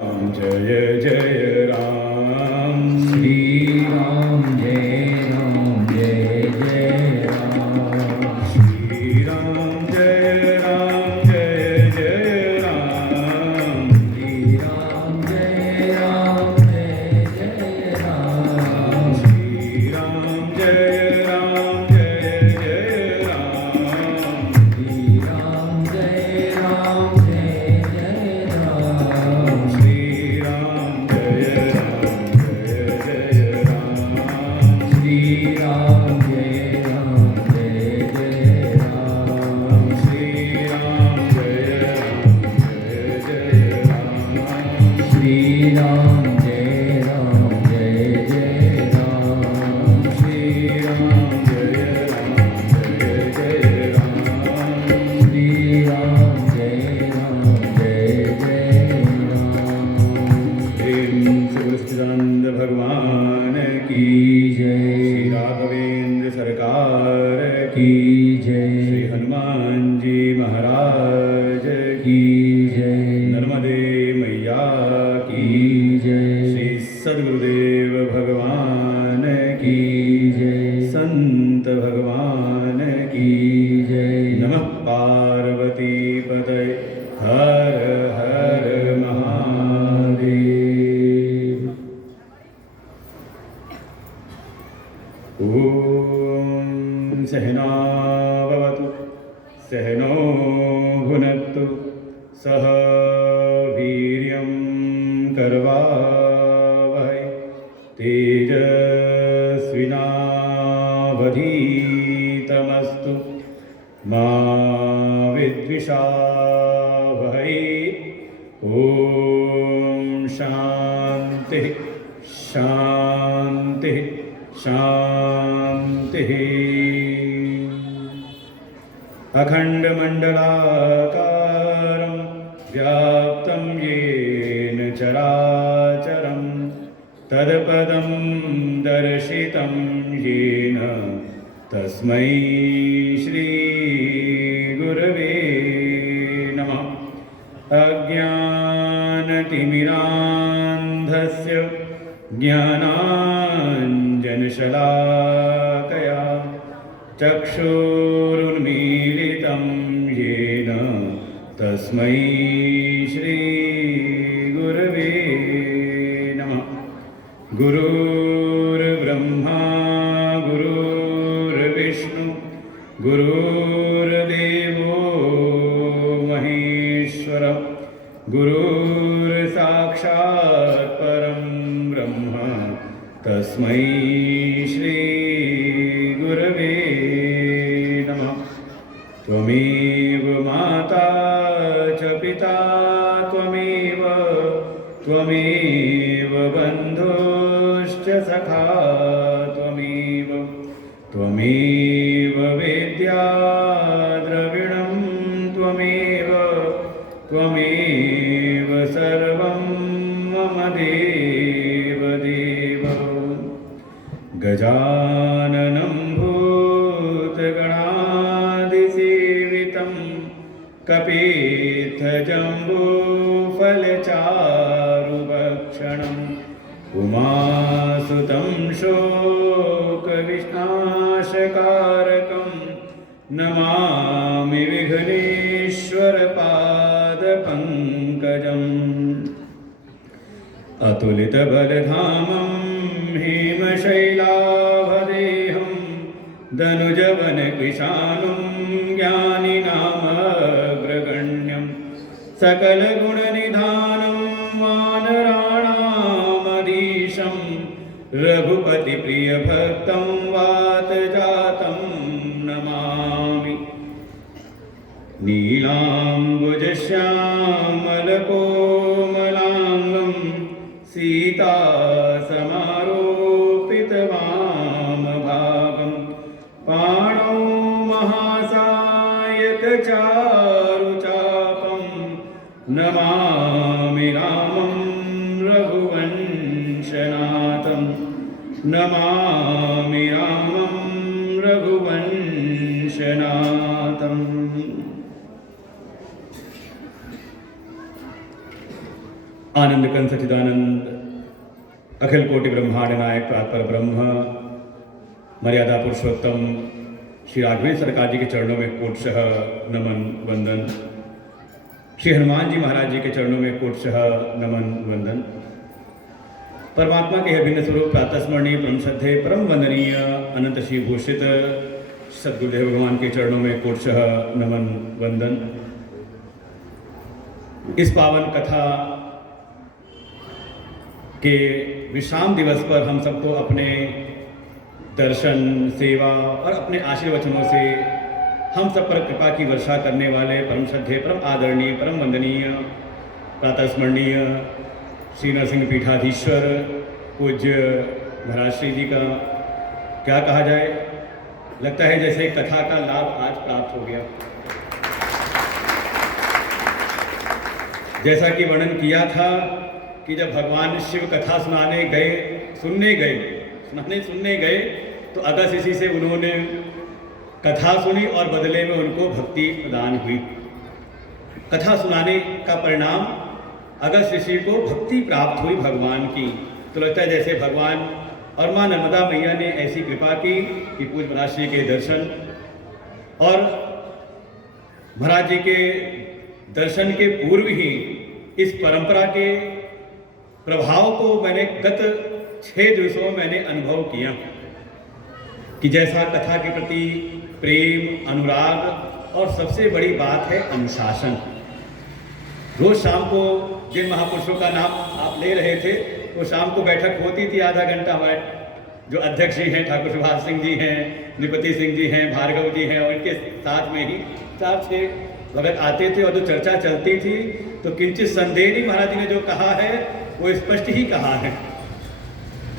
राम जय जय राम श्री राम जय जय राम श्री राम जय जय राम श्री राम जय जय राम श्री राम जय जय राम श्री राम जय जय राम श्री राम जय जय राम श्री राम जय जय राम श्री राम जय जय राम श्री राम जय जय राम श्री राम जय जय राम श्री राम जय जय राम प्रेम से सच्चिदानंद भगवान की जय श्री राघवेंद्र सरकार की की जय श्री हनुमान जी महाराज की की जय नर्मदे मैया की की जय श्री सद्गुरुदेव भगवान की की जय संत भगवान की जय नमः पार्वती पतये हर हर महादेव। ॐ सहना भवतु सहनो भुनक्तु सह वीर्यं करवावहै तेजस्विनावधीतमस्तु मा विद्विषावहै। ॐ शान्तिः शान्तिः शान्तिः। अखण्डमण्डलाकारं व्याप्तं येन चराचरं तत्पदं दर्शितं येन तस्मै श्रीगुरवे नमः। अज्ञानतिमिरान्धस्य ज्ञानाञ्जनशलाकया चक्षुरुन्मीलितं येन तस्मै श्रीगुरवे नमः। गुरुर्ब्रह्मा गुरुर्विष्णु गुरुर्देवो महेश्वर गुरुर्साक्षात् परं ब्रह्म तस्मै श्रीगुरवे नमः। त्वमेव माता च पिता त्वमेव बन्धुश्च सखा त्वमेव वेद्या द्रविणं त्वमेव सर्वं मम देवदेव। गजाननं भूतगणादिसेवितं कपित्थजम्बूफलचारुभक्षणम् उमासुतं शोकविनाशकारकं नमामि विघ्नेश्वरपादपङ्कजम्। अतुलितबलधामं हेमशैलाभदेहं दनुजवनकृशानुं ज्ञानिनामग्रगण्यं सकलगुणनिधानं वानराणामधीशं रघुपतिप्रियभक्तं वातजातं नमामि। नीलाम्बुजश्यामलकोमलाङ्गं सीतासमारोपितवामभागं पाणौ महासायकचारुचापं नमामि रामं रघुवंशनाथं नमामि रामं रघुवंशनाथम्। आनंद कंद सच्चिदानंद अखिल कोटि ब्रह्मांड नायक प्रापर ब्रह्म मर्यादा पुरुषोत्तम श्री राघवेंद्र सरकार जी के चरणों में कोटशः नमन वंदन। श्री हनुमान जी महाराज जी के चरणों में कोटशः नमन वंदन। परमात्मा के अभिन्न स्वरूप प्रातस्मरणीय परम श्रद्धेय परम वंदनीय अनंत श्री भूषित सद्गुरुदेव भगवान के चरणों में कोटशः नमन वंदन। इस पावन कथा के विश्राम दिवस पर हम सबको अपने दर्शन, सेवा और अपने आशीर्वचनों से हम सब पर कृपा की वर्षा करने वाले परम श्रद्धेय परम आदरणीय परम वंदनीय प्रातस्मरणीय श्री नरसिंह पीठाधीश्वर पूज्य महाराज श्री जी का क्या कहा जाए, लगता है जैसे कथा का लाभ आज प्राप्त हो गया। जैसा कि वर्णन किया था कि जब भगवान शिव कथा सुनने गए तो अगस्त ऋषि से उन्होंने कथा सुनी और बदले में उनको भक्ति प्रदान हुई। कथा सुनाने का परिणाम अगस्त ऋषि को भक्ति प्राप्त हुई भगवान की। तो लगता है जैसे भगवान और माँ नर्मदा मैया ने ऐसी कृपा की कि पूज्य महाराज श्री के दर्शन और महाराज जी के दर्शन के पूर्व ही इस परंपरा के प्रभाव को मैंने गत 6 दिवसों में मैंने अनुभव किया कि जैसा कथा के प्रति प्रेम, अनुराग और सबसे बड़ी बात है अनुशासन। रोज शाम को जिन महापुरुषों का नाम आप ले रहे थे वो शाम को बैठक होती थी आधा घंटा। हमारे जो अध्यक्ष जी हैं ठाकुर सुभाष सिंह जी हैं, नृपति सिंह जी हैं, भार्गव जी हैं और इनके साथ में ही 4-6 भगत आते थे और जो चर्चा चलती थी तो किंचित संदेह नहीं, महाराज जी ने जो कहा है वो स्पष्ट ही कहा है।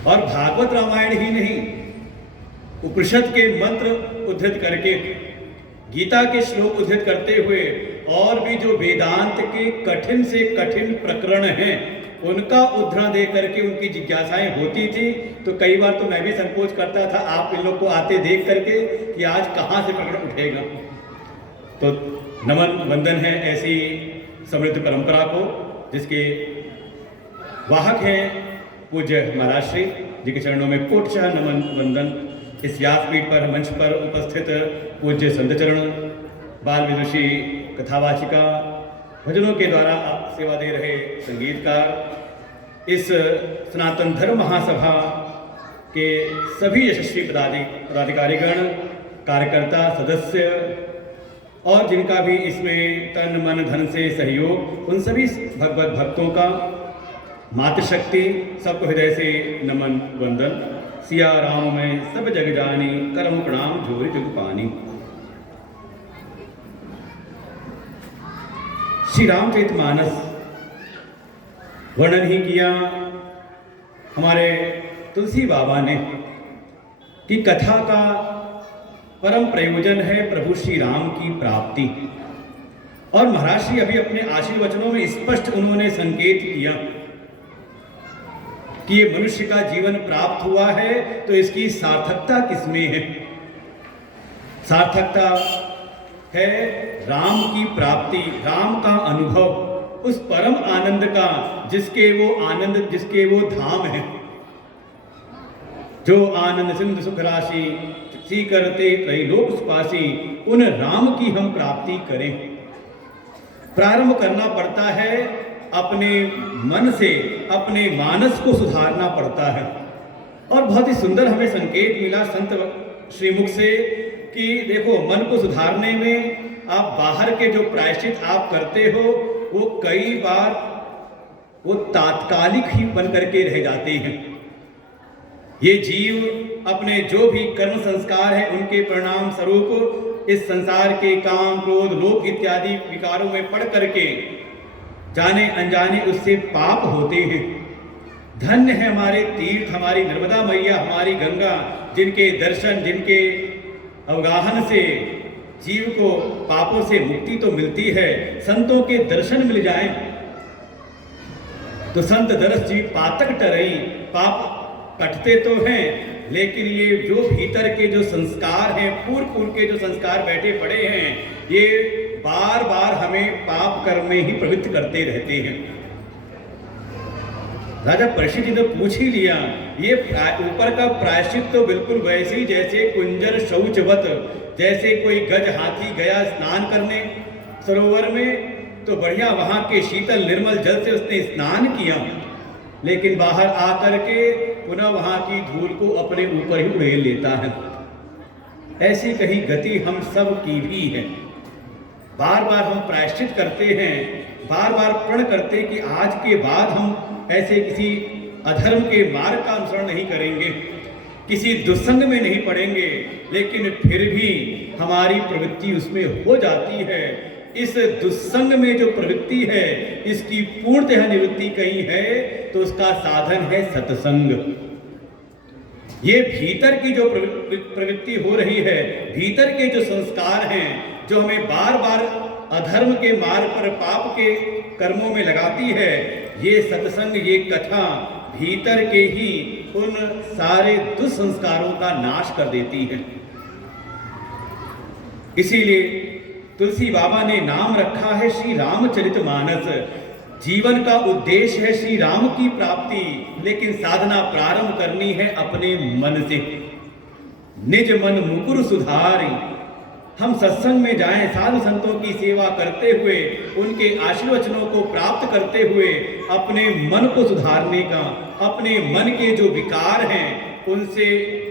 और भागवत रामायण ही नहीं, उपनिषद के मंत्र उद्धृत करके, गीता के श्लोक उद्धृत करते हुए और भी जो वेदांत के कठिन से कठिन प्रकरण हैं उनका उद्धरण दे करके उनकी जिज्ञासाएं होती थी। तो कई बार तो मैं भी संकोच करता था आप इन लोग को आते देख करके कि आज कहाँ से प्रकरण उठेगा। तो नमन वंदन है ऐसी समृद्ध परंपरा को जिसके वाहक हैं पूज्य महाराज श्री जी के चरणों में कोटशः नमन वंदन। इस व्यासपीठ पर मंच पर उपस्थित पूज्य संत चरण, बाल विदुषी, कथावाचिका, भजनों के द्वारा सेवा दे रहे संगीतकार, इस सनातन धर्म महासभा के सभी यशस्वी पदाधिकारीगण, कार्यकर्ता, सदस्य और जिनका भी इसमें तन मन धन से सहयोग, उन सभी भगवत भक्तों का मातृशक्ति सबको हृदय से नमन वंदन। सिया राम में सब जग जानी, करम प्रणाम जोरि जुग पानी। श्री रामचरितमानस वर्णन ही किया हमारे तुलसी बाबा ने कि कथा का परम प्रयोजन है प्रभु श्री राम की प्राप्ति। और महाराज श्री अभी अपने आशीर्वचनों में स्पष्ट उन्होंने संकेत किया कि ये मनुष्य का जीवन प्राप्त हुआ है तो इसकी सार्थकता किसमें है। सार्थकता है राम की प्राप्ति, राम का अनुभव, उस परम आनंद का जिसके वो धाम है। जो आनंद सिंधु सुख राशि सी करते त्रैलोक सुपासी, उन राम की हम प्राप्ति करें। प्रारंभ करना पड़ता है अपने मन से, अपने मानस को सुधारना पड़ता है। और बहुत ही सुंदर हमें संकेत मिला संत श्रीमुख से कि देखो मन को सुधारने में आप बाहर के जो प्रायश्चित आप करते हो वो कई बार वो तात्कालिक ही बन करके रह जाते हैं। ये जीव अपने जो भी कर्म संस्कार हैं उनके परिणाम स्वरूप इस संसार के काम, क्रोध, लोभ इत्यादि विकारों में पड़ करके जाने अनजाने उससे पाप होते हैं। धन्य है हमारे तीर्थ, हमारी नर्मदा मैया, हमारी गंगा, जिनके दर्शन, जिनके अवगाहन से जीव को पापों से मुक्ति तो मिलती है। संतों के दर्शन मिल जाएं तो संत दरस जी पातक टरई, पाप कटते तो हैं लेकिन ये जो भीतर के जो संस्कार हैं, पूर्व के जो संस्कार बैठे पड़े हैं, ये बार बार हमें पाप कर्म में ही प्रवृत्त करते रहते हैं। राजा परीक्षित जी ने पूछ ही लिया, ये ऊपर का प्रायश्चित तो बिल्कुल वैसे ही जैसे कुंजर शौचवत, जैसे कोई गज हाथी गया स्नान करने सरोवर में, तो बढ़िया वहाँ के शीतल निर्मल जल से उसने स्नान किया, लेकिन बाहर आकर के पुनः वहाँ की धूल को अपने ऊपर ही उड़ेल लेता है। ऐसी कहीं गति हम सब की भी है। बार बार हम प्रायश्चित करते हैं, बार बार प्रण करते कि आज के बाद हम ऐसे किसी अधर्म के मार्ग का अनुसरण नहीं करेंगे, किसी दुस्संग में नहीं पड़ेंगे, लेकिन फिर भी हमारी प्रवृत्ति उसमें हो जाती है। इस दुस्संग में जो प्रवृत्ति है, इसकी पूर्णतः निवृत्ति कहीं है तो उसका साधन है सत्संग। ये भीतर की जो प्रवृत्ति हो रही है, भीतर के जो संस्कार हैं, जो हमें बार बार अधर्म के मार्ग पर पाप के कर्मों में लगाती है, ये सत्संग, ये कथा भीतर के ही उन सारे दुस्संस्कारों का नाश कर देती है। इसीलिए तुलसी बाबा ने नाम रखा है श्री रामचरितमानस। जीवन का उद्देश्य है श्री राम की प्राप्ति, लेकिन साधना प्रारंभ करनी है अपने मन से। निज मन मुकुर सुधारी, हम सत्संग में जाएं, साधु संतों की सेवा करते हुए, उनके आशीर्वचनों को प्राप्त करते हुए अपने मन को सुधारने का, अपने मन के जो विकार हैं उनसे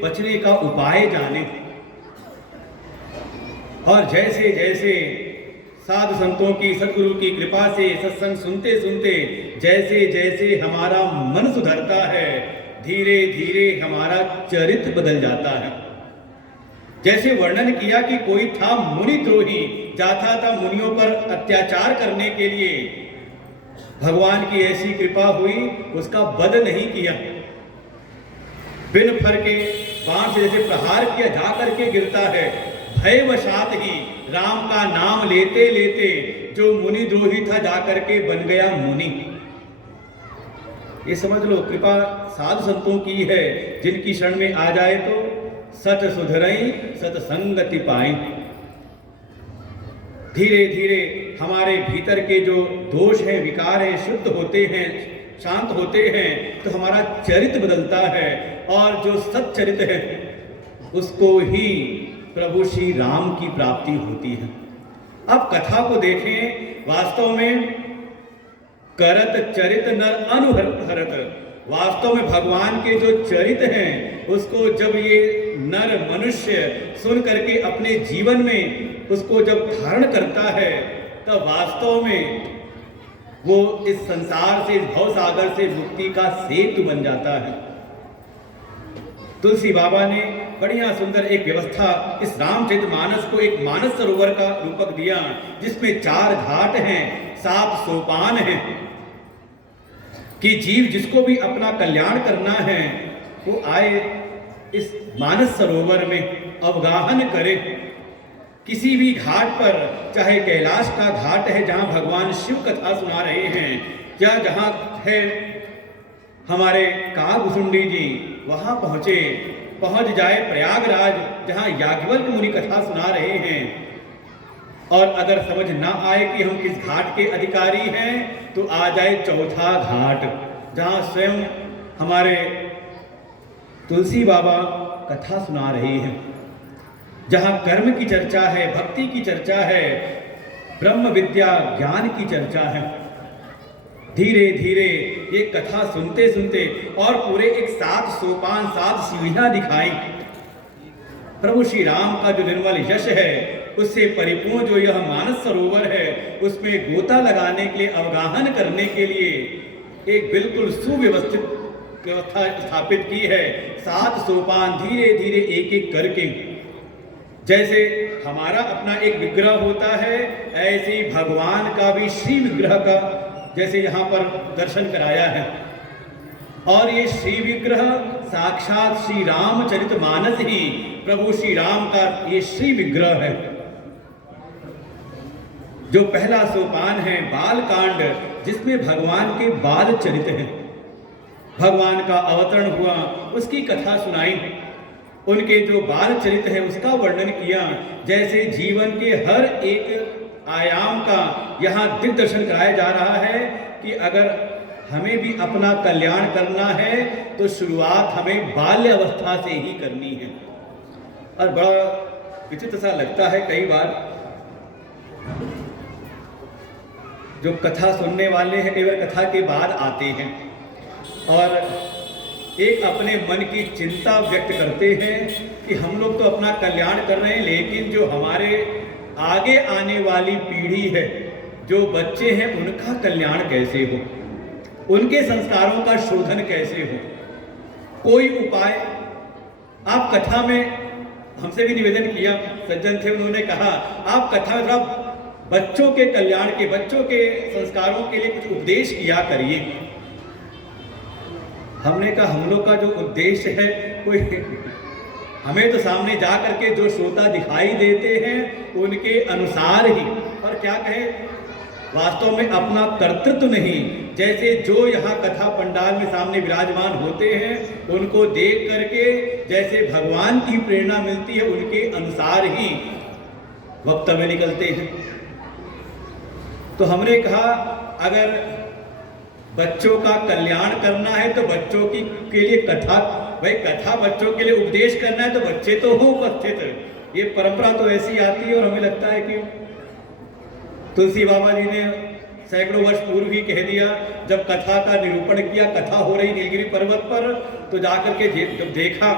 बचने का उपाय जाने। और जैसे जैसे साधु संतों की, सद्गुरु की कृपा से सत्संग सुनते सुनते जैसे जैसे हमारा मन सुधरता है, धीरे धीरे हमारा चरित्र बदल जाता है। जैसे वर्णन किया कि कोई था मुनिद्रोही, जाता था मुनियों पर अत्याचार करने के लिए, भगवान की ऐसी कृपा हुई, उसका वध नहीं किया, बिन फर के बाण से जैसे प्रहार किया जा करके गिरता है, भयवशात ही राम का नाम लेते लेते जो मुनि द्रोही था जाकर के बन गया मुनि। ये समझ लो, कृपा साधु संतों की है, जिनकी शरण में आ जाए तो सत सुधरई सत्संगति पाई। धीरे धीरे हमारे भीतर के जो दोष हैं, विकार हैं, शुद्ध होते हैं, शांत होते हैं, तो हमारा चरित्र बदलता है, और जो सच्चरित्र है उसको ही प्रभु श्री राम की प्राप्ति होती है। अब कथा को देखें, वास्तव में करत चरित नर अनुहरत, वास्तव में भगवान के जो चरित्र हैं उसको जब ये नर मनुष्य सुन करके अपने जीवन में उसको जब धारण करता है, तब वास्तव में वो इस संसार से, इस भव सागर से मुक्ति का सेतु बन जाता है। तुलसी बाबा ने बढ़िया सुंदर एक व्यवस्था इस रामचरितमानस को एक मानस सरोवर का रूपक दिया, जिसमें 4 घाट हैं, 7 सोपान हैं, कि जीव जिसको भी अपना कल्याण करना है वो आए इस मानस सरोवर में अवगाहन करे। किसी भी घाट पर, चाहे कैलाश का घाट है जहाँ भगवान शिव कथा सुना रहे हैं, या जहाँ है हमारे कागभुसुंडी जी, वहाँ पहुँच जाए प्रयागराज जहाँ याज्ञवल्क्य मुनि कथा सुना रहे हैं। और अगर समझ ना आए कि हम किस घाट के अधिकारी हैं, तो आ जाए चौथा घाट, जहाँ स्वयं हमारे तुलसी बाबा कथा सुना रहे हैं, जहाँ कर्म की चर्चा है, भक्ति की चर्चा है, ब्रह्म विद्या ज्ञान की चर्चा है। धीरे धीरे ये कथा सुनते सुनते और पूरे एक 7 सोपान, 7 सीढ़ियां दिखाई। प्रभु श्री राम का जो निर्मल यश है उससे परिपूर्ण जो यह मानस सरोवर है, उसमें गोता लगाने के लिए, अवगाहन करने के लिए एक बिल्कुल सुव्यवस्थित व्यवस्था स्थापित की है। 7 सोपान धीरे धीरे एक एक करके, जैसे हमारा अपना एक विग्रह होता है, ऐसे ही भगवान का भी श्री विग्रह का जैसे यहाँ पर दर्शन कराया है। और ये श्री विग्रह साक्षात श्री रामचरितमानस ही प्रभु श्री राम का ये श्री विग्रह है। जो पहला सोपान है बाल कांड, जिसमें भगवान के बाल चरित हैं, भगवान का अवतरण हुआ उसकी कथा सुनाई, उनके जो बाल चरित है उसका वर्णन किया। जैसे जीवन के हर एक आयाम का यहाँ दिग्दर्शन कराया जा रहा है कि अगर हमें भी अपना कल्याण करना है तो शुरुआत हमें बाल्य अवस्था से ही करनी है। और बड़ा विचित्र सा लगता है कई बार, जो कथा सुनने वाले हैं कई बार कथा के बाद आते हैं और एक अपने मन की चिंता व्यक्त करते हैं कि हम लोग तो अपना कल्याण कर रहे हैं, लेकिन जो हमारे आगे आने वाली पीढ़ी है, जो बच्चे हैं, उनका कल्याण कैसे हो, उनके संस्कारों का शोधन कैसे हो। कोई उपाय आप कथा में, हमसे भी निवेदन किया, सज्जन थे, उन्होंने कहा आप कथा में थोड़ा बच्चों के कल्याण के, बच्चों के संस्कारों के लिए कुछ उपदेश किया करिए। हमने कहा हम लोग का जो उद्देश्य है कोई, हमें तो सामने जा करके जो श्रोता दिखाई देते हैं उनके अनुसार ही, और क्या कहे, वास्तव में अपना कर्तृत्व नहीं, जैसे जो यहाँ कथा पंडाल में सामने विराजमान होते हैं उनको देख करके जैसे भगवान की प्रेरणा मिलती है उनके अनुसार ही वक्तव्य निकलते हैं। तो हमने कहा अगर बच्चों का कल्याण करना है तो बच्चों की के लिए कथा, भाई कथा बच्चों के लिए उपदेश करना है तो बच्चे तो हो उपस्थित। ये परंपरा तो ऐसी आती है और हमें लगता है कि तुलसी बाबा जी ने सैकड़ों वर्ष पूर्व ही कह दिया, जब कथा का निरूपण किया, कथा हो रही नीलगिरी पर्वत पर, तो जाकर के जब देखा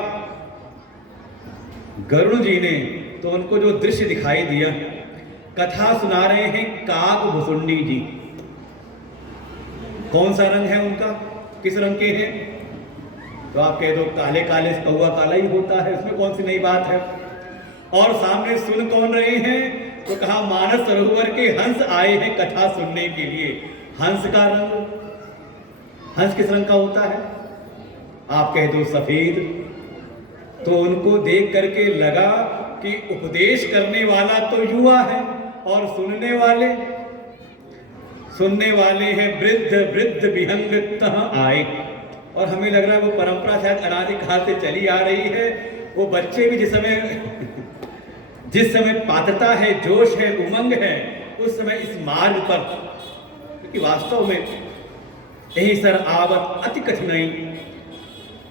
गरुड़ जी ने तो उनको जो दृश्य दिखाई दिया, कथा सुना रहे हैं काक भुसुंडी जी। कौन सा रंग है उनका, किस रंग के हैं? तो आप कह दो काले काले से कौवा काला ही होता है, इसमें कौन सी नई बात है। और सामने सुन कौन रहे हैं, तो कहा मानस सरोवर के हंस आए हैं कथा सुनने के लिए। हंस का रंग, हंस किस रंग का होता है? आप कह दो सफेद। तो उनको देख करके लगा कि उपदेश करने वाला तो युवा है और सुनने वाले हैं वृद्ध वृद्ध विहंग तह आए। और हमें लग रहा है वो परंपरा शायद अनादिकाल से चली आ रही है। वो बच्चे भी जिस समय पात्रता है, जोश है, उमंग है, उस समय इस मार्ग पर, क्योंकि वास्तव में यही सर आवत अति कठिनाई,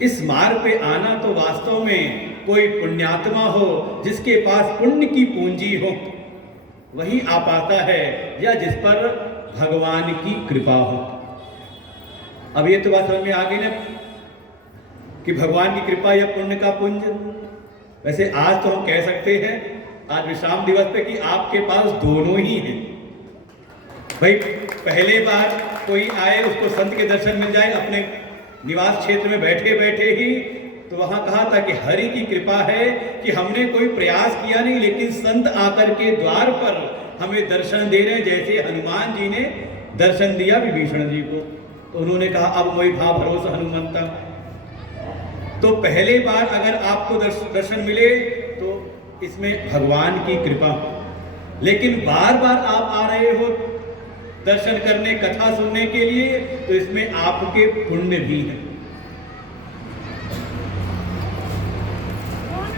इस मार्ग पे आना तो वास्तव में कोई पुण्यात्मा हो जिसके पास पुण्य की पूंजी हो वही आ पाता है, या जिस पर भगवान की कृपा हो। अब ये तो बात समझ में आ गई ना कि भगवान की कृपा या पुण्य का पुंज। वैसे आज तो हम कह सकते हैं, आज विश्राम दिवस पे, कि आपके पास दोनों ही हैं। भाई पहले बार कोई आए उसको संत के दर्शन मिल जाए अपने निवास क्षेत्र में बैठे बैठे ही, तो वहां कहा था कि हरि की कृपा है कि हमने कोई प्रयास किया नहीं, लेकिन संत आकर के द्वार पर हमें दर्शन दे रहे हैं। जैसे हनुमान जी ने दर्शन दिया विभीषण जी को, तो उन्होंने कहा अब मोहि भा भरोसा हनुमंता। तो पहले बार अगर आपको दर्शन मिले तो इसमें भगवान की कृपा, लेकिन बार बार आप आ रहे हो दर्शन करने, कथा सुनने के लिए, तो इसमें आपके पुण्य भी हैं।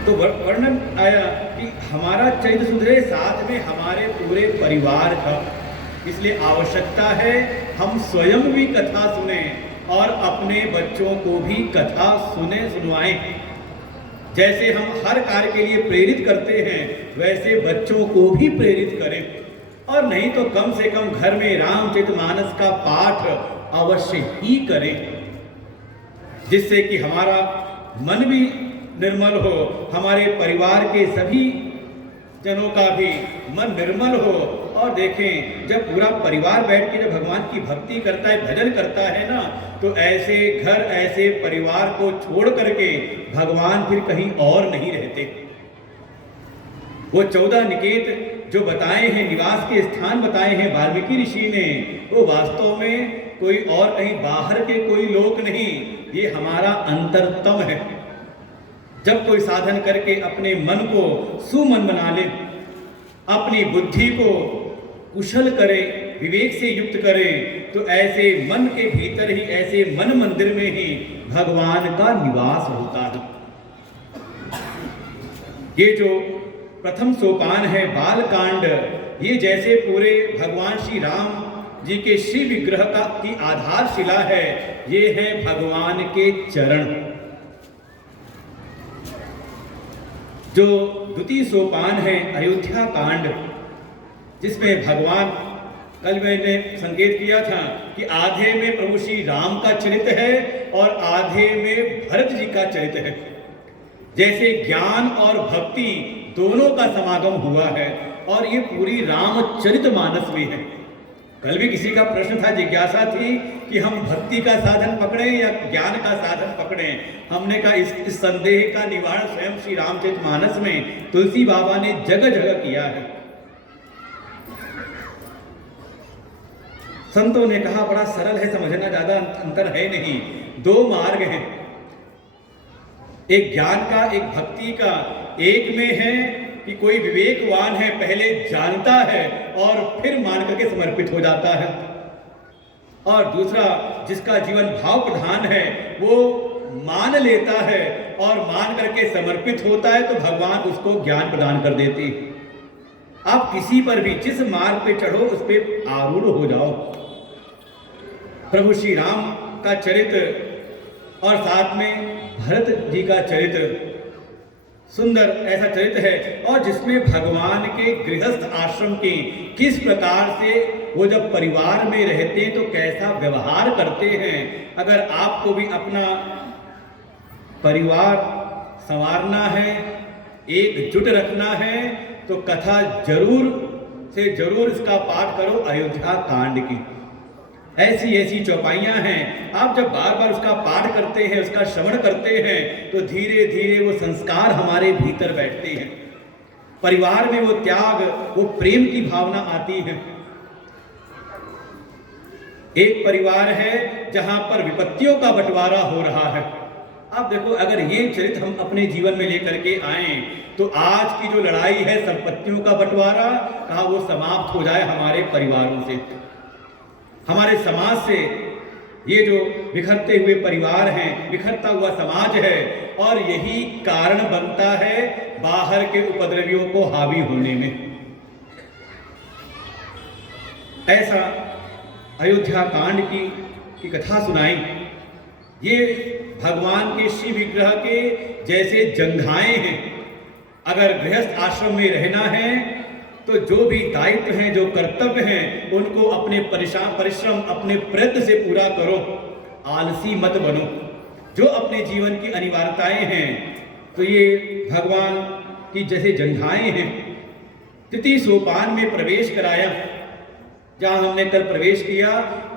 तो वर्णन आया कि हमारा चरित्र सुधरे, साथ में हमारे पूरे परिवार का, इसलिए आवश्यकता है हम स्वयं भी कथा सुने और अपने बच्चों को भी कथा सुनवाएं। जैसे हम हर कार्य के लिए प्रेरित करते हैं वैसे बच्चों को भी प्रेरित करें, और नहीं तो कम से कम घर में रामचरितमानस का पाठ अवश्य ही करें, जिससे कि हमारा मन भी निर्मल हो, हमारे परिवार के सभी जनों का भी मन निर्मल हो। और देखें जब पूरा परिवार बैठ के जब भगवान की भक्ति करता है, भजन करता है ना, तो ऐसे घर, ऐसे परिवार को छोड़ करके भगवान फिर कहीं और नहीं रहते। वो 14 निकेत जो बताए हैं, निवास के स्थान बताए हैं वाल्मीकि ऋषि ने, वो वास्तव में कोई और कहीं बाहर के कोई लोक नहीं, ये हमारा अंतरतम है। जब कोई साधन करके अपने मन को सुमन बना ले, अपनी बुद्धि को कुशल करे, विवेक से युक्त करे, तो ऐसे मन के भीतर ही, ऐसे मन मंदिर में ही भगवान का निवास होता है। ये जो प्रथम सोपान है बाल कांड, ये जैसे पूरे भगवान श्री राम जी के श्री विग्रह का की आधारशिला है, ये है भगवान के चरण। जो द्वितीय सोपान है अयोध्या कांड, जिसमें भगवान, कल मैंने संकेत किया था कि आधे में प्रभु श्री राम का चरित्र है और आधे में भरत जी का चरित्र है। जैसे ज्ञान और भक्ति दोनों का समागम हुआ है और ये पूरी रामचरितमानस में है। कल भी किसी का प्रश्न था, जिज्ञासा थी कि हम भक्ति का साधन पकड़ें या ज्ञान का साधन पकड़ें। हमने कहा इस संदेह का निवारण स्वयं श्री रामचरितमानस में तुलसी बाबा ने जगह जगह किया है। संतों ने कहा बड़ा सरल है, समझना ज्यादा अंतर है नहीं। दो मार्ग हैं, एक ज्ञान का एक भक्ति का। एक में है कि कोई विवेकवान है, पहले जानता है और फिर मान करके समर्पित हो जाता है, और दूसरा जिसका जीवन भाव प्रधान है वो मान लेता है और मान करके समर्पित होता है, तो भगवान उसको ज्ञान प्रदान कर देती है। आप किसी पर भी जिस मार्ग पे चढ़ो उस पे आरूढ़ हो जाओ। प्रभु श्री राम का चरित्र और साथ में भरत जी का चरित्र, सुंदर ऐसा चरित्र है, और जिसमें भगवान के गृहस्थ आश्रम की किस प्रकार से वो जब परिवार में रहते हैं तो कैसा व्यवहार करते हैं। अगर आपको भी अपना परिवार संवारना है, एकजुट रखना है, तो कथा जरूर से जरूर इसका पाठ करो अयोध्या कांड की। ऐसी ऐसी चौपाइयां हैं, आप जब बार बार उसका पाठ करते हैं, उसका श्रवण करते हैं, तो धीरे धीरे वो संस्कार हमारे भीतर बैठते हैं। परिवार में वो त्याग, वो प्रेम की भावना आती है। एक परिवार है जहां पर विपत्तियों का बंटवारा हो रहा है। आप देखो, अगर ये चरित्र हम अपने जीवन में लेकर के आए तो आज की जो लड़ाई है संपत्तियों का बंटवारा, कहा वो समाप्त हो जाए हमारे परिवारों से, हमारे समाज से। ये जो बिखरते हुए परिवार हैं, बिखरता हुआ समाज है, और यही कारण बनता है बाहर के उपद्रवियों को हावी होने में। ऐसा अयोध्या कांड की कथा सुनाई। ये भगवान के श्री विग्रह के जैसे जंघाएं हैं। अगर गृहस्थ आश्रम में रहना है तो जो भी दायित्व हैं, जो कर्तव्य हैं, उनको अपने परिश्रम अपने प्रयत्न से पूरा करो, आलसी मत बनो। जो अपने जीवन की अनिवार्यताएं हैं, तो ये भगवान की जैसे जंघाएं हैं। तृतीय सोपान में प्रवेश कराया, जहां हमने कल प्रवेश किया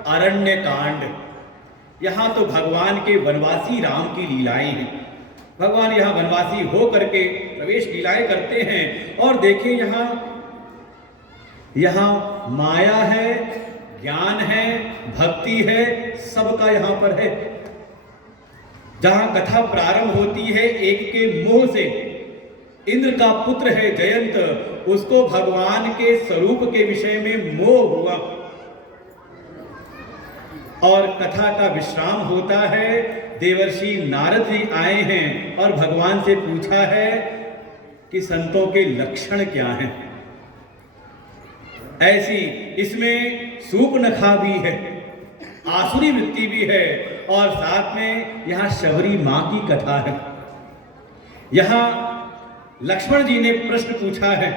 अरण्य कांड। यहाँ तो भगवान के वनवासी राम की लीलाएं हैं। भगवान यहाँ वनवासी हो करके प्रवेश लीलाएं करते हैं, और देखिए यहाँ माया है, ज्ञान है, भक्ति है, सबका यहाँ पर है। जहां कथा प्रारंभ होती है एक के मोह से, इंद्र का पुत्र है जयंत, उसको भगवान के स्वरूप के विषय में मोह हुआ, और कथा का विश्राम होता है। देवर्षि नारद जी आए हैं और भगवान से पूछा है कि संतों के लक्षण क्या हैं। ऐसी इसमें सूर्पनखा भी है, आसुरी वृत्ति भी है, और साथ में यहाँ शबरी मां की कथा है। यहाँ लक्ष्मण जी ने प्रश्न पूछा है,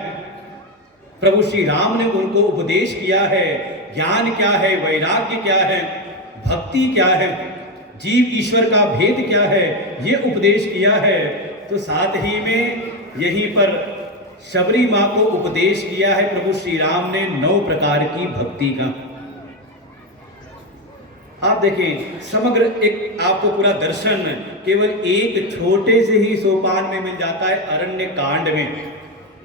प्रभु श्री राम ने उनको उपदेश किया है, ज्ञान क्या है, वैराग्य क्या है, भक्ति क्या है, जीव ईश्वर का भेद क्या है, ये उपदेश किया है। तो साथ ही में यहीं पर शबरी मां को उपदेश किया है प्रभु श्री राम ने 9 प्रकार की भक्ति का। आप देखें, समग्र एक आपको पूरा दर्शन केवल एक छोटे से ही सोपान में मिल जाता है अरण्य कांड में।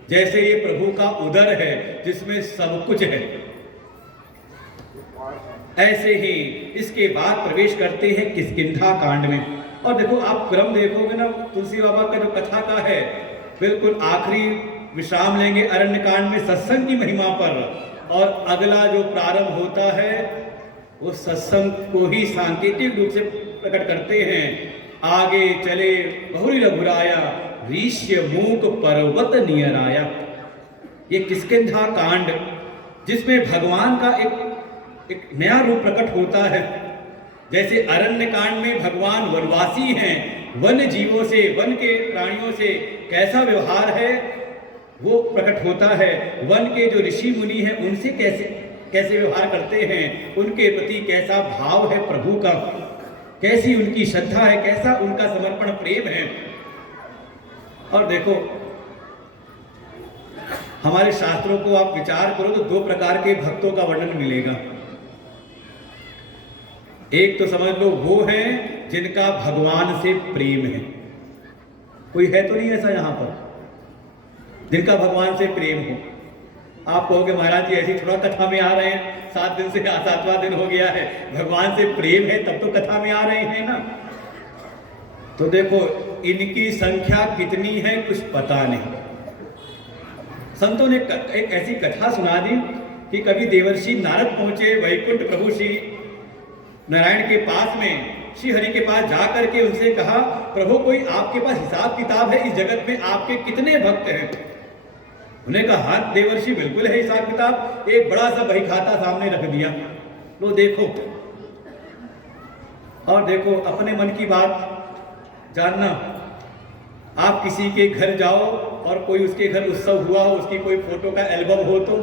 जैसे ये प्रभु का उदर है जिसमें सब कुछ है, ऐसे ही इसके बाद प्रवेश करते हैं किष्किंधा कांड में। और देखो, आप क्रम देखोगे ना, तुलसी बाबा का जो कथा का है, बिल्कुल आखिरी विश्राम लेंगे अरण्य कांड में सत्संग की महिमा पर, और अगला जो प्रारंभ होता है वो सत्संग को ही सांकेतिक रूप से प्रकट करते हैं। आगे चले बहुरी रघुराया, ऋष्य मूक पर्वत नियर आया। ये किष्किंधा कांड, जिसमें भगवान का एक नया रूप प्रकट होता है। जैसे अरण्य कांड में भगवान वनवासी हैं, वन जीवों से, वन के प्राणियों से कैसा व्यवहार है वो प्रकट होता है। वन के जो ऋषि मुनि हैं उनसे कैसे व्यवहार करते हैं, उनके प्रति कैसा भाव है प्रभु का, कैसी उनकी श्रद्धा है, कैसा उनका समर्पण प्रेम है। और देखो हमारे शास्त्रों को आप विचार करो तो 2 प्रकार के भक्तों का वर्णन मिलेगा। एक तो समझ लो वो है जिनका भगवान से प्रेम है। कोई है तो नहीं ऐसा यहां पर जिनका भगवान से प्रेम हो। आप कहोगे महाराज जी ऐसी थोड़ा कथा में आ रहे हैं, 7 दिन से 7वां दिन हो गया है, भगवान से प्रेम है तब तो कथा में आ रहे हैं ना। तो देखो इनकी संख्या कितनी है कुछ पता नहीं। संतों ने एक ऐसी कथा सुना दी कि कभी देवर्षि नारद पहुंचे वैकुंठ प्रभु श्री नारायण के पास में, श्री हरि के पास जाकर के उनसे कहा प्रभु कोई आपके पास हिसाब किताब है, इस जगत में आपके कितने भक्त हैं? उन्हें कहा हाँ देवर्षि बिल्कुल है हिसाब किताब। एक बड़ा सा बही खाता सामने रख दिया, लो देखो। और देखो अपने मन की बात जानना, आप किसी के घर जाओ और कोई उसके घर उत्सव हुआ हो, उसकी कोई फोटो का एल्बम हो तो,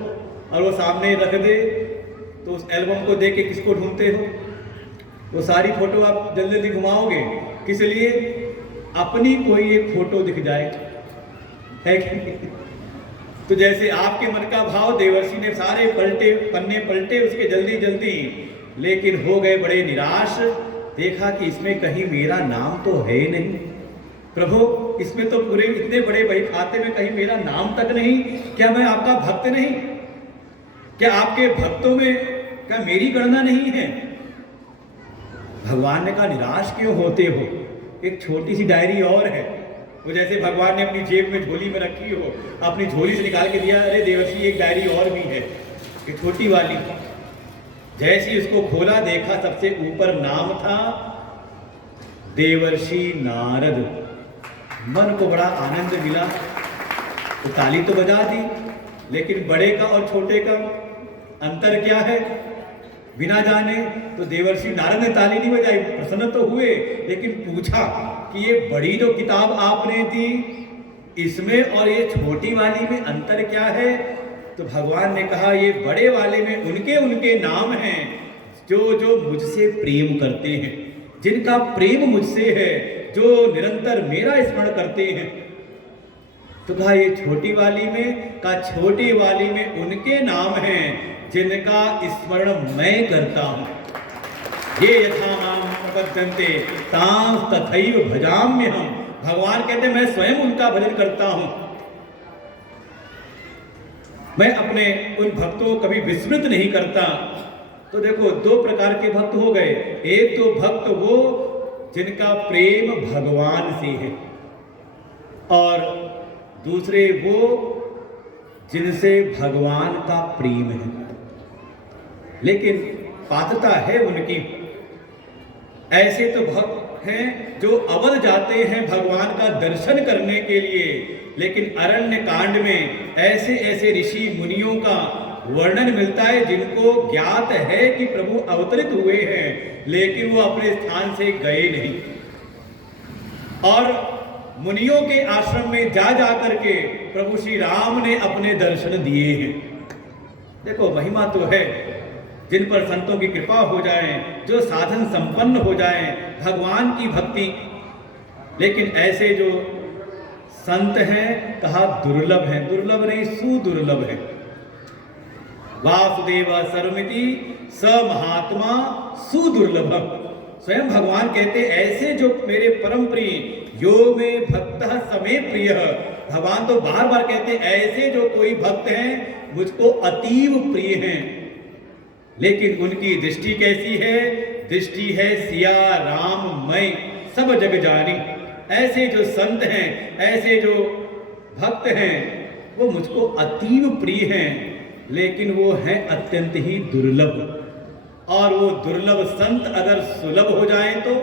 और वो सामने रख दे तो उस एल्बम को देख के किसको ढूंढते हो? वो सारी फोटो आप जल्दी जल्दी घुमाओगे किस लिए? अपनी कोई एक फोटो दिख जाए, है कि? तो जैसे आपके मन का भाव देवर्षि ने सारे पन्ने पलटे उसके जल्दी जल्दी, लेकिन हो गए बड़े निराश। देखा कि इसमें कहीं मेरा नाम तो है नहीं। प्रभु इसमें तो पूरे इतने बड़े बही खाते में कहीं मेरा नाम तक नहीं। क्या मैं आपका भक्त नहीं? क्या आपके भक्तों में क्या मेरी गणना नहीं है? भगवान ने कहा निराश क्यों होते हो? एक छोटी सी डायरी और है, वो जैसे भगवान ने अपनी जेब में झोली में रखी हो, अपनी झोली से निकाल के दिया, अरे देवर्षि एक डायरी और भी है, एक छोटी वाली। जैसे उसको खोला देखा सबसे ऊपर नाम था देवर्षि नारद। मन को बड़ा आनंद मिला, तो ताली तो बजा दी, लेकिन बड़े का और छोटे का अंतर क्या है बिना जाने। तो देवर्षि नारद ने ताली नहीं बजाई, प्रसन्न तो हुए, लेकिन पूछा कि ये बड़ी जो किताब आपने दी इसमें और ये छोटी वाली में अंतर क्या है? तो भगवान ने कहा ये बड़े वाले में उनके उनके नाम हैं जो जो मुझसे प्रेम करते हैं, जिनका प्रेम मुझसे है, जो निरंतर मेरा स्मरण करते हैं। तो कहा ये छोटी वाली में का छोटी वाली में उनके नाम हैं जिनका स्मरण मैं करता हूं। ये यथा माम प्रपद्यन्ते तां तथैव भजाम्यहम्। भगवान कहते मैं स्वयं उनका भजन करता हूं। मैं अपने उन भक्तों को कभी विस्मृत नहीं करता। तो देखो 2 प्रकार के भक्त हो गए। एक तो भक्त वो जिनका प्रेम भगवान से है, और दूसरे वो जिनसे भगवान का प्रेम है, लेकिन पात्रता है उनकी। ऐसे तो भक्त हैं जो अवध जाते हैं भगवान का दर्शन करने के लिए, लेकिन अरण्य कांड में ऐसे ऐसे ऋषि मुनियों का वर्णन मिलता है जिनको ज्ञात है कि प्रभु अवतरित हुए हैं, लेकिन वो अपने स्थान से गए नहीं, और मुनियों के आश्रम में जा जा करके प्रभु श्री राम ने अपने दर्शन दिए हैं। देखो महिमा तो है, जिन पर संतों की कृपा हो जाए, जो साधन संपन्न हो जाए भगवान की भक्ति। लेकिन ऐसे जो संत हैं कहा दुर्लभ हैं, दुर्लभ नहीं सुदुर्लभ है। वासुदेव सर्वमिति स महात्मा सुदुर्लभ। स्वयं भगवान कहते ऐसे जो मेरे परम प्रिय यो में भक्त समे प्रिय। भगवान तो बार बार कहते ऐसे जो कोई भक्त हैं मुझको अतीव प्रिय हैं। लेकिन उनकी दृष्टि कैसी है? दृष्टि है सिया राम मैं सब जग जानी। ऐसे जो संत हैं, ऐसे जो भक्त हैं, वो मुझको अतीव प्रिय हैं, लेकिन वो हैं अत्यंत ही दुर्लभ। और वो दुर्लभ संत अगर सुलभ हो जाए तो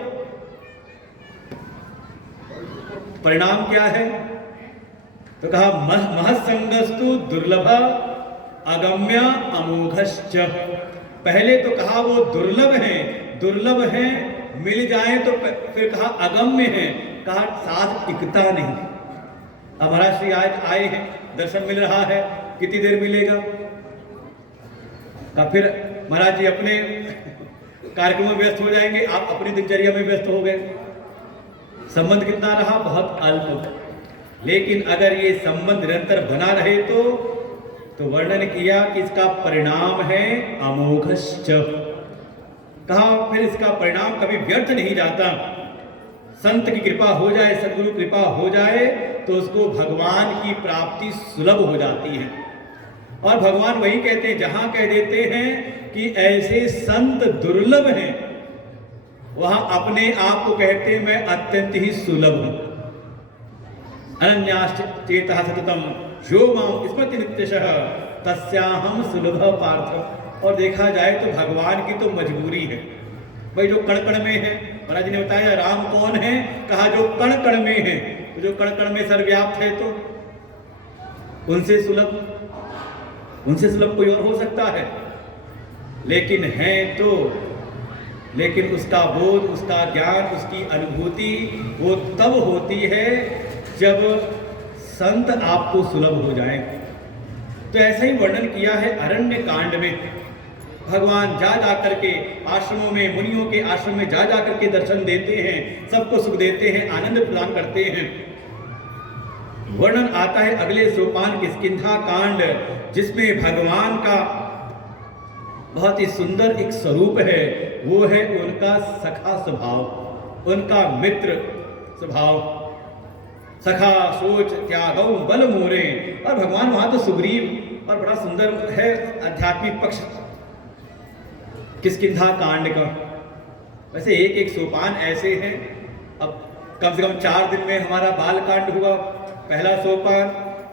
परिणाम क्या है? तो कहा महत्संगस्तु दुर्लभ अगम्य अमोघश्च। पहले तो कहा वो दुर्लभ हैं, मिल जाए तो फिर कहा अगम्य है, कहा साथ टिकता नहीं। अब महाराज श्री आज आए हैं, दर्शन मिल रहा है, कितनी देर मिलेगा? तो फिर महाराज जी अपने कार्यक्रमों में व्यस्त हो जाएंगे, आप अपनी दिनचर्या में व्यस्त हो गए। संबंध कितना रहा? बहुत अल्प। लेकिन अगर ये संबंध निरंतर बना रहे तो वर्णन किया कि इसका परिणाम है अमोघश्च। कहा फिर इसका परिणाम कभी व्यर्थ नहीं जाता। संत की कृपा हो जाए, सद्गुरु कृपा हो जाए तो उसको भगवान की प्राप्ति सुलभ हो जाती है। और भगवान वही कहते हैं, जहां कह देते हैं कि ऐसे संत दुर्लभ हैं, वहां अपने आप को कहते हैं मैं अत्यंत ही सुलभ हूं। अनन्याश्चेतः सततम यो मां स्मृति नित्यशः तस्याहं सुलभ पार्थ। और देखा जाए तो भगवान की तो मजबूरी है भाई, जो कण कण में है। महाराज जी ने बताया राम कौन है? कहा जो कण कण में है। तो जो कण कण में सर्वव्याप्त है तो उनसे सुलभ कोई और हो सकता है? लेकिन है तो, लेकिन उसका बोध, उसका ज्ञान, उसकी अनुभूति वो तब होती है जब संत आपको सुलभ हो जाए। तो ऐसा ही वर्णन किया है अरण्य कांड में। भगवान जा करके आश्रमों में, मुनियों के आश्रम में जा करके दर्शन देते हैं, सबको सुख देते हैं, आनंद प्रदान करते हैं। वर्णन आता है अगले सोपान किष्किंधा कांड, जिसमें भगवान का बहुत ही सुंदर एक स्वरूप है। वो है उनका सखा स्वभाव, उनका मित्र स्वभाव। सखा सोच त्यागौ बल मोरे। और भगवान वहां तो सुग्रीव, और बड़ा सुंदर है आध्यात्मिक पक्ष किष्किंधा कांड का। वैसे एक एक सोपान ऐसे हैं। अब कम से कम 4 दिन में हमारा बाल कांड हुआ, पहला सोपान।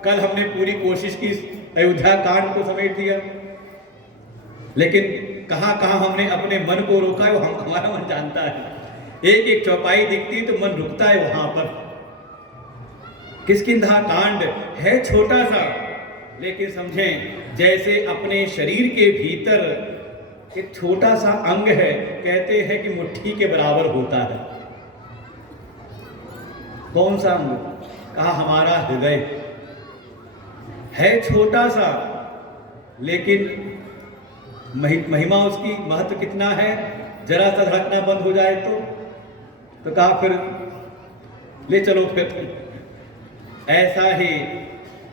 कल हमने पूरी कोशिश की अयोध्या कांड को समेट दिया, लेकिन कहां कहां हमने अपने मन को रोका है वो हमारा मन जानता है। एक एक चौपाई दिखती तो मन रुकता है वहां पर। किष्किंधा कांड है छोटा सा, लेकिन समझें जैसे अपने शरीर के भीतर एक छोटा सा अंग है, कहते हैं कि मुट्ठी के बराबर होता है। कौन सा अंग? कहा हमारा हृदय है छोटा सा, लेकिन महिमा उसकी, महत्व कितना है। जरा सा धड़कना बंद हो जाए तो कहा फिर ले चलो फिर। ऐसा ही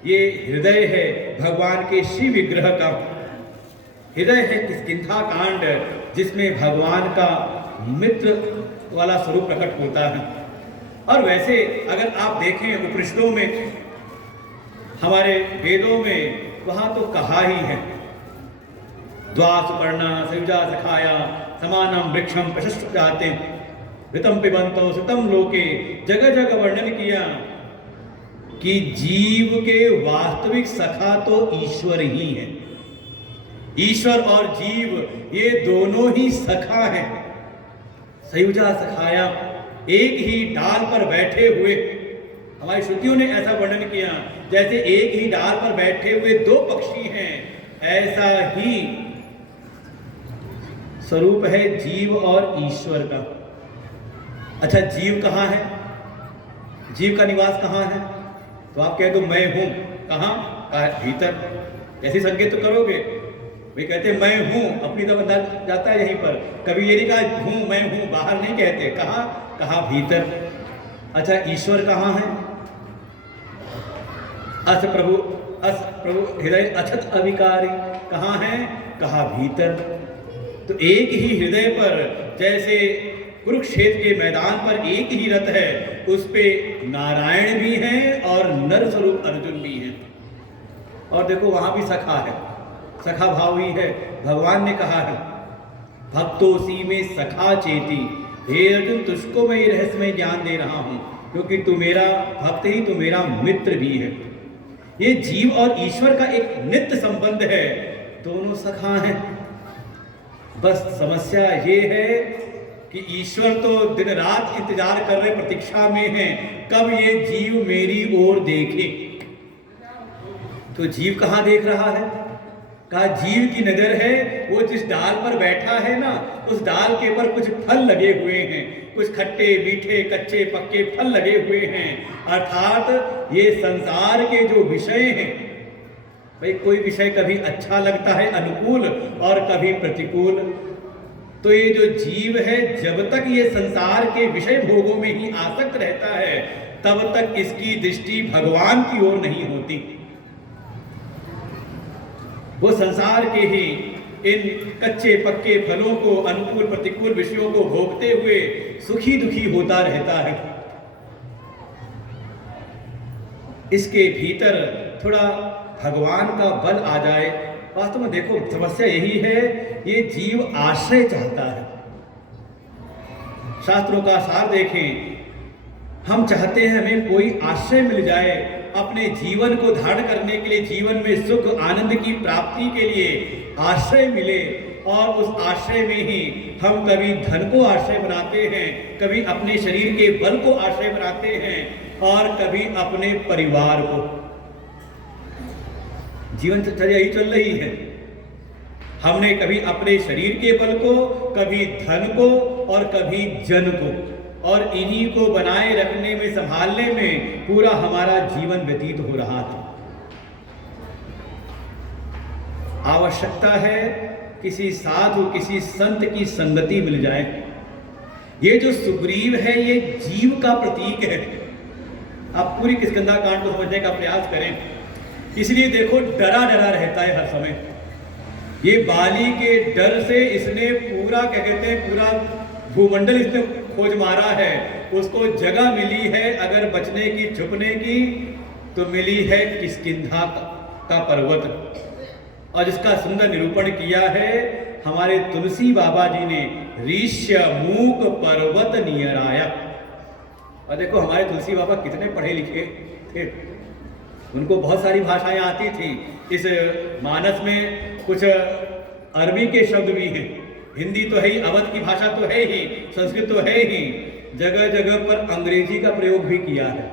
ये हृदय है भगवान के श्री विग्रह का। हृदय है किष्किंधा कांड, जिसमें भगवान का मित्र वाला स्वरूप प्रकट होता है। और वैसे अगर आप देखें उपनिषदों में, हमारे वेदों में, वहां तो कहा ही है द्वासुपर्णा सयुजा सखाया समानम वृक्षम प्रशस्त जाते ऋतम पिबंतो सुतम लोके। जगह जगह वर्णन किया कि जीव के वास्तविक सखा तो ईश्वर ही है। ईश्वर और जीव ये दोनों ही सखा हैं। सयुजा सखाया, एक ही डाल पर बैठे हुए। हमारी श्रुतियों ने ऐसा वर्णन किया जैसे एक ही डाल पर बैठे हुए 2 पक्षी हैं, ऐसा ही स्वरूप है जीव और ईश्वर का। अच्छा, जीव कहाँ है? जीव का निवास कहाँ है? तो आप कह दो मैं हूं। कहाँ? भीतर। ऐसी संकेत तो करोगे। वे कहते मैं हूं, अपनी तो बंदा जाता है यहीं पर। कभी ये नहीं कहा हूं, मैं हूं, बाहर नहीं कहते। कहा भीतर। अच्छा, ईश्वर कहाँ है? अस प्रभु हृदय अछत अविकारी। कहाँ है? कहा भीतर। तो एक ही हृदय पर, जैसे कुरुक्षेत्र के मैदान पर एक ही रथ है, उस पे नारायण भी हैं और नर स्वरूप अर्जुन भी हैं। और देखो वहां भी सखा है, सखा भाव ही है। भगवान ने कहा है भक्तोसी में सखा चेती। हे अर्जुन, तुझको मैं ये रहस्यमय ज्ञान दे रहा हूं, क्योंकि तू मेरा भक्त ही, तू मेरा मित्र भी है। ये जीव और ईश्वर का एक नित्य संबंध है, दोनों सखा हैं। बस समस्या ये है कि ईश्वर तो दिन रात इंतजार कर रहे, प्रतीक्षा में है, कब ये जीव मेरी ओर देखे। तो जीव कहां देख रहा है? कहा जीव की नजर है वो जिस डाल पर बैठा है ना, उस डाल के ऊपर कुछ फल लगे हुए हैं, कुछ खट्टे मीठे कच्चे पक्के फल लगे हुए हैं। अर्थात ये संसार के जो विषय हैं, भाई कोई विषय कभी अच्छा लगता है अनुकूल और कभी प्रतिकूल, तो ये जो जीव है जब तक ये संसार के विषय भोगों में ही आसक्त रहता है तब तक इसकी दृष्टि भगवान की ओर नहीं होती। वो संसार के ही इन कच्चे पक्के फलों को, अनुकूल प्रतिकूल विषयों को भोगते हुए सुखी दुखी होता रहता है। इसके भीतर थोड़ा भगवान का बल आ जाए। वास्तव में देखो समस्या यही है, ये जीव आश्रय चाहता है। शास्त्रों का सार देखें, हम चाहते हैं हमें कोई आश्रय मिल जाए अपने जीवन को धारण करने के लिए, जीवन में सुख आनंद की प्राप्ति के लिए आश्रय मिले। और उस आश्रय में ही हम कभी धन को आश्रय बनाते हैं, कभी अपने शरीर के बल को आश्रय बनाते हैं और कभी अपने परिवार को। जीवन चर्या यही चल रही है। हमने कभी अपने शरीर के बल को, कभी धन को और कभी जन को, और इन्हीं को बनाए रखने में, संभालने में पूरा हमारा जीवन व्यतीत हो रहा था। आवश्यकता है किसी साधु, किसी संत की संगति मिल जाए। ये जो सुग्रीव है ये जीव का प्रतीक है। आप पूरी किष्किंधा कांड को समझने का प्रयास करें। इसलिए देखो डरा डरा रहता है हर समय। ये बाली के डर से इसने पूरा क्या कहते हैं, पूरा भूमंडल इसने खोज मारा है। उसको जगह मिली है अगर बचने की, छुपने की, तो मिली है किष्किंधा का पर्वत। और जिसका सुंदर निरूपण किया है हमारे तुलसी बाबा जी ने, ऋष्य मूक पर्वत नियराया। और देखो हमारे तुलसी बाबा कितने पढ़े लिखे थे, उनको बहुत सारी भाषाएं आती थी। इस मानस में कुछ अरबी के शब्द भी हैं, हिंदी तो है ही, अवध की भाषा तो है ही, संस्कृत तो है ही, जगह जगह पर अंग्रेजी का प्रयोग भी किया है।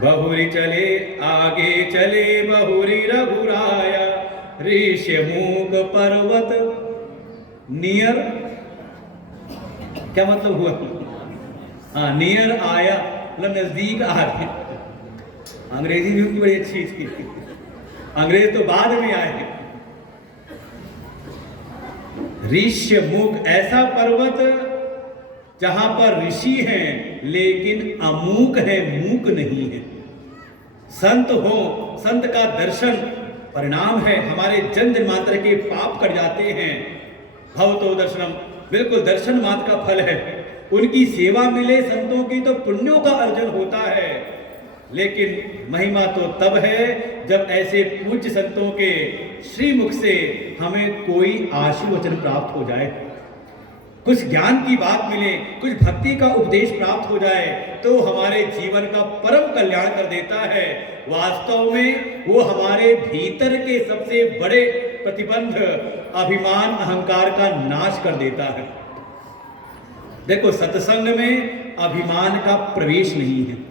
बहुरी चले आगे चले बहुरी रघुराया, ऋष्य मूक पर्वत नियर, क्या मतलब हुआ? हाँ, नियर आया मतलब नजदीक आ गया। अंग्रेजी भी उनकी बड़ी अच्छी थी, अंग्रेज तो बाद में आए हैं। ऋष्य मूक, ऐसा पर्वत जहां पर ऋषि हैं लेकिन अमूक है, मूक नहीं है। संत हो, संत का दर्शन परिणाम है, हमारे जन्म मात्र के पाप कट जाते हैं। भवतो दर्शनम, बिल्कुल दर्शन मात्र का फल है। उनकी सेवा मिले संतों की तो पुण्यों का अर्जन होता है। लेकिन महिमा तो तब है जब ऐसे पूज्य संतों के श्रीमुख से हमें कोई आशीर्वचन प्राप्त हो जाए, कुछ ज्ञान की बात मिले, कुछ भक्ति का उपदेश प्राप्त हो जाए, तो हमारे जीवन का परम कल्याण कर देता है। वास्तव में वो हमारे भीतर के सबसे बड़े प्रतिबंध, अभिमान अहंकार का नाश कर देता है। देखो सत्संग में अभिमान का प्रवेश नहीं है।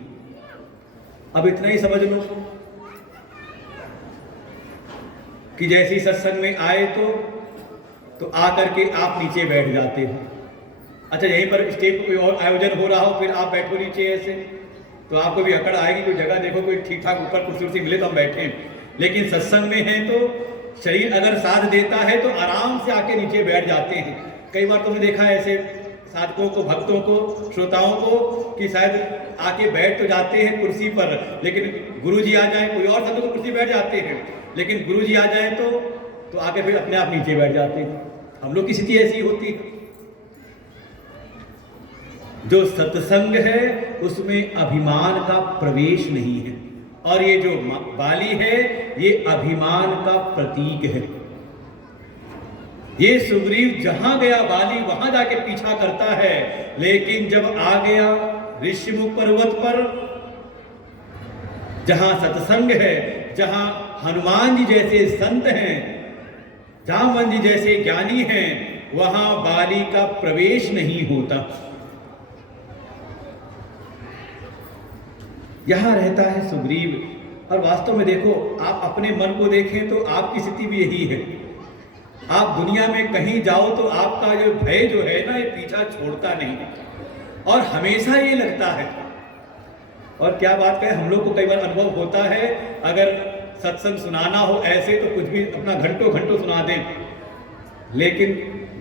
अब इतना ही समझ लो कि जैसे ही सत्संग में आए तो आकर के आप नीचे बैठ जाते हो। अच्छा, यहीं पर स्टेज पर कोई और आयोजन हो रहा हो, फिर आप बैठो नीचे ऐसे, तो आपको भी अकड़ आएगी। कोई जगह देखो, कोई ठीक ठाक ऊपर कुर्सी मिले तो हम बैठे। लेकिन सत्संग में है तो शरीर अगर साथ देता है तो आराम से आके नीचे बैठ जाते हैं। कई बार तुमने देखा है ऐसे साधकों को, भक्तों को, श्रोताओं को कि शायद आके बैठ तो जाते हैं कुर्सी पर, लेकिन गुरुजी आ जाए, कोई और संत तो कुर्सी बैठ जाते हैं, लेकिन गुरुजी आ जाए तो आके फिर अपने आप नीचे बैठ जाते हैं। हम लोग की स्थिति ऐसी होती है। जो सत्संग है उसमें अभिमान का प्रवेश नहीं है, और ये जो बाली है ये अभिमान का प्रतीक है। ये सुग्रीव जहां गया बाली वहां जाके पीछा करता है, लेकिन जब आ गया ऋषिमुख पर्वत पर, जहां सत्संग है, जहां हनुमान जी जैसे संत हैं, जामवंत जी जैसे ज्ञानी हैं, वहां बाली का प्रवेश नहीं होता। यहां रहता है सुग्रीव, और वास्तव में देखो, आप अपने मन को देखें तो आपकी स्थिति भी यही है। आप दुनिया में कहीं जाओ तो आपका जो भय जो है ना, ये पीछा छोड़ता नहीं है और हमेशा ये लगता है। और क्या बात करें, हम लोग को कई बार अनुभव होता है, अगर सत्संग सुनाना हो ऐसे तो कुछ भी अपना घंटों घंटों सुना दें, लेकिन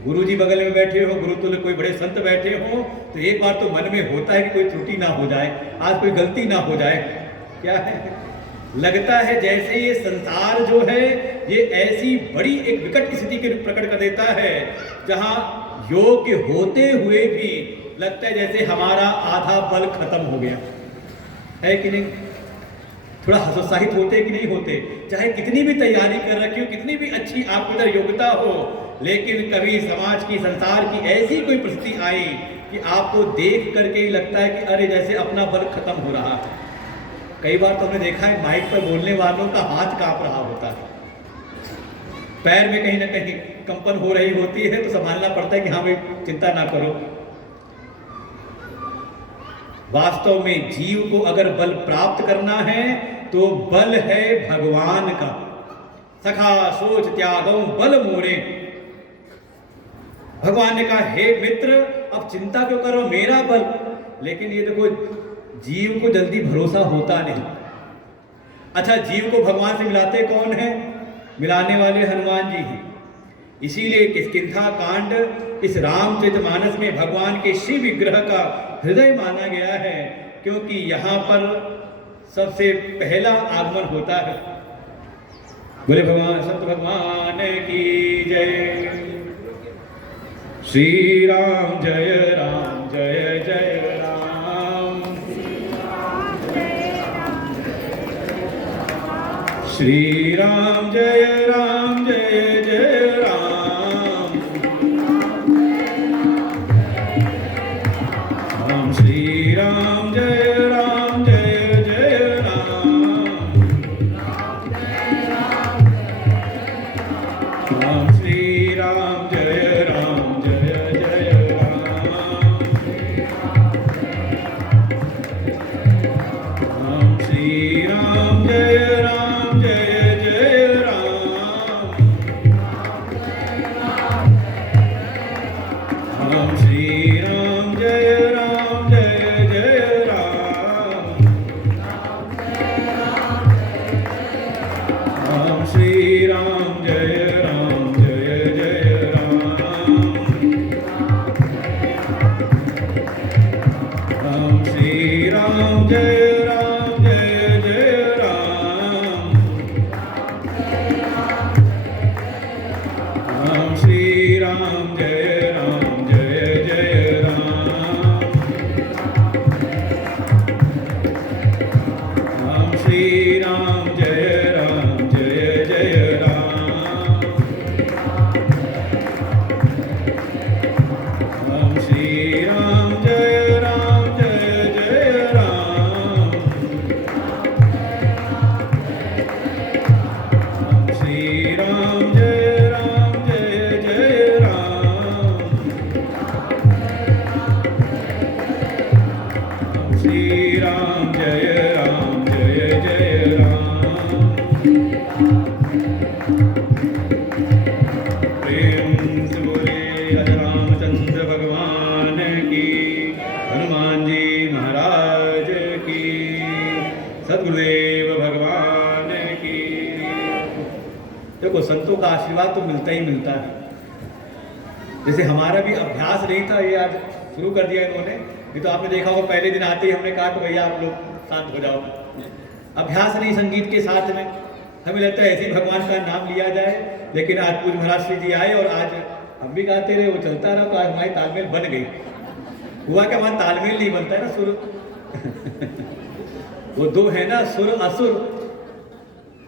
गुरुजी बगल में बैठे हो, गुरुतुल्य कोई बड़े संत बैठे हो, तो एक बार तो मन में होता है कि कोई त्रुटि ना हो जाए, आज कोई गलती ना हो जाए। क्या है, लगता है जैसे ये संसार जो है ये ऐसी बड़ी एक विकट स्थिति के प्रकट कर देता है, जहां योग्य होते हुए भी लगता है जैसे हमारा आधा बल खत्म हो गया है कि नहीं। थोड़ा हतोत्साहित होते कि नहीं होते, चाहे कितनी भी तैयारी कर रखी हो, कितनी भी अच्छी आपके अंदर योग्यता हो, लेकिन कभी समाज की, संसार की ऐसी कोई परिस्थिति आई कि आपको देख करके ही लगता है कि अरे जैसे अपना बल खत्म हो रहा है। कई बार तो हमने देखा है माइक पर बोलने वालों का हाथ कांप रहा होता है, पैर में कहीं ना कहीं कंपन हो रही होती है, तो संभालना पड़ता है कि हाँ भाई चिंता ना करो। वास्तव में जीव को अगर बल प्राप्त करना है तो बल है भगवान का। सखा सोच त्यागों बल मोरे, भगवान ने कहा हे मित्र अब चिंता क्यों करो, मेरा बल। लेकिन ये देखो, जीव को जल्दी भरोसा होता नहीं। अच्छा, जीव को भगवान से मिलाते कौन है? मिलाने वाले हनुमान जी हैं। इसीलिए किष्किंधा कांड इस रामचरितमानस में भगवान के शिव विग्रह का हृदय माना गया है, क्योंकि यहाँ पर सबसे पहला आगमन होता है। बोले भगवान सत्य भगवान की जय। श्री राम जय जय राम। श्री राम जय जय राम। राम श्री राम जय जय राम। राम श्री राम जय जय राम। राम श्री राम जय जय राम। राम श्री राम जय जय राम। राम श्री राम जय जय राम। राम श्री राम जय जय राम। राम श्री राम जय जय राम। राम श्री राम जय जय राम। राम श्री राम जय जय राम। राम श्री राम जय जय राम। राम श्री राम जय जय राम। प्रेम से बोले रामचंद्र भगवान की, हनुमान जी महाराज की, सद्गुरुदेव भगवान की। देखो, संतों का आशीर्वाद तो मिलता ही मिलता है। जैसे हमारा भी अभ्यास नहीं था, ये आज शुरू कर दिया इन्होंने। ये तो आपने देखा होगा, पहले दिन आते ही हमने कहा कि भैया आप लोग शांत हो जाओ। अभ्यास नहीं संगीत के साथ में, हमें लगता है ऐसे ही भगवान का नाम लिया जाए। लेकिन आज पूज्य महाराज श्री जी आए और आज हम भी गाते रहे, वो चलता रहा, तो आज हमारी तालमेल बन गई। हुआ क्या, हमारा तालमेल नहीं बनता है ना, सुर वो दो है ना, सुर असुर।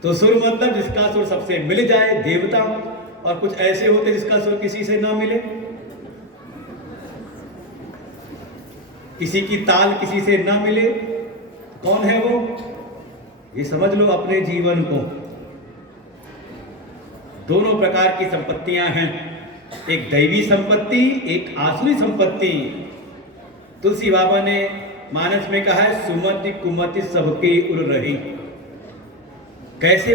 तो सुर मतलब जिसका सुर सबसे मिल जाए, देवता। और कुछ ऐसे होते जिसका सुर किसी से ना मिले, किसी की ताल किसी से ना मिले। कौन है वो? ये समझ लो अपने जीवन को। दोनों प्रकार की संपत्तियां हैं, एक दैवी संपत्ति, एक आसुरी संपत्ति। तुलसी बाबा ने मानस में कहा है, सुमति कुमति सबकी उर रही। कैसे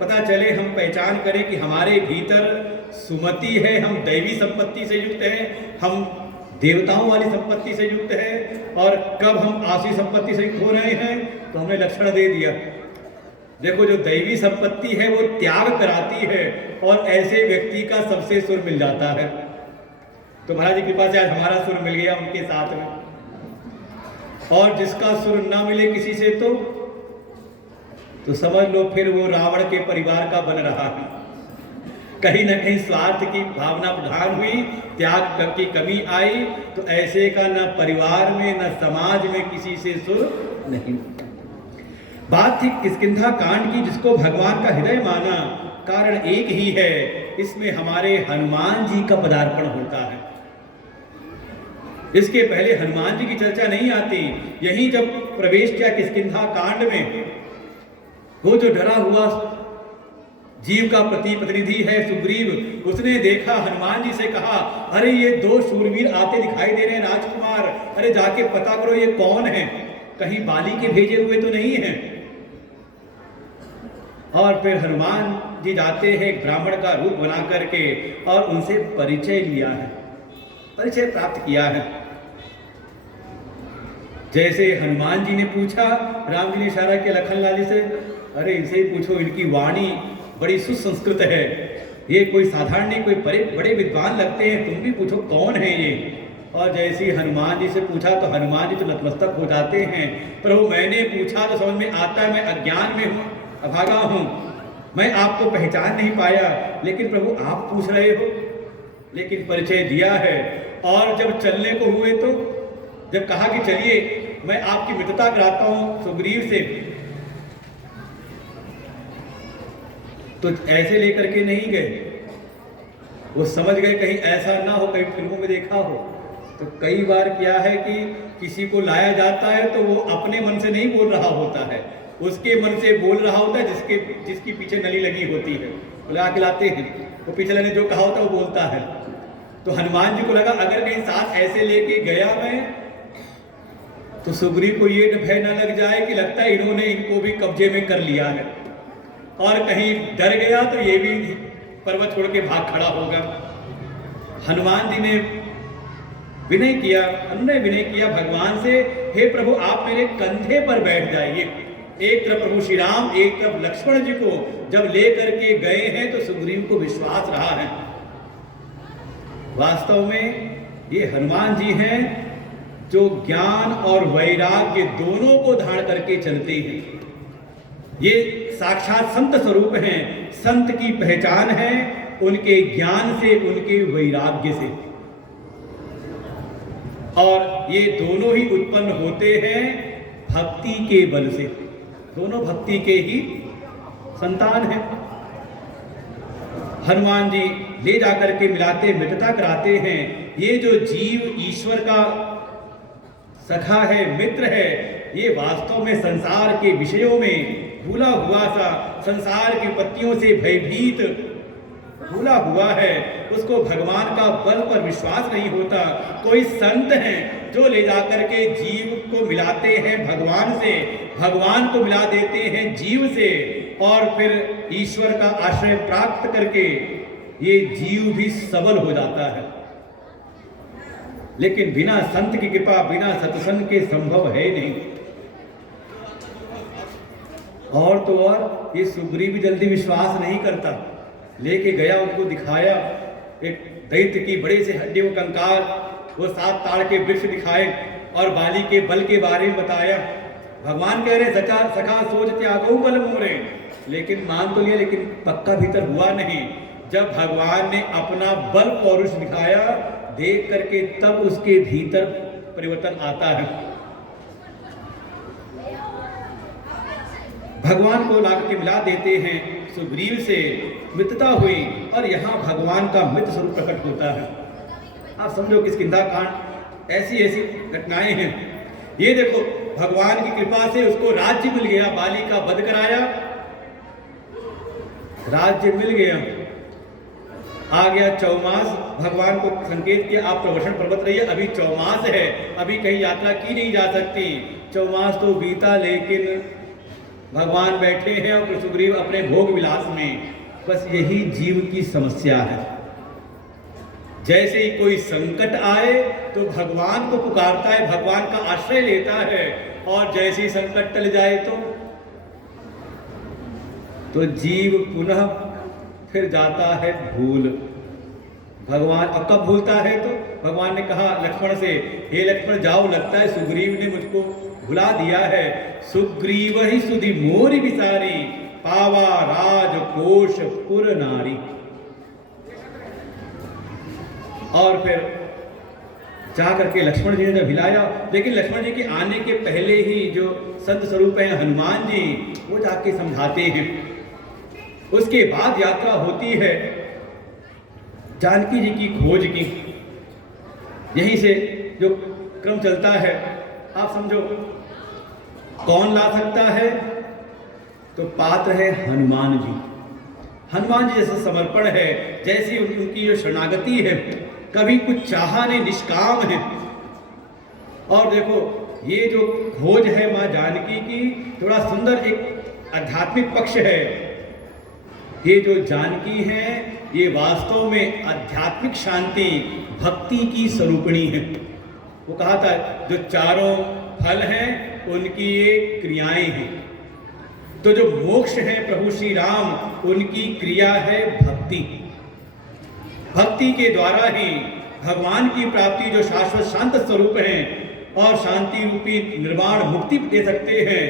पता चले, हम पहचान करें कि हमारे भीतर सुमति है, हम दैवी संपत्ति से युक्त हैं, हम देवताओं वाली संपत्ति से युक्त हैं, और कब हम आसुरी संपत्ति से खो रहे हैं? तो हमने लक्षण दे दिया। देखो, जो दैवी संपत्ति है वो त्याग कराती है, और ऐसे व्यक्ति का सबसे सुर मिल जाता है। तो महाराज की कृपा से आज हमारा सुर मिल गया उनके साथ में, और जिसका सुर ना मिले किसी से तो समझ लो फिर वो रावण के परिवार का बन रहा है। कहीं ना कहीं स्वार्थ की भावना प्रधान हुई, त्याग की कमी आई, तो ऐसे का न परिवार में न समाज में किसी से सुर नहीं। बात थी किष्किंधा कांड की, जिसको भगवान का हृदय माना, कारण एक ही है, इसमें हमारे हनुमान जी का पदार्पण होता है। इसके पहले हनुमान जी की चर्चा नहीं आती। यही जब प्रवेश किया किष्किंधा कांड में, वो जो डरा हुआ जीव का प्रतिनिधि है सुग्रीव, उसने देखा, हनुमान जी से कहा, अरे ये दो शूरवीर आते दिखाई दे रहे हैं राजकुमार, अरे जाके पता करो ये कौन है, कहीं बाली के भेजे हुए तो नहीं हैं। और फिर हनुमान जी जाते हैं एक ब्राह्मण का रूप बना करके, और उनसे परिचय लिया है, परिचय प्राप्त किया है। जैसे हनुमान जी ने पूछा, राम जी ने इशारा किया लखनलाल जी से, अरे इनसे ही पूछो, इनकी वाणी बड़ी सुसंस्कृत है, ये कोई साधारण नहीं, कोई बड़े विद्वान लगते हैं, तुम भी पूछो कौन है ये। और जैसे ही हनुमान जी से पूछा तो हनुमान जी तो नतमस्तक हो जाते हैं, प्रभु मैंने पूछा तो समझ में आता है, मैं अज्ञान में हूँ, अभागा हूँ, मैं आपको पहचान नहीं पाया, लेकिन प्रभु आप पूछ रहे हो। लेकिन परिचय दिया है, और जब चलने को हुए तो जब कहा कि चलिए मैं आपकी मित्रता कराता हूँ सुग्रीव से, तो ऐसे लेकर के नहीं गए, वो समझ गए कहीं ऐसा ना हो, कहीं फिल्मों में देखा हो। तो कई बार क्या है कि किसी को लाया जाता है तो वो अपने मन से नहीं बोल रहा होता है, उसके मन से बोल रहा होता है, जिसकी पीछे नली लगी होती है, बुला के लाते हैं, वो पिछले ने जो कहा होता है वो बोलता है। तो हनुमान जी को लगा अगर कहीं साथ ऐसे लेके गया मैं, तो सुग्रीव को ये भय न लग जाए कि लगता है इन्होंने इनको भी कब्जे में कर लिया है, और कहीं डर गया तो ये भी पर्वत छोड़ के भाग खड़ा होगा। हनुमान जी ने विनय किया, अनुनय विनय किया भगवान से, हे प्रभु आप मेरे कंधे पर बैठ जाइए। एक तरफ प्रभु श्री राम, एक तरफ लक्ष्मण जी को जब लेकर के गए हैं तो सुग्रीव को विश्वास रहा है। वास्तव में ये हनुमान जी हैं जो ज्ञान और वैराग्य दोनों को धारण करके चलते हैं। ये साक्षात संत स्वरूप हैं, संत की पहचान है उनके ज्ञान से, उनके वैराग्य से, और ये दोनों ही उत्पन्न होते हैं भक्ति के बल से, दोनों भक्ति के ही संतान हैं। हनुमान जी ले जाकर के मिलाते, मित्रता कराते हैं। ये जो जीव ईश्वर का सखा है, मित्र है, ये वास्तव में संसार के विषयों में भूला हुआ सा, संसार की पत्तियों से भयभीत भूला हुआ है, उसको भगवान का बल पर विश्वास नहीं होता। कोई संत हैं जो ले जाकर के जीव को मिलाते हैं भगवान से, भगवान को मिला देते हैं जीव से, और फिर ईश्वर का आश्रय प्राप्त करके ये जीव भी सबल हो जाता है। लेकिन बिना संत की कृपा, बिना सत्संग के संभव है नहीं। और तो और ये सुग्रीव भी जल्दी विश्वास नहीं करता, लेके गया, उनको दिखाया एक दैत्य की बड़े से हड्डियों कंकाल, वो 7 ताड़ के वृक्ष दिखाए और बाली के बल के बारे में बताया। भगवान कह रहे सखा सोच त्यागो बल मोरे, लेकिन मान तो लिया, लेकिन पक्का भीतर हुआ नहीं। जब भगवान ने अपना बल पौरुष दिखाया देख करके, तब उसके भीतर परिवर्तन आता है। भगवान को लाकर के मिला देते हैं, सुग्रीव से मित्रता हुई, और यहाँ भगवान का मित्र स्वरूप प्रकट होता है। आप समझो किष्किंधा कांड, ऐसी ऐसी घटनाएं हैं। ये देखो भगवान की कृपा से उसको राज्य मिल गया, बाली का वध कराया, राज्य मिल गया, आ गया चौमास। भगवान को संकेत किया आप प्रवचन पर्वत रहिए, अभी चौमास है, अभी कहीं यात्रा की नहीं जा सकती। चौमास तो बीता, लेकिन भगवान बैठे हैं और सुग्रीव अपने भोग विलास में। बस यही जीव की समस्या है। जैसे ही कोई संकट आए तो भगवान को पुकारता है, भगवान का आश्रय लेता है, और जैसे ही संकट टल जाए तो जीव पुनः फिर जाता है भूल। भगवान अब कब भूलता है तो भगवान ने कहा लक्ष्मण से, हे लक्ष्मण जाओ, लगता है सुग्रीव ने मुझको भुला दिया है। सुग्रीव ही सुधि मोरी विसारी, पावा राज कोश पुर नारी। और फिर जा करके लक्ष्मण जी ने जब हिलाया, लेकिन लक्ष्मण जी के आने के पहले ही जो संत स्वरूप हैं हनुमान जी, वो जाके समझाते हैं। उसके बाद यात्रा होती है जानकी जी की खोज की। यहीं से जो क्रम चलता है, आप समझो कौन ला सकता है, तो पात्र है हनुमान जी। हनुमान जी जैसा समर्पण है, जैसी उनकी जो शरणागति है, कभी कुछ चाहा नहीं, निष्काम है। और देखो ये जो खोज है माँ जानकी की, थोड़ा सुंदर एक आध्यात्मिक पक्ष है। ये जो जानकी है ये वास्तव में आध्यात्मिक शांति भक्ति की स्वरूपिणी है। वो कहा था जो चारों फल हैं उनकी ये क्रियाएं हैं। तो जो मोक्ष है प्रभु श्री राम, उनकी क्रिया है भक्ति। भक्ति के द्वारा ही भगवान की प्राप्ति, जो शाश्वत शांत स्वरूप हैं और शांति रूपी निर्वाण मुक्ति दे सकते हैं,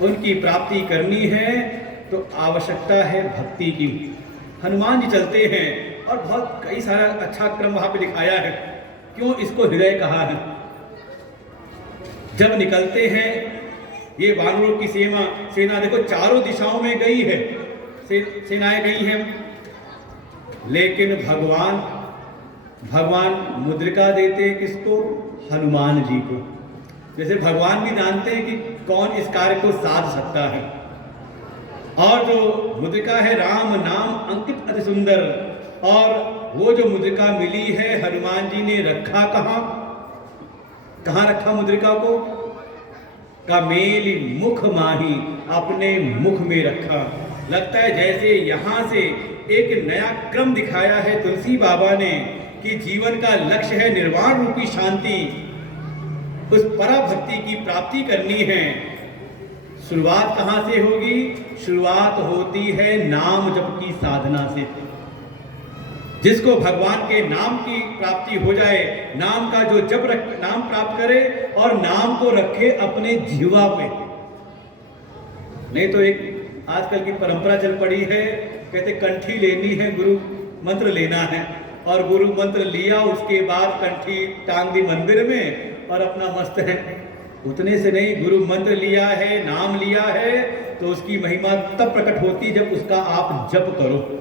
उनकी प्राप्ति करनी है तो आवश्यकता है भक्ति की। हनुमान जी चलते हैं और बहुत कई सारा अच्छा क्रम वहां पे दिखाया है। क्यों इसको हृदय कहा है? जब निकलते हैं ये वानरों की सेना देखो चारों दिशाओं में गई है, सेनाएं गई हैं, लेकिन भगवान मुद्रिका देते किसको? हनुमान जी को। जैसे भगवान भी जानते हैं कि कौन इस कार्य को साध सकता है। और जो मुद्रिका है राम नाम अंकित अति सुंदर, और वो जो मुद्रिका मिली है हनुमान जी ने रखा कहाँ रखा मुद्रिका को? का मेली मुख माही, अपने मुख में रखा। लगता है जैसे यहाँ से एक नया क्रम दिखाया है तुलसी बाबा ने कि जीवन का लक्ष्य है निर्वाण रूपी शांति, उस पराभक्ति की प्राप्ति करनी है। शुरुआत कहाँ से होगी? शुरुआत होती है नाम जप की साधना से। जिसको भगवान के नाम की प्राप्ति हो जाए, नाम का जो जप नाम प्राप्त करे और नाम को रखे अपने जीवा पे। नहीं तो एक आजकल की परंपरा चल पड़ी है, कहते कंठी लेनी है, गुरु मंत्र लेना है, और गुरु मंत्र लिया उसके बाद कंठी टांग दी मंदिर में और अपना मस्त है। उतने से नहीं, गुरु मंत्र लिया है, नाम लिया है, तो उसकी महिमा तब प्रकट होती जब उसका आप जप करो।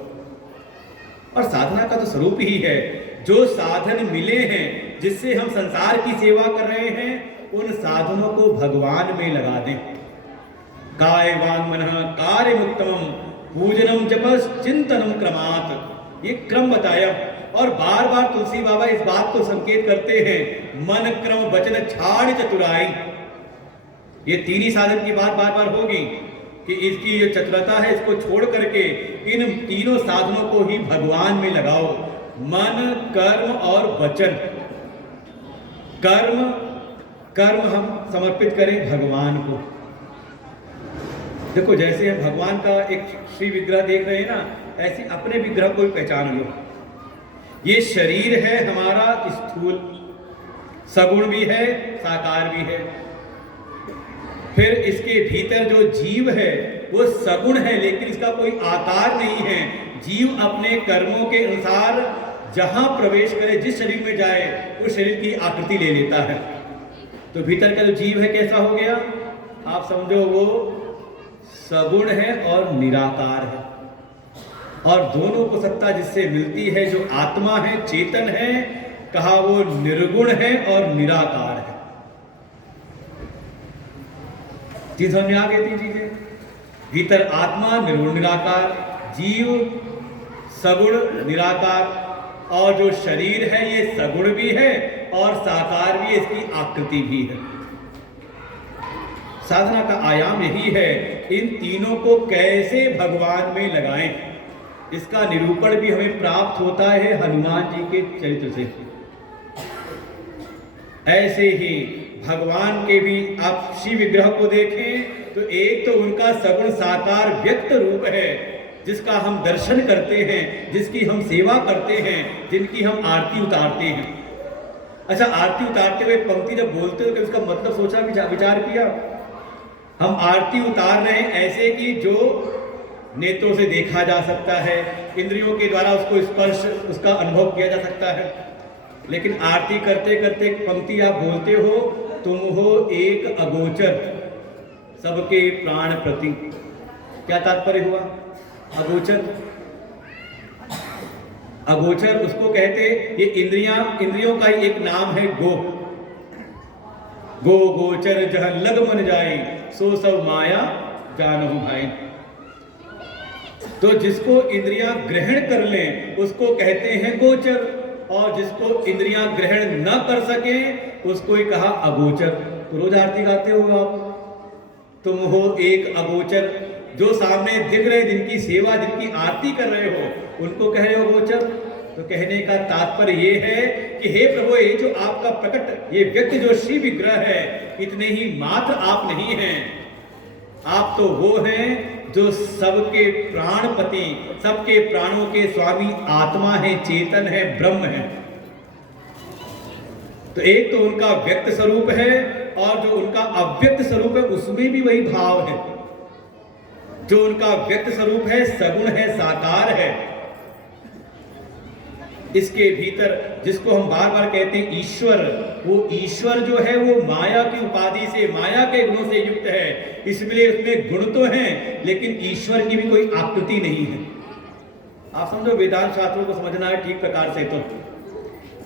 और साधना का तो स्वरूप ही है, जो साधन मिले हैं जिससे हम संसार की सेवा कर रहे हैं, उन साधनों को भगवान में लगा दें। काय वांग मनः कार्य मुक्तमम पूजनम जपस चिंतनम क्रमात्, ये क्रम बताया। और बार बार तुलसी बाबा इस बात को संकेत करते हैं, मन क्रम वचन छाड़ चतुराई। ये तीन ही साधन की बात बार बार होगी कि इसकी जो चतुरता है इसको छोड़ करके इन तीनों साधनों को ही भगवान में लगाओ। मन, कर्म और वचन। कर्म हम समर्पित करें भगवान को। देखो जैसे हम भगवान का एक श्री विग्रह देख रहे हैं ना, ऐसे अपने विग्रह को भी पहचान लो। ये शरीर है हमारा स्थूल, सगुण भी है, साकार भी है। फिर इसके भीतर जो जीव है वो सगुण है, लेकिन इसका कोई आकार नहीं है। जीव अपने कर्मों के अनुसार जहां प्रवेश करे, जिस शरीर में जाए, उस शरीर की आकृति ले लेता है। तो भीतर का जो जीव है कैसा हो गया? आप समझो वो सगुण है और निराकार है। और दोनों को सत्ता जिससे मिलती है, जो आत्मा है, चेतन है, कहा वो निर्गुण है और निराकार है। चीज समझ में आ गई? तीन चीजें, भीतर आत्मा निर्गुण निराकार, जीव सगुण निराकार, और जो शरीर है ये सगुण भी है और साकार भी है, इसकी आकृति भी है। साधना का आयाम यही है, इन तीनों को कैसे भगवान में लगाएं। इसका निरूपण भी हमें प्राप्त होता है हनुमान जी के चरित्र से। ऐसे ही भगवान के भी आप शिव विग्रह को देखें तो एक तो उनका सगुण साकार व्यक्त रूप है, जिसका हम दर्शन करते हैं, जिसकी हम सेवा करते हैं, जिनकी हम आरती उतारते हैं। अच्छा, आरती उतारते हुए पंक्ति जब बोलते हो कि उसका मतलब सोचा, विचार किया? हम आरती उतार रहे हैं ऐसे कि जो नेत्रों से देखा जा सकता है, इंद्रियों के द्वारा उसको स्पर्श, उसका अनुभव किया जा सकता है। लेकिन आरती करते करते पंक्ति आप बोलते हो, तुम हो एक अगोचर सबके प्राण प्रति। क्या तात्पर्य हुआ? अगोचर, अगोचर उसको कहते, ये इंद्रियों का ही एक नाम है गो। गो गोचर जहां लग मन जाए, सो सब माया जानहु भाई। तो जिसको इंद्रियां ग्रहण कर लें उसको कहते हैं गोचर, और जिसको इंद्रियां ग्रहण न कर सके उसको ही कहा अगोचर। तो रोज आरती गाते हो आप, तुम हो एक अगोचर, जो सामने दिख रहे, जिनकी सेवा, जिनकी आरती कर रहे हो, उनको कह रहे हो गोचर। तो कहने का तात्पर्य ये है कि हे प्रभु, ये जो आपका प्रकट, ये व्यक्ति जो शिव विग्रह है, इतने ही मात्र आप नहीं हैं, आप तो वो हैं जो सबके प्राणपति, सबके प्राणों के स्वामी आत्मा है, चेतन है, ब्रह्म है। तो एक तो उनका व्यक्त स्वरूप है, और जो उनका अव्यक्त स्वरूप है उसमें भी वही भाव है। जो उनका व्यक्त स्वरूप है, सगुण है, साकार है, इसके भीतर जिसको हम बार बार कहते हैं ईश्वर, वो ईश्वर जो है वो माया की उपाधि से, माया के गुणों से युक्त है। इसलिए उसमें गुण तो हैं, लेकिन ईश्वर की भी कोई आकृति नहीं है। आप समझो, वेदांत शास्त्रों को समझना है ठीक प्रकार से तो।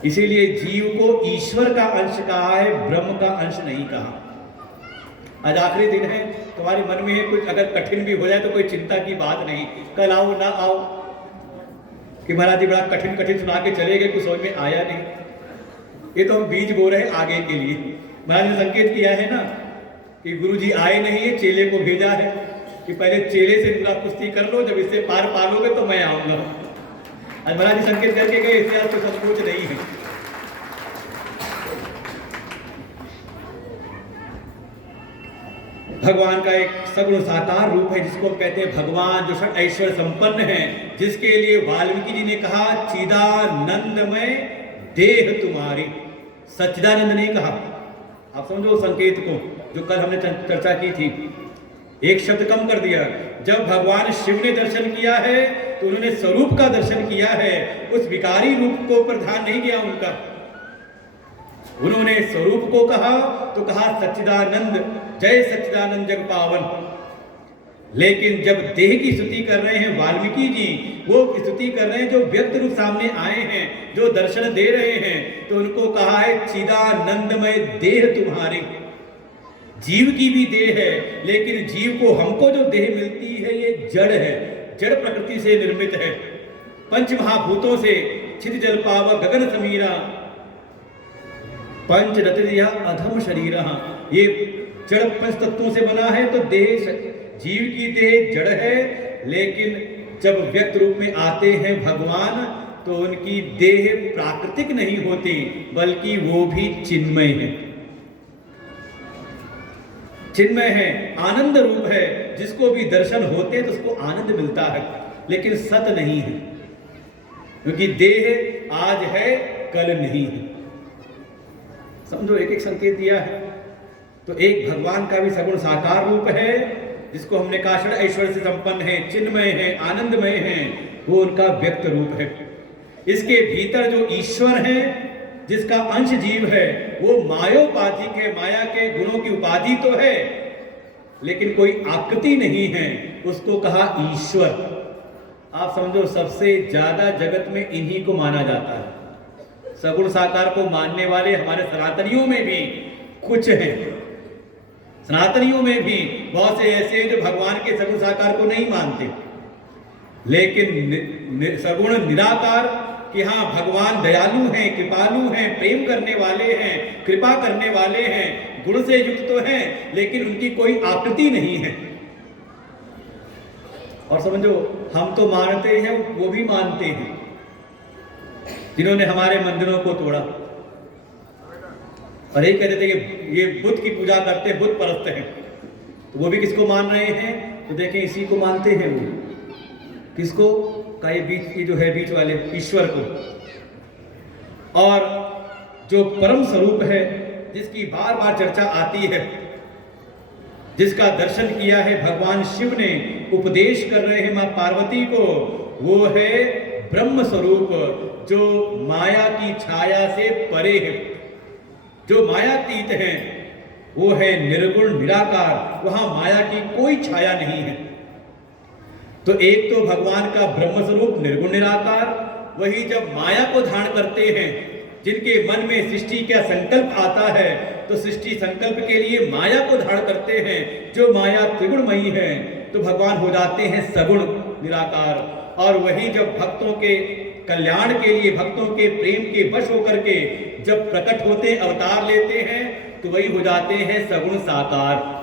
इसीलिए जीव को ईश्वर का अंश कहा है, ब्रह्म का अंश नहीं कहा। आज आखिरी दिन है, तुम्हारे मन में है कुछ अगर कठिन भी हो जाए तो कोई चिंता की बात नहीं, कल आओ ना आओ कि महाराज जी बड़ा कठिन कठिन सुना के चले गए, कुछ समझ में आया नहीं। ये तो हम बीज बो रहे हैं आगे के लिए। महाराज ने संकेत किया है ना कि गुरु जी आए नहीं है, चेले को भेजा है कि पहले चेले से पूरा कुश्ती कर लो, जब इससे पार पालोगे तो मैं आऊंगा। आज महाराज जी संकेत करके गए, इससे आज कोई संकोच नहीं है। भगवान का एक सगुण साकार रूप है, जिसको कहते हैं भगवान, जो षट ऐश्वर्य संपन्न है, जिसके लिए वाल्मीकि जी ने कहा चिदानंदमय देह तुम्हारी। सच्चिदानंद नहीं कहा। आप समझो संकेत को, जो कल हमने चर्चा की थी, एक शब्द कम कर दिया। जब भगवान शिव ने दर्शन किया है तो उन्होंने स्वरूप का दर्शन किया है, उस विकारी रूप को पर ध्यान नहीं किया उनका। उन्होंने स्वरूप को कहा तो कहा सच्चिदानंद, जय सच्चिदानंद जग पावन। लेकिन जब देह की स्तुति कर रहे हैं वाल्मीकि जी, वो स्तुति कर रहे हैं जो व्यक्त रूप सामने आए हैं, जो दर्शन दे रहे हैं, तो उनको कहा है चिदानंदमय देह तुम्हारी। जीव की भी देह है, लेकिन जीव को, हमको जो देह मिलती है ये जड़ है, जड़ प्रकृति से निर्मित है। पंच महाभूतों से, छिद जल पाव गगन समीरा, पंच रतिया अधम शरीर, ये जड़ पंच तत्वों से बना है। तो देह, जीव की देह जड़ है, लेकिन जब व्यक्त रूप में आते हैं भगवान तो उनकी देह प्राकृतिक नहीं होती, बल्कि वो भी चिन्मय है। चिन्मय है, आनंद रूप है, जिसको भी दर्शन होते हैं तो उसको आनंद मिलता है, लेकिन सत नहीं है, क्योंकि देह आज है कल नहीं है। समझो, एक एक संकेत दिया है। तो एक भगवान का भी सगुण साकार रूप है, जिसको हमने कहा षड ऐश्वर्य से संपन्न है, चिन्मय है, आनंदमय है, वो उनका व्यक्त रूप है। इसके भीतर जो ईश्वर है, जिसका अंश जीव है, वो मायोपाधिक है, माया के गुणों की उपाधि तो है, लेकिन कोई आकृति नहीं है, उसको कहा ईश्वर। आप समझो, सबसे ज्यादा जगत में इन्हीं को माना जाता है। सगुण साकार को मानने वाले हमारे सनातनियों में भी कुछ हैं। सनातनियों में भी बहुत से ऐसे हैं जो भगवान के सगुण साकार को नहीं मानते, लेकिन सगुण निराकार कि हाँ भगवान दयालु हैं, कृपालु हैं, प्रेम करने वाले हैं, कृपा करने वाले हैं, गुण से युक्त तो हैं, लेकिन उनकी कोई आकृति नहीं है। और समझो, हम तो मानते हैं, वो भी मानते हैं, जिन्होंने हमारे मंदिरों को तोड़ा और ये कहते थे कि ये बुद्ध की पूजा करते, बुद्ध परस्त हैं, तो वो भी किसको मान रहे हैं? तो देखें, इसी को मानते हैं वो। किसको? का ये बीच, ये जो है बीच वाले ईश्वर को। और जो परम स्वरूप है, जिसकी बार बार चर्चा आती है, जिसका दर्शन किया है भगवान शिव ने, उपदेश कर रहे हैं मां पार्वती को, वो है ब्रह्म स्वरूप, जो माया की छाया से परे है, जो मायातीत है, वो है निर्गुण निराकार, वहां माया की कोई छाया नहीं है। तो एक तो भगवान का ब्रह्म स्वरूप निर्गुण निराकार, वही जब माया को धारण करते हैं, जिनके मन में सृष्टि का संकल्प आता है, तो सृष्टि संकल्प के लिए माया को धारण करते हैं, जो माया त्रिगुणमयी है, तो भगवान हो जाते हैं सगुण निराकार। और वही जब भक्तों के कल्याण के लिए, भक्तों के प्रेम के वश होकर के जब प्रकट होते, अवतार लेते हैं, तो वही हो जाते हैं सगुण साकार।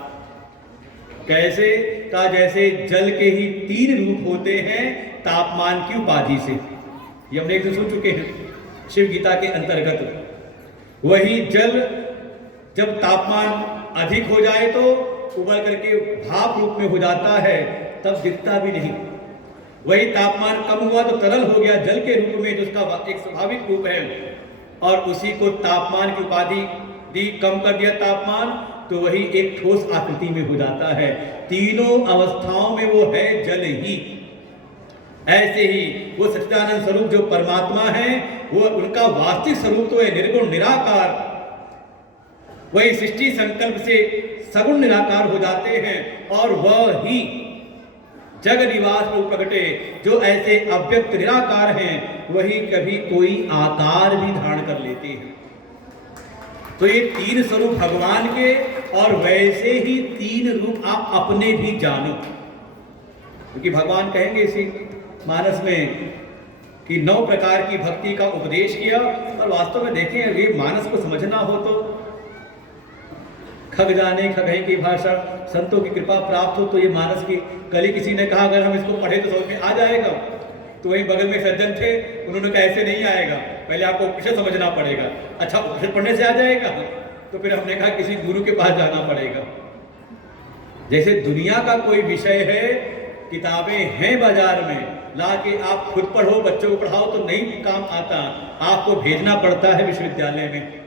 कैसे? का जैसे जल के ही 3 रूप होते हैं तापमान की उपाधि से, ये हमने एक दिन सुन चुके हैं शिव गीता के अंतर्गत। वही जल जब तापमान अधिक हो जाए तो उबल करके भाप रूप में हो जाता है, तब दिखता भी नहीं। वही तापमान कम हुआ तो तरल हो गया जल के रूप में, जो उसका एक स्वाभाविक रूप है, और उसी को तापमान की उपाधि दी, कम कर दिया तापमान, तो वही एक ठोस आकृति में हो जाता है। तीनों अवस्थाओं में वो है जल ही। ऐसे ही वो सच्चिदानंद स्वरूप जो परमात्मा है, वो उनका वास्तविक स्वरूप तो है निर्गुण निराकार, वही सृष्टि संकल्प से सगुण निराकार हो जाते हैं, और वह ही जग निवास रूप प्रगटे, जो ऐसे अव्यक्त निराकार हैं, वही कभी कोई आकार भी धारण कर लेते हैं। तो ये 3 स्वरूप भगवान के, और वैसे ही 3 रूप आप अपने भी जानो, क्योंकि भगवान कहेंगे इसी मानस में कि 9 प्रकार की भक्ति का उपदेश किया। और वास्तव में देखें, ये मानस को समझना हो तो खग जाने खगें की भाषा, संतों की कृपा प्राप्त हो तो ये मानस की, कल ही किसी ने कहा अगर हम इसको पढ़े तो समझ में आ जाएगा, तो वहीं बगल में सज्जन थे, उन्होंने कहा ऐसे नहीं आएगा, पहले आपको उपनिषद समझना पड़ेगा। अच्छा, उपनिषद पढ़ने से आ जाएगा? तो फिर हमने कहा किसी गुरु के पास जाना पड़ेगा। जैसे दुनिया का कोई विषय है, किताबें हैं बाजार में, ला के आप खुद पढ़ो, बच्चों को पढ़ाओ तो नहीं काम आता, आपको भेजना पड़ता है विश्वविद्यालय में,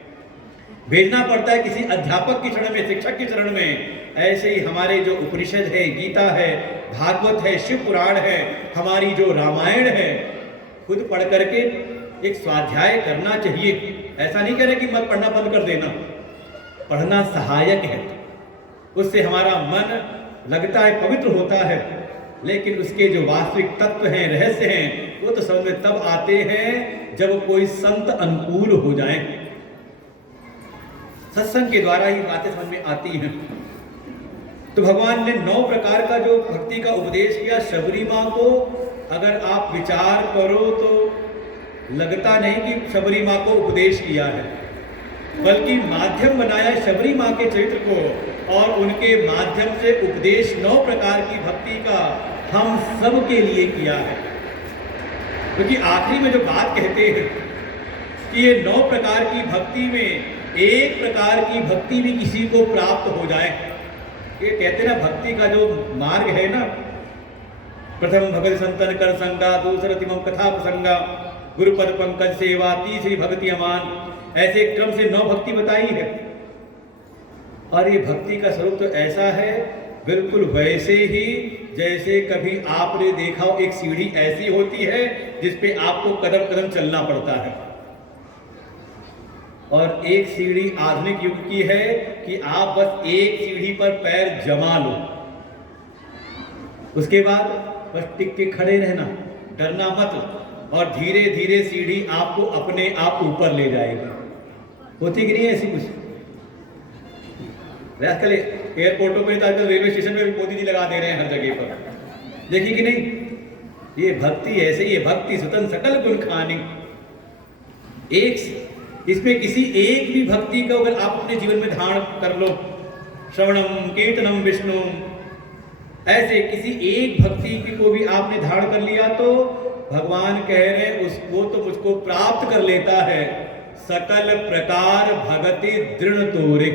भेजना पड़ता है किसी अध्यापक की शरण में, शिक्षक की शरण में। ऐसे ही हमारे जो उपनिषद है, गीता है, भागवत है, शिव पुराण है, हमारी जो रामायण है, खुद पढ़ करके एक स्वाध्याय करना चाहिए। ऐसा नहीं कह रहे कि मत पढ़ना बंद कर देना, पढ़ना सहायक है, उससे हमारा मन लगता है पवित्र होता है, लेकिन उसके जो वास्तविक तत्व हैं, रहस्य हैं, वो तो समझ में तब आते हैं जब कोई संत अनुकूल हो जाए। सत्संग के द्वारा ही बातें समझ में आती हैं। तो भगवान ने 9 प्रकार का जो भक्ति का उपदेश किया, शबरी माँ को अगर आप विचार करो तो लगता नहीं कि शबरी माँ को उपदेश किया है, बल्कि माध्यम बनाया शबरी माँ के चरित्र को, और उनके माध्यम से उपदेश 9 प्रकार की भक्ति का हम सब के लिए किया है। क्योंकि आखिरी में जो बात कहते हैं कि ये 9 प्रकार की भक्ति में एक प्रकार की भक्ति भी किसी को प्राप्त हो जाए, ये कहते ना भक्ति का जो मार्ग है ना, प्रथम भगत संतन कर संगा, दूसरा तिमम कथा प्रसंगा, गुरुपद पंकज सेवा, तीसरी भक्ति अमान, ऐसे क्रम से 9 भक्ति बताई है। और ये भक्ति का स्वरूप तो ऐसा है, बिल्कुल वैसे ही जैसे कभी आपने देखा हो एक सीढ़ी ऐसी होती है जिसपे आपको कदम कदम चलना पड़ता है, और एक सीढ़ी आधुनिक युग की है कि आप बस एक सीढ़ी पर पैर जमा लो, उसके बाद बस टिक के खड़े रहना, डरना मत, और धीरे धीरे सीढ़ी आपको अपने आप ऊपर ले जाएगी। होती कि नहीं ऐसी कुछ? आजकल एयरपोर्टों पर, आजकल रेलवे स्टेशन में भी मोदी जी लगा दे रहे हैं हर जगह पर, देखिए कि नहीं? ये भक्ति ऐसे ही है, भक्ति सुतन सकल गुण खानी, एक इसमें किसी एक भी भक्ति को अगर आप अपने जीवन में धारण कर लो, श्रवणम कीर्तनम विष्णु, ऐसे किसी एक भक्ति की को भी आपने धारण कर लिया तो भगवान कह रहे हैं उसको तो मुझको प्राप्त कर लेता है, सकल प्रकार भगति दृढ़ तोरे।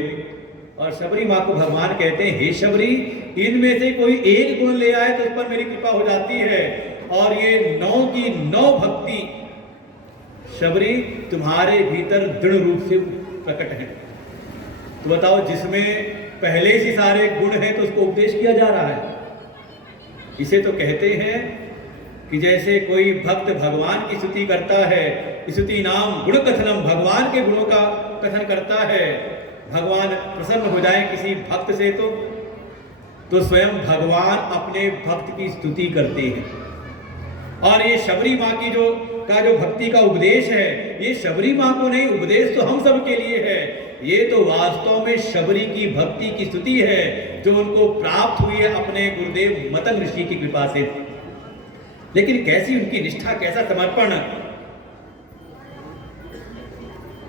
और शबरी माँ को भगवान कहते हैं, हे शबरी, इनमें से कोई एक गुण ले आए तो उस पर मेरी कृपा हो जाती है। और ये 9 की 9 भक्ति शबरी तुम्हारे भीतर दृढ़ रूप से प्रकट है। तो बताओ, जिसमें पहले से सारे गुण हैं तो उसको उपदेश किया जा रहा है। इसे तो कहते हैं कि जैसे कोई भक्त भगवान की स्तुति करता है, स्तुति नाम गुण कथनम, भगवान के गुणों का कथन करता है, भगवान प्रसन्न हो जाए किसी भक्त से तो स्वयं भगवान अपने भक्त की स्तुति करते हैं। और ये शबरी माँ की जो भक्ति का उपदेश है, ये शबरी माँ को नहीं, उपदेश तो हम सब के लिए है। ये तो वास्तव में शबरी की भक्ति की स्तुति है जो उनको प्राप्त हुई है अपने गुरुदेव मतंग ऋषि की कृपा से। लेकिन कैसी उनकी निष्ठा, कैसा समर्पण।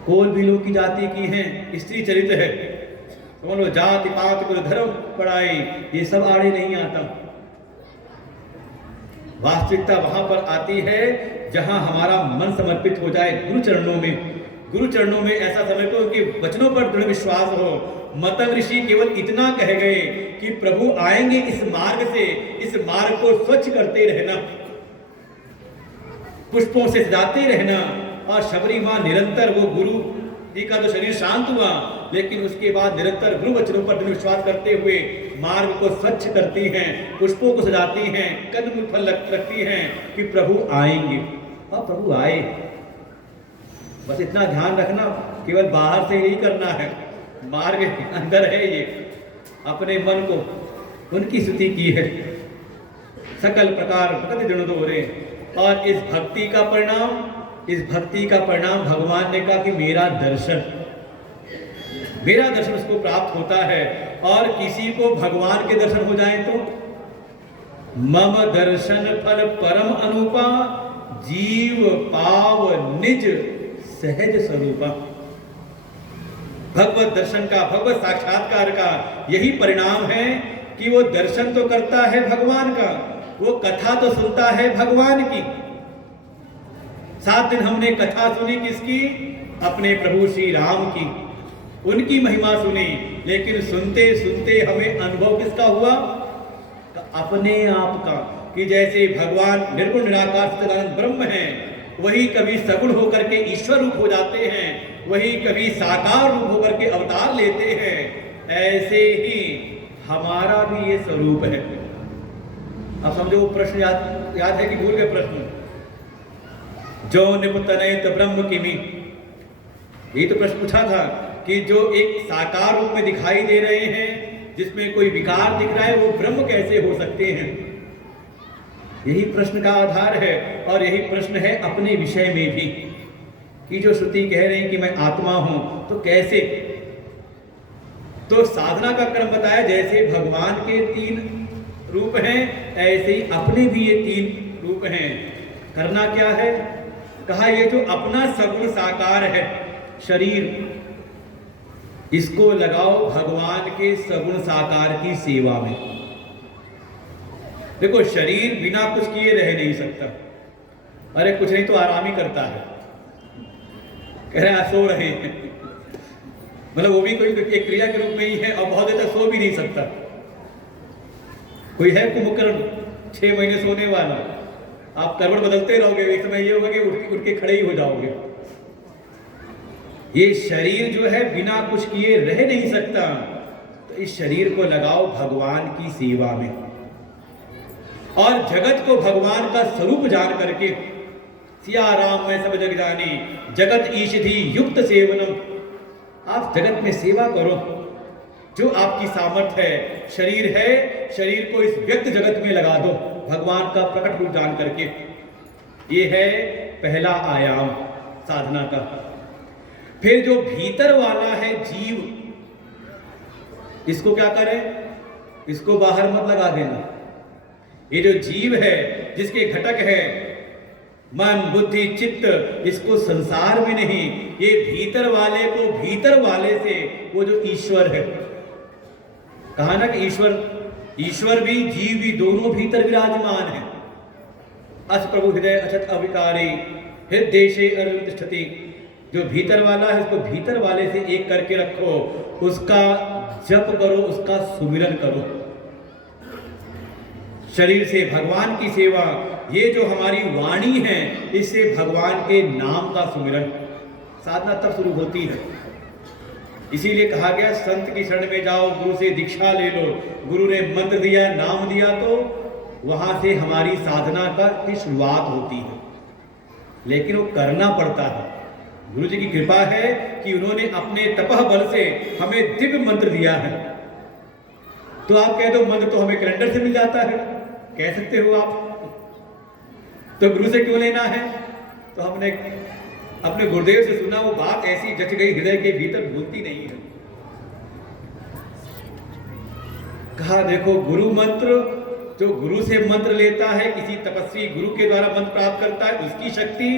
कोल बिलो की जाति की है, स्त्री चरित्र है, बोलो जाति पात कुल धर्म पढ़ाई, ये सब आड़े नहीं आता। वास्तविकता वहां पर आती है जहां हमारा मन समर्पित हो जाए गुरु चरणों में। गुरु चरणों में ऐसा समर्पित हो कि वचनों पर दृढ़ विश्वास हो। मतंग ऋषि केवल इतना कह गए कि प्रभु आएंगे इस मार्ग से, इस मार्ग को स्वच्छ करते रहना, पुष्पों से सजाते रहना। और शबरी माँ निरंतर, वो गुरु जी का तो शरीर शांत हुआ, लेकिन उसके बाद निरंतर गुरु वचनों पर दृढ़ विश्वास करते हुए मार्ग को स्वच्छ करती हैं, पुष्पों को सजाती हैं, कदम में फल रखती हैं कि प्रभु आएंगे। और प्रभु आए, बस इतना ध्यान रखना, केवल बाहर से यही करना है, मार्ग अंदर है ये। अपने मन को उनकी स्तुति की है, सकल प्रकार भगति दृढ़ तोरे। और इस भक्ति का परिणाम भगवान ने कहा कि मेरा दर्शन उसको प्राप्त होता है। और किसी को भगवान के दर्शन हो जाए तो मम दर्शन फल परम अनुपा, जीव पाव निज सहज स्वरूपा। भगवत दर्शन का, भगवत साक्षात्कार का यही परिणाम है कि वो दर्शन तो करता है भगवान का, वो कथा तो सुनता है भगवान की। 7 दिन हमने कथा सुनी किसकी? अपने प्रभु श्री राम की, उनकी महिमा सुनी। लेकिन सुनते सुनते हमें अनुभव किसका हुआ? अपने आप का, कि जैसे भगवान निर्गुण निराकार सच्चिदानंद ब्रह्म हैं, वही कभी सगुण होकर के ईश्वर रूप हो जाते हैं, वही कभी साकार रूप होकर के अवतार लेते हैं। ऐसे ही हमारा भी ये स्वरूप है। अब समझो, वो प्रश्न याद है कि भूल गए प्रश्न? जो निपुतनयत ब्रह्म किमी, यही तो प्रश्न पूछा था कि जो एक साकार रूप में दिखाई दे रहे हैं, जिसमें कोई विकार दिख रहा है, वो ब्रह्म कैसे हो सकते हैं? यही प्रश्न का आधार है। और यही प्रश्न है अपने विषय में भी, कि जो श्रुति कह रही कि मैं आत्मा हूं, तो कैसे? तो साधना का क्रम बताया, जैसे भगवान के 3 रूप हैं, ऐसे ही अपने भी ये 3 रूप हैं। करना क्या है? कहा ये जो अपना सगुण साकार है शरीर, इसको लगाओ भगवान के सगुण साकार की सेवा में। देखो, शरीर बिना कुछ किए रह नहीं सकता। अरे कुछ नहीं तो आराम ही करता है, कह रहे सो रहे हैं, मतलब वो भी कोई एक क्रिया के रूप में ही है, और बहुत देर तक सो भी नहीं सकता। कोई है कुंभकर्ण 6 महीने सोने वाला, आप करवट बदलते रहोगे, एक समय ये होगा कि उठ के खड़े ही हो जाओगे। ये शरीर जो है बिना कुछ किए रह नहीं सकता। तो इस शरीर को लगाओ भगवान की सेवा में, और जगत को भगवान का स्वरूप जान करके, सिया राम मैं सब जग जानी, जगत ईश थी युक्त सेवनम। आप जगत में सेवा करो, जो आपकी सामर्थ्य है। शरीर है, शरीर को इस व्यक्त जगत में लगा दो भगवान का प्रकट रूप जान करके। ये है पहला आयाम साधना का। फिर जो भीतर वाला है जीव, इसको क्या करें? इसको बाहर मत लगा देना। ये जो जीव है, जिसके घटक है, मन बुद्धि चित्त, इसको संसार में नहीं, ये भीतर वाले को भीतर वाले से वो जो ईश्वर है, कहा ना कि ईश्वर भी जीव भी दोनों भीतर विराजमान है। अस प्रभु हृदय अछत अविकारी हृदय से अरविंद तिष्ठति, जो भीतर वाला है उसको भीतर वाले से एक करके रखो, उसका जप करो, उसका सुमिरन करो। शरीर से भगवान की सेवा, ये जो हमारी वाणी है, इससे भगवान के नाम का सुमिरन, साधना तब शुरू होती है। इसीलिए कहा गया संत की शरण में जाओ, गुरु से दीक्षा ले लो। गुरु ने मंत्र दिया, नाम दिया, तो वहां से हमारी साधना की शुरुआत होती है, लेकिन वो करना पड़ता है। गुरु जी की कृपा है कि उन्होंने अपने तपह बल से हमें दिव्य मंत्र दिया है। तो आप कह दो मंत्र तो हमें कैलेंडर से मिल जाता है, कह सकते हो आप, तो गुरु से क्यों लेना है? तो हमने अपने गुरुदेव से सुना, वो बात ऐसी जच गई हृदय के भीतर, भूलती नहीं है। कहा देखो गुरु मंत्र, जो गुरु से मंत्र लेता है, किसी तपस्वी गुरु के द्वारा मंत्र प्राप्त करता है, उसकी शक्ति,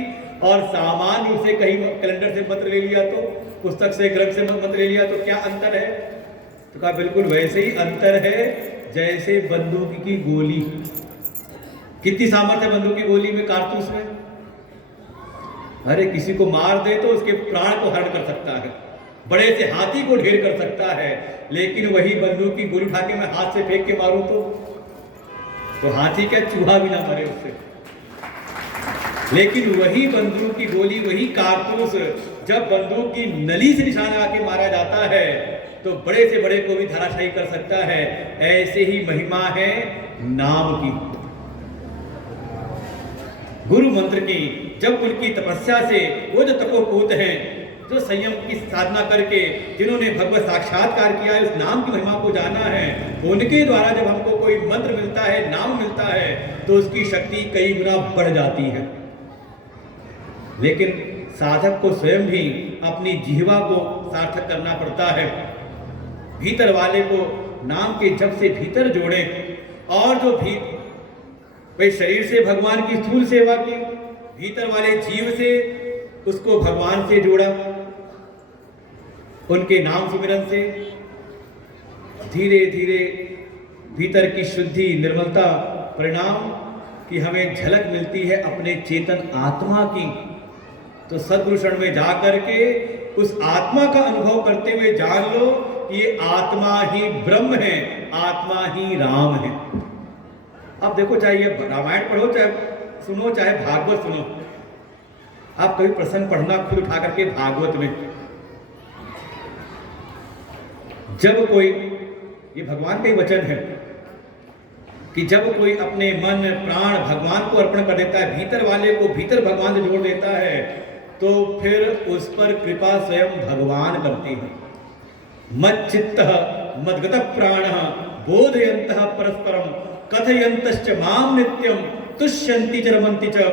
और सामान्य रूप से कहीं कैलेंडर से मंत्र ले लिया, तो पुस्तक से ग्रंथ से मंत्र ले लिया, तो क्या अंतर है? तो कहा बिल्कुल वैसे ही अंतर है जैसे बंदूक की गोली। कितनी सामर्थ्य है बंदूक की गोली में, कारतूस में? अरे किसी को मार दे तो उसके प्राण को हरण कर सकता है, बड़े से हाथी को ढेर कर सकता है, लेकिन वही बंदूक की गोली उठा के मैं हाथ से फेंक के मारूं तो हाथी क्या, चूहा भी ना मरे उससे। लेकिन वही बंदूक की गोली, वही कारतूस, जब बंदूक की नली से निशाना आके मारा जाता है तो बड़े से बड़े को भी धराशायी कर सकता है। ऐसे ही महिमा है नाम की, गुरु मंत्र की। जब उनकी तपस्या से वो जो तपोपूत हैं, जो संयम की साधना करके जिन्होंने भगवत साक्षात्कार किया है, उस नाम की महिमा को जाना है, उनके द्वारा जब हमको कोई मंत्र मिलता है, नाम मिलता है, तो उसकी शक्ति कई गुना बढ़ जाती है। लेकिन साधक को स्वयं भी अपनी जिह्वा को सार्थक करना पड़ता है। भीतर वाले को नाम के जप से भीतर जोड़े, और जो भाई शरीर से भगवान की स्थूल सेवा की, भीतर वाले जीव से उसको भगवान से जोड़ा, उनके नाम सुमिरन से धीरे धीरे भीतर की शुद्धि, निर्मलता, परिणाम की हमें झलक मिलती है अपने चेतन आत्मा की। तो सद्गुरु शरण में जा करके उस आत्मा का अनुभव करते हुए जान लो कि ये आत्मा ही ब्रह्म है, आत्मा ही राम है। अब देखो, चाहे रामायण पढ़ो, चाहे सुनो, चाहे भागवत सुनो, आप कभी प्रसंग पढ़ना खुद उठा करके भागवत में, जब कोई, ये भगवान का ही वचन है कि जब कोई अपने मन प्राण भगवान को अर्पण कर देता है, भीतर वाले को भीतर भगवान से जोड़ देता है, तो फिर उस पर कृपा स्वयं भगवान करती है। मच्चित्तः मद्गतः प्राणः बोधयन्तः परस्परम कथयन्तश्च माम नित्यम तुष्यन्ति च रमन्ति च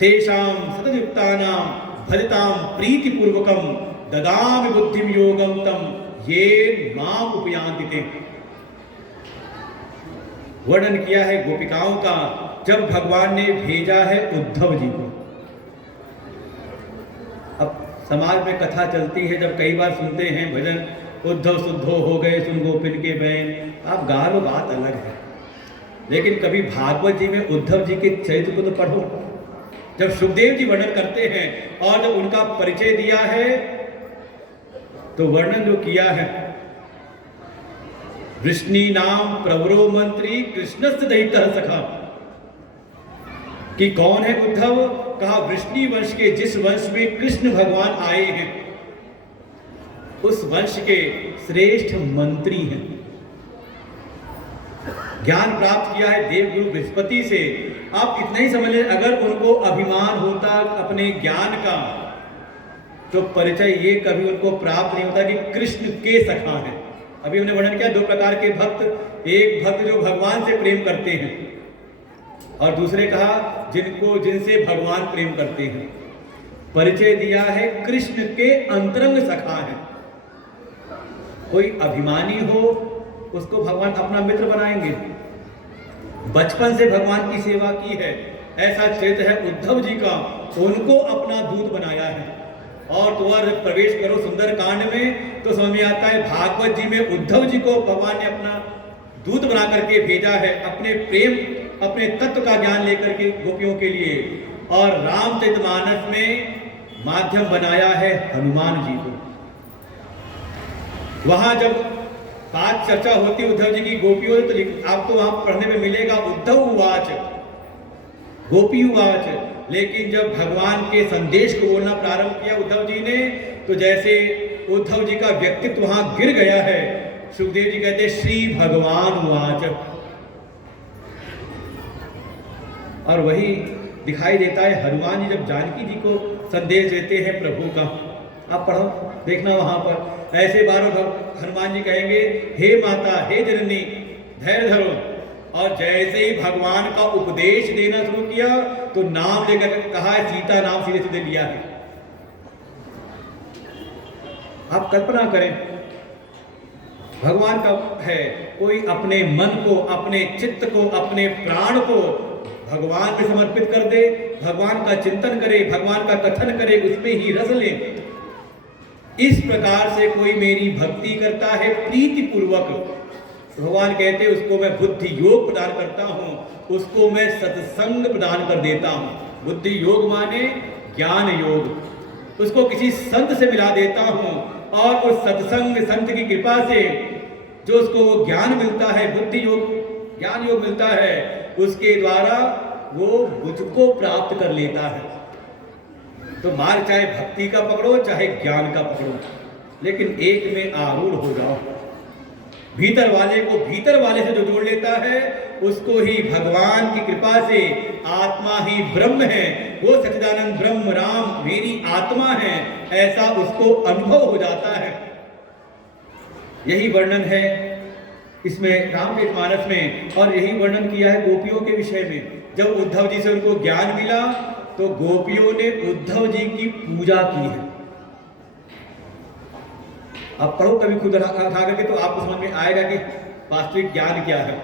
तेषां सततयुक्तानां भजतां प्रीतिपूर्वकं ददामि बुद्धिं योगं तं ये माम उपयान्ति ते। वर्णन किया है गोपिकाओं का, जब भगवान ने भेजा है उद्धव जी को। अब समाज में कथा चलती है, जब कई बार सुनते हैं भजन, उद्धव शुद्धो हो गए सुन गोपिन के बैन, आप गा लो, बात अलग है, लेकिन कभी भागवत जी में उद्धव जी के चरित्र को तो पढ़ो। जब सुखदेव जी वर्णन करते हैं और जब उनका परिचय दिया है, तो वर्णन जो किया है, वृष्णि नाम प्रवरो मंत्री कृष्णस्य दयितः सखा, कि कौन है उद्धव? कहा वृष्णि वंश के, जिस वंश में कृष्ण भगवान आए हैं, उस वंश के श्रेष्ठ मंत्री हैं। ज्ञान प्राप्त किया है देवगुरु बृहस्पति से। आप इतना ही समझ लें, अगर उनको अभिमान होता अपने ज्ञान का, तो परिचय ये कभी उनको प्राप्त नहीं होता कि कृष्ण के सखा हैं। अभी हमने वर्णन किया दो प्रकार के भक्त, एक भक्त जो भगवान से प्रेम करते हैं, और दूसरे कहा जिनसे भगवान प्रेम करते हैं। परिचय दिया है कृष्ण के अंतरंग सखा है। कोई अभिमानी हो, उसको भगवान अपना मित्र बनाएंगे। बचपन से भगवान की सेवा की है, ऐसा चरित्र है उद्धव जी का, उनको अपना दूत बनाया है। और तुम्हारा जब प्रवेश करो सुंदर कांड में तो समझ में आता है भागवत जी में उद्धव जी को भगवान ने अपना दूत बना करके भेजा है, अपने प्रेम अपने तत्व का ज्ञान लेकर के गोपियों के लिए। और रामचरितमानस में माध्यम बनाया है हनुमान जी को। वहां जब बात चर्चा होती उद्धव जी की गोपियों से, तो आपको वहां पढ़ने में मिलेगा उद्धव उवाच, गोपी उवाच। लेकिन जब भगवान के संदेश को बोलना प्रारंभ किया उद्धव जी ने, तो जैसे उद्धव जी का व्यक्तित्व वहां गिर गया है। सुखदेव जी कहते श्री भगवान उवाच, और वही दिखाई देता है हनुमान जी जब जानकी जी को संदेश देते हैं प्रभु का। आप पढ़ो देखना वहां पर ऐसे बारों हनुमान जी कहेंगे हे माता हे जननी धैर्य धरो। और जैसे ही भगवान का उपदेश देना शुरू किया तो नाम लेकर कहा है सीता नाम सीधे सीधे लिया है। आप कल्पना करें भगवान का है, कोई अपने मन को अपने चित्त को अपने प्राण को भगवान में समर्पित कर दे, भगवान का चिंतन करे, भगवान का कथन करे, उसमें ही रस ले। इस प्रकार से कोई मेरी भक्ति करता है प्रीति पूर्वक, भगवान कहते हैं उसको मैं बुद्धि योग प्रदान करता हूं, उसको मैं सत्संग प्रदान कर देता हूं। बुद्धि योग माने ज्ञान योग, उसको किसी संत से मिला देता हूं और उस सत्संग संत की कृपा से जो उसको ज्ञान मिलता है, बुद्धि योग ज्ञान योग मिलता है, उसके द्वारा वो मुझको प्राप्त कर लेता है। तो मार्ग चाहे भक्ति का पकड़ो चाहे ज्ञान का पकड़ो, लेकिन एक में आरूढ़ हो जाओ। भीतर वाले को भीतर वाले से जो जोड़ लेता है उसको ही भगवान की कृपा से आत्मा ही ब्रह्म है, वो सच्चिदानंद ब्रह्म राम मेरी आत्मा है, ऐसा उसको अनुभव हो जाता है। यही वर्णन है इसमें रामचरितमानस में, और यही वर्णन किया है गोपियों के विषय में। जब उद्धव जी से उनको ज्ञान मिला तो गोपियों ने उद्धव जी की पूजा की है। आप पढ़ो कभी खुद उठा करके तो आपको समझ में आएगा कि वास्तविक ज्ञान क्या है।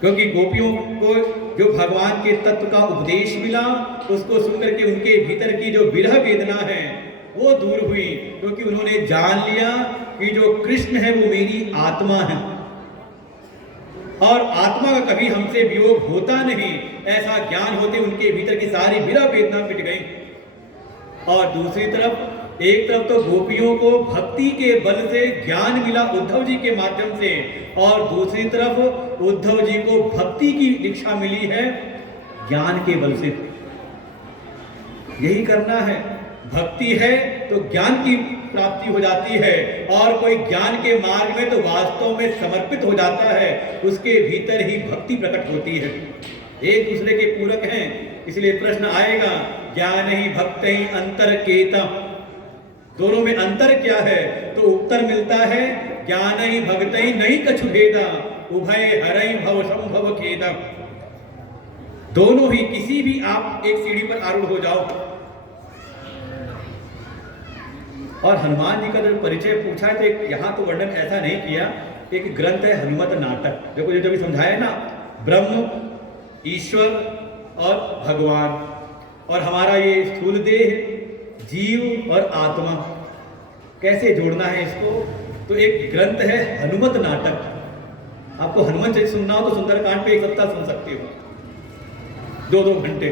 क्योंकि गोपियों को जो भगवान के तत्व का उपदेश मिला उसको सुनकर के उनके भीतर की जो विरह वेदना है वो दूर हुई, क्योंकि उन्होंने जान लिया कि जो कृष्ण है वो मेरी आत्मा है और आत्मा का कभी हमसे वियोग होता नहीं। ऐसा ज्ञान होते उनके भीतर की सारी विरह वेदना मिट गई। और दूसरी तरफ एक तरफ तो गोपियों को भक्ति के बल से ज्ञान मिला उद्धव जी के माध्यम से, और दूसरी तरफ उद्धव जी को भक्ति की दीक्षा मिली है ज्ञान के बल से। यही करना है, भक्ति है तो ज्ञान की प्राप्ति हो जाती है, और कोई ज्ञान के मार्ग में तो वास्तव में समर्पित हो जाता है, उसके भीतर ही भक्ति प्रकट होती है। एक दूसरे के पूरक हैं, इसलिए प्रश्न आएगा ज्ञान ही भक्त ही अंतर केता, दोनों में अंतर क्या है? तो उत्तर मिलता है ज्ञान ही भक्त ही नहीं कछु भेदा, उभय हरई भव संभव खेदा। दोनों ही, किसी भी आप एक सीढ़ी पर आरूढ़ हो जाओ। और हनुमान जी का जब परिचय पूछा है तो यहां तो वर्णन ऐसा नहीं किया, एक ग्रंथ है हनुमत नाटक, देखो जो भी समझाया ना, ब्रह्म ईश्वर और भगवान, और हमारा ये स्थूल देह जीव और आत्मा, कैसे जोड़ना है इसको, तो एक ग्रंथ है हनुमत नाटक। आपको हनुमान चरित्र सुनना हो तो सुंदरकांड पे एक सप्ताह सुन सकते हो, 2-2 घंटे।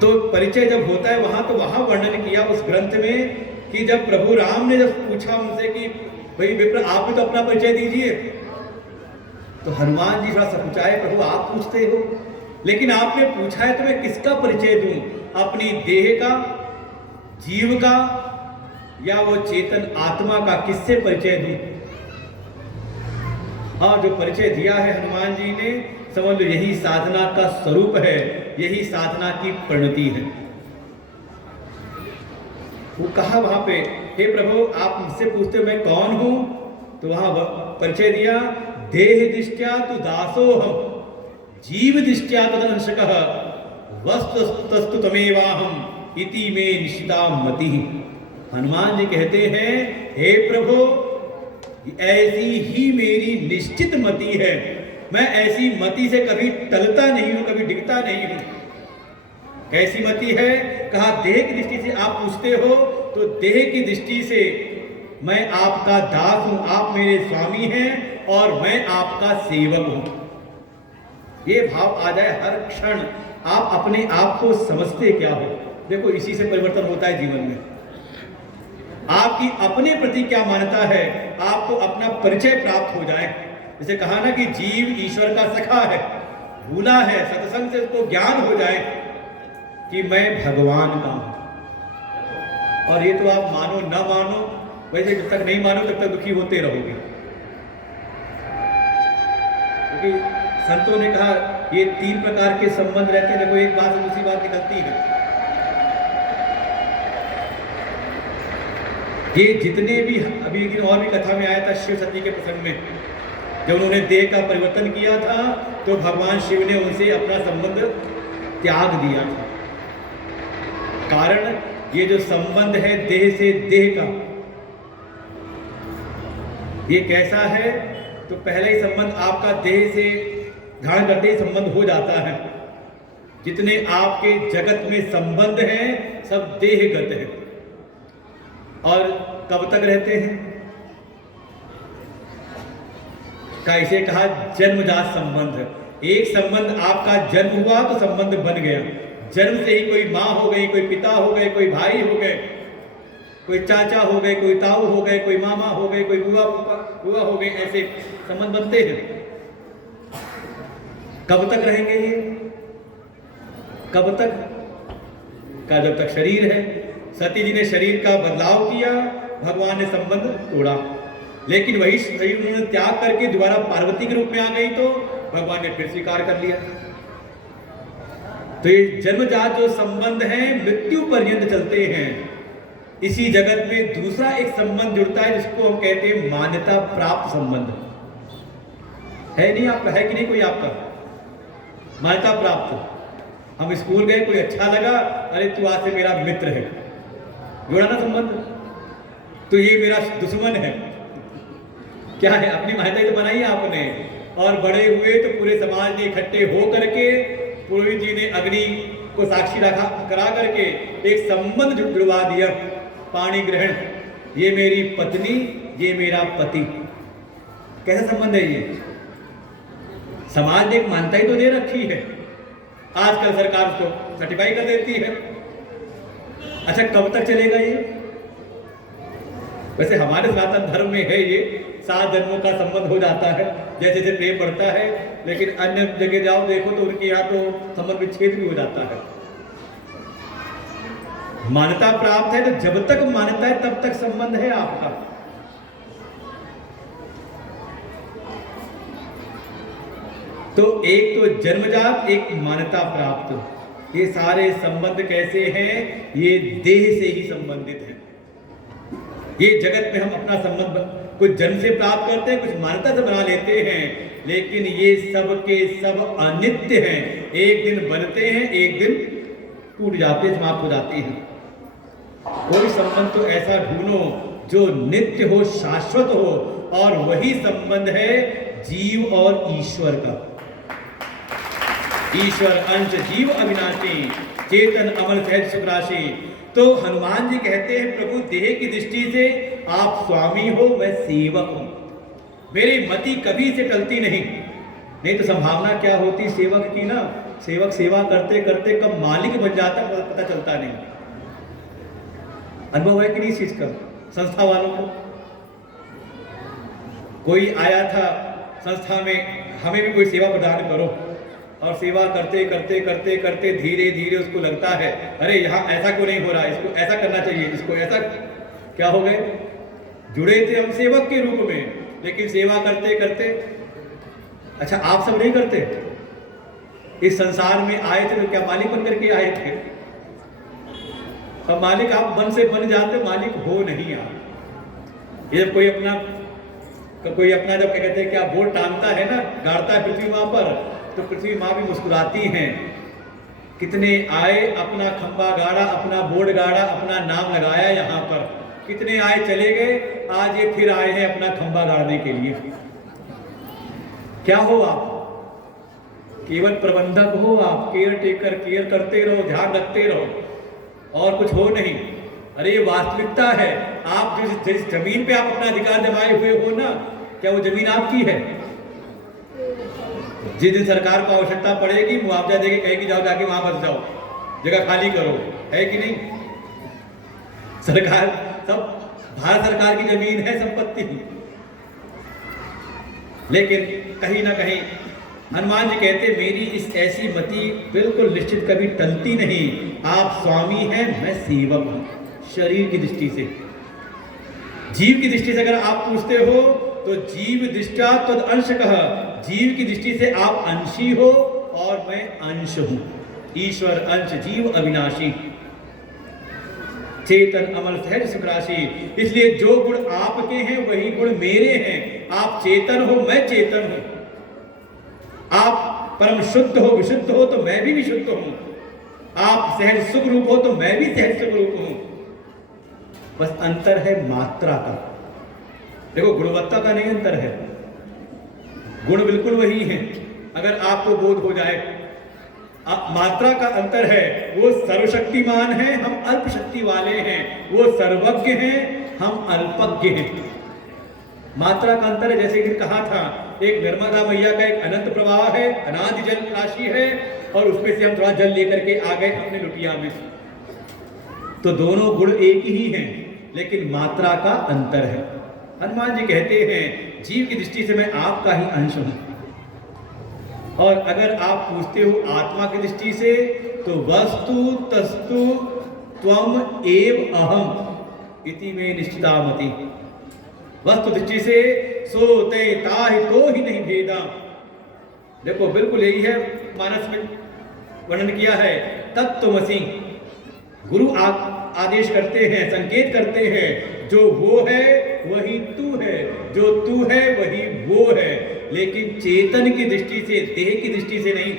तो परिचय जब होता है वहां, तो वहां वर्णन किया उस ग्रंथ में कि जब प्रभु राम ने जब पूछा उनसे कि भाई विप्र आप भी तो अपना परिचय दीजिए, तो हनुमान जी थोड़ा सकुचाए, प्रभु आप पूछते हो, लेकिन आपने पूछा है तो मैं किसका परिचय दूं, अपनी देह का, जीव का, या वो चेतन आत्मा का, किससे परिचय दूं? और जो परिचय दिया है हनुमान जी ने, समझ लो यही साधना का स्वरूप है, यही साधना की परिणति है। वो कहा वहां पे, हे प्रभु आप मुझसे पूछते हो मैं कौन हूं, तो वहां परिचय दिया, देह दृष्टया तु दासो हम, जीव दृष्टया तदंशकः, वस्तुस्तु तमेवाहम इति मे निश्चिता मति। हनुमान जी कहते हैं हे प्रभु ऐसी ही मेरी निश्चित मति है, मैं ऐसी मति से कभी टलता नहीं हूं, कभी डिगता नहीं हूं। कैसी मति है? कहा देह की दृष्टि से आप पूछते हो तो देह की दृष्टि से मैं आपका दास हूं, आप मेरे स्वामी हैं और मैं आपका सेवक हूं। ये भाव आ जाए हर क्षण, आप अपने आप को समझते क्या हो। देखो इसी से परिवर्तन होता है जीवन में। आपकी अपने प्रति क्या मान्यता है, आपको अपना परिचय प्राप्त हो जाए। जैसे कहा ना कि जीव ईश्वर का सखा है, भूला है, सत्संग से उसको ज्ञान हो जाए कि मैं भगवान का हूं। और ये तो आप मानो ना मानो, वैसे जब तक नहीं मानो तब तक दुखी होते रहोगे। क्योंकि संतों ने कहा ये 3 प्रकार के संबंध रहते हैं। देखो एक बात से दूसरी बात निकलती है। ये जितने भी अभी एक दिन और भी कथा में आया था शिव सती के प्रसंग में, जब उन्होंने देह का परिवर्तन किया था तो भगवान शिव ने उनसे अपना संबंध त्याग दिया था। कारण ये जो संबंध है देह से देह का, ये कैसा है? तो पहले ही संबंध आपका देह से धारण करते ही संबंध हो जाता है। जितने आपके जगत में संबंध हैं सब देहगत है। और कब तक रहते हैं? कैसे कहा? जन्मजात संबंध। एक संबंध आपका जन्म हुआ तो संबंध बन गया। जन्म से ही कोई माँ हो गई, कोई पिता हो गए, कोई भाई हो गए, कोई चाचा हो गए, कोई ताऊ हो गए, कोई मामा हो गए, कोई बुआ हो गए, ऐसे संबंध बनते हैं। कब तक रहेंगे ये? कब तक? का जब तक शरीर है। सती जी ने शरीर का बदलाव किया, भगवान ने संबंध तोड़ा। लेकिन वही शरीर उन्होंने त्याग करके दोबारा पार्वती के रूप में आ गई तो भगवान ने फिर स्वीकार कर लिया। तो ये जन्मजात जो संबंध हैं मृत्यु पर्यंत चलते हैं। इसी जगत में दूसरा एक संबंध जुड़ता है जिसको हम कहते हैं मान्यता प्राप्त संबंध। है नहीं आपका? है कि नहीं कोई आपका मान्यता प्राप्त? हम स्कूल गए, कोई अच्छा लगा, अरे तू आज से मेरा मित्र है, जोड़ा ना संबंध। तो ये मेरा दुश्मन है। क्या है? अपनी मान्यता ही तो बनाई है आपने। और बड़े हुए तो पूरे समाज ने इकट्ठे हो करके, पुरोहित जी ने अग्नि को साक्षी रखा करा करके एक संबंध जुड़वा दिया। पाणी ग्रहण, ये मेरी पत्नी, ये मेरा पति। कैसा संबंध है ये? समाज ने एक मान्यता ही तो दे रखी है। आजकल सरकार उसको सर्टिफाई कर देती है। अच्छा कब तक चलेगा ये? वैसे हमारे सनातन धर्म में है ये 7 जन्मों का संबंध हो जाता है, जैसे जैसे प्रेम बढ़ता है। लेकिन अन्य जगह जाओ देखो तो उनके यहाँ तो संबंध विच्छेद भी हो जाता है। मान्यता प्राप्त है तो जब तक मान्यता है तब तक संबंध है आपका। तो एक तो जन्मजात, एक मान्यता प्राप्त। ये सारे संबंध कैसे हैं? ये देह से ही संबंधित है। ये जगत में हम अपना संबंध कुछ जन्म से प्राप्त करते हैं, कुछ मान्यता से बना लेते हैं, लेकिन ये सब के सब अनित्य हैं। एक दिन बनते हैं, एक दिन टूट जाते हैं, समाप्त हो जाते हैं। कोई संबंध तो ऐसा ढूंढो जो नित्य हो, शाश्वत हो, और वही संबंध है जीव और ईश्वर का। ईश्वर अंश जीव अविनाशी, चेतन अमल सहज सुख राशि। तो हनुमान जी कहते हैं प्रभु देह की दृष्टि से आप स्वामी हो, मैं सेवक हूं। मेरी मति कभी से टलती नहीं तो संभावना क्या होती सेवक की ना, सेवक सेवा करते करते कब मालिक बन जाता पता चलता नहीं। अनुभव है कि नहीं इस चीज का? संस्था वालों को कोई आया था संस्था में, हमें भी कोई सेवा प्रदान करो, और सेवा करते करते करते करते धीरे धीरे उसको लगता है अरे यहाँ ऐसा क्यों नहीं हो रहा, इसको ऐसा करना चाहिए, इसको ऐसा। क्या हो गए? जुड़े थे हम सेवक के रूप में, लेकिन सेवा करते करते। अच्छा आप सब नहीं करते? इस संसार में आए थे तो क्या मालिक बन करके आए थे? अब मालिक आप बन से बन जाते, मालिक हो नहीं आप। ये कोई अपना जब क्या कहते हैं क्या बोर्ड टांगता है ना, गाड़ता है पृथ्वी माँ पर, तो पृथ्वी माँ भी मुस्कुराती हैं। कितने आए, अपना खंबा गाड़ा, अपना बोर्ड गाड़ा, अपना नाम लगाया यहाँ पर। कितने आए चले गए, आज ये फिर आए हैं अपना खंबा गाड़ने के लिए। क्या हो आप? केवल प्रबंधक हो आप, केयर टेकर, केयर करते रहो, ध्यान रखते रहो और कुछ हो नहीं। अरे वास्तविकता है, आप जिस जमीन पे आप अपना अधिकार जमाए हुए हो ना, क्या वो जमीन आपकी है? जिस दिन सरकार को आवश्यकता पड़ेगी मुआवजा देके कहेगी जाओ जाके वहां बस जाओ, जगह खाली करो, है कि नहीं? सरकार सब भारत सरकार की जमीन है, संपत्ति। लेकिन कहीं ना कहीं हनुमान जी कहते मेरी इस ऐसी मति बिल्कुल निश्चित कभी टलती नहीं। आप स्वामी हैं, मैं सेवक हूं। शरीर की दृष्टि से, जीव की दृष्टि से अगर आप पूछते हो तो जीव दृष्टा तद अंश कह, जीव की दृष्टि से आप अंशी हो और मैं अंश हूं। ईश्वर अंश जीव अविनाशी, चेतन अमल सहज सुखराशि। इसलिए जो गुण आपके हैं वही गुण मेरे हैं। आप चेतन हो, मैं चेतन हूं। आप परम शुद्ध हो, विशुद्ध हो तो मैं भी विशुद्ध हूं। आप सहज सुख रूप हो तो मैं भी सहज सुख रूप हूं। बस अंतर है मात्रा का। देखो गुणवत्ता का नहीं अंतर है, गुण बिल्कुल वही है अगर आपको बोध हो जाए। मात्रा का अंतर है, वो सर्वशक्तिमान है, हम अल्प शक्ति वाले हैं। वो सर्वज्ञ हैं, हम अल्पज्ञ हैं। मात्रा का अंतर है। जैसे कि कहा था, एक नर्मदा मैया का एक अनंत प्रवाह है, अनादि जल राशि है और उसमें से हम थोड़ा जल लेकर के आ गए अपने लुटिया में। तो दोनों गुण एक ही हैं लेकिन मात्रा का अंतर है। हनुमान जी कहते हैं जीव की दृष्टि से मैं आपका ही अंश हूं और अगर आप पूछते हो आत्मा की दृष्टि से तो वस्तु तस्तु त्वम एव अहम इति में निश्चिता मति। वस्तु दृष्टि से सो ते ताहि तो ही नहीं भेदा। देखो बिल्कुल यही है, मानस में वर्णन किया है तत्त्वमसि। गुरु आदेश करते हैं, संकेत करते हैं, जो वो है वही तू है, जो तू है वही वो है, लेकिन चेतन की दृष्टि से, देह की दृष्टि से नहीं।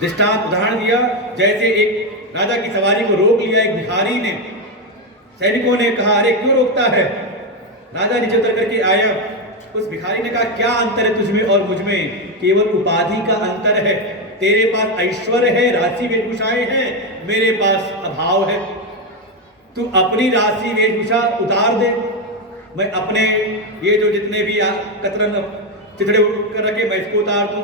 दृष्टांत उदाहरण दिया, जैसे एक राजा की सवारी को रोक लिया एक भिखारी ने। सैनिकों ने कहा अरे क्यों रोकता है? राजा नीचे उतर करके आया। उस भिखारी ने कहा क्या अंतर है तुझमें और मुझ में? केवल उपाधि का अंतर है। तेरे पास ऐश्वर्य है, राशि वेशभूषाएं हैं, मेरे पास अभाव है। तू अपनी राशि वेशभूषा उतार दे, मैं अपने ये जो जितने भी कतरन चितड़े कर रखे मैं इसको उतार दूं।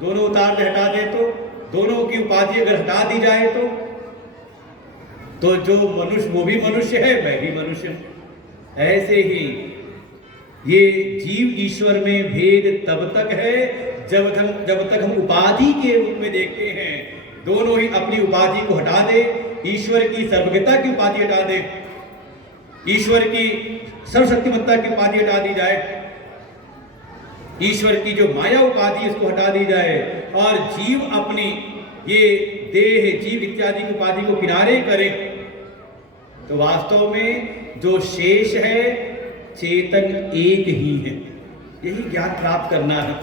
दोनों उतार दे, हटा दे तो दोनों की उपाधि अगर हटा दी जाए तो जो मनुष्य वो भी मनुष्य है, मैं भी मनुष्य हूं। ऐसे ही ये जीव ईश्वर में भेद तब तक है जब तक हम उपाधि के रूप में देखते हैं। दोनों ही अपनी उपाधि को हटा दे, ईश्वर की सर्वज्ञता की उपाधि हटा दे, ईश्वर की सर्वशक्तिमत्ता की उपाधि हटा दी जाए, ईश्वर की जो माया उपाधि इसको हटा दी जाए और जीव अपनी ये देह जीव इत्यादि की उपाधि को किनारे करे तो वास्तव में जो शेष है चेतन एक ही है। यही ज्ञान प्राप्त करना है।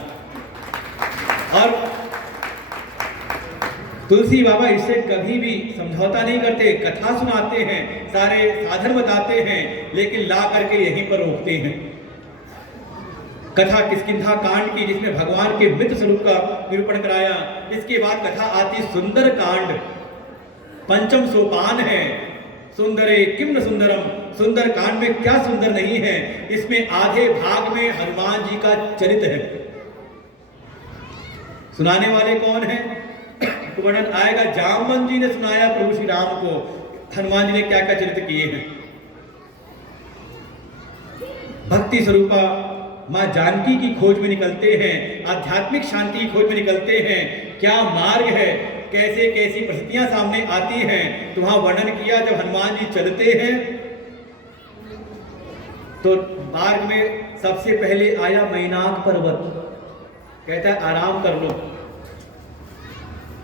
और तुलसी बाबा इससे कभी भी समझौता नहीं करते, कथा सुनाते हैं, सारे साधन बताते हैं, लेकिन ला करके यहीं पर रोकते हैं। कथा किष्किंधा कांड की जिसमें भगवान के मित्र स्वरूप का निरूपण कराया। इसके बाद कथा आती सुंदर कांड, पंचम सोपान है। सुंदरे किम न सुंदरम, सुंदर कांड में क्या सुंदर नहीं है। इसमें आधे भाग में हनुमान जी का चरित्र है। सुनाने वाले कौन है? वर्णन आएगा, जामवंत जी ने सुनाया प्रभु श्री राम को हनुमान जी ने क्या क्या चरित्र किए हैं। भक्ति स्वरूपा मां जानकी की खोज में निकलते हैं, आध्यात्मिक शांति की खोज में निकलते हैं। क्या मार्ग है, कैसे कैसी परिस्थितियां सामने आती हैं, तो वहां वर्णन किया। जब हनुमान जी चलते हैं तो मार्ग में सबसे पहले आया मैनाक पर्वत, कहता है आराम कर लो।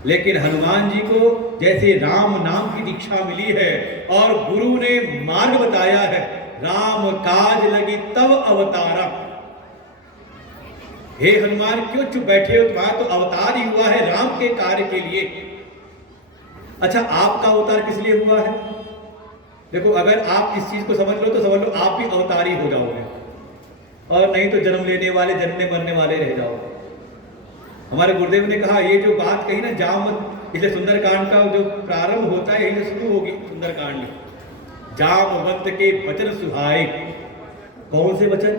लेकिन हनुमान जी को जैसे राम नाम की दीक्षा मिली है और गुरु ने मार्ग बताया है, राम काज लगी तब अवतारा। हे हनुमान क्यों चुप बैठे हो, तुम्हारा तो अवतार ही हुआ है राम के कार्य के लिए। अच्छा आपका अवतार किस लिए हुआ है? देखो अगर आप इस चीज को समझ लो तो समझ लो आप भी अवतारी हो जाओगे और नहीं तो जन्म लेने वाले जन्मने मरने वाले रह जाओगे। हमारे गुरुदेव ने कहा ये जो बात कही ना जाओ मत, इसलिए सुंदरकांड का जो प्रारंभ होता है यही से शुरू होगी सुंदरकांड। जामवंत के वचन सुहाए, कौन से वचन?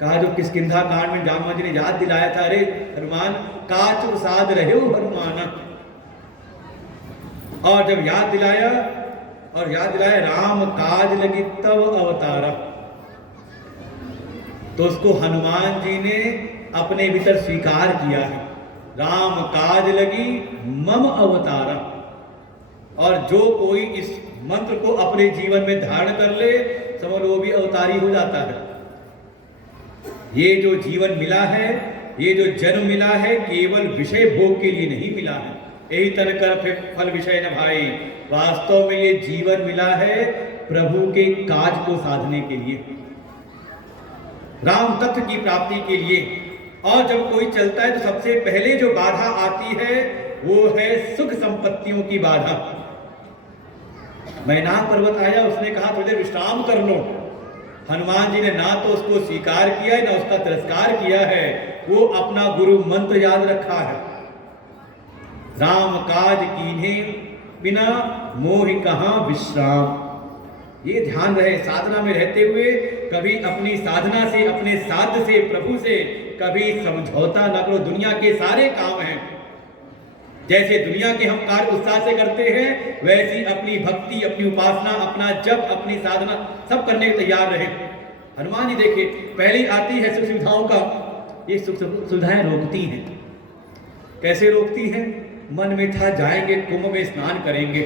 कहा जो किष्किंधा कांड में जामवंत जी ने याद दिलाया था, अरे हनुमान काच प्रसाद रहे हो हनुमान। और जब याद दिलाया राम काज लगी तब अवतारा, तो उसको हनुमान जी ने अपने भीतर स्वीकार किया है, राम काज लगी मम अवतारा। और जो कोई इस मंत्र को अपने जीवन में धारण कर ले, समझ लो वो भी अवतारी हो जाता है। ये जो जीवन मिला है, ये जो जन्म मिला है, केवल विषय भोग के लिए नहीं मिला है। यही तन कर फिर फल विषय न भाई, वास्तव में ये जीवन मिला है प्रभु के काज को साधने के लिए, राम तत्व की प्राप्ति के लिए। और जब कोई चलता है तो सबसे पहले जो बाधा आती है वो है सुख संपत्तियों की बाधा। मैनाक पर्वत आया, उसने कहा थोड़ी देर विश्राम कर लो। हनुमान जी ने ना तो उसको स्वीकार किया है ना उसका तिरस्कार किया है, वो अपना गुरु मंत्र याद रखा है, राम काज कीन्हे बिना मोहि कहां विश्राम। ये ध्यान रहे, साधना में रहते हुए कभी अपनी साधना से, अपने साध्य से, प्रभु से कभी समझौता न करो। दुनिया के सारे काम हैं, जैसे दुनिया के हम कार्य उत्साह से करते हैं, वैसी अपनी भक्ति, अपनी उपासना, अपना जप, अपनी साधना सब करने के तैयार रहे। हनुमान जी देखिए, पहली आती है सुख सुविधाओं का, ये सुख सुविधाएं रोकती हैं। कैसे रोकती हैं? मन में था जाएंगे कुंभ में स्नान करेंगे,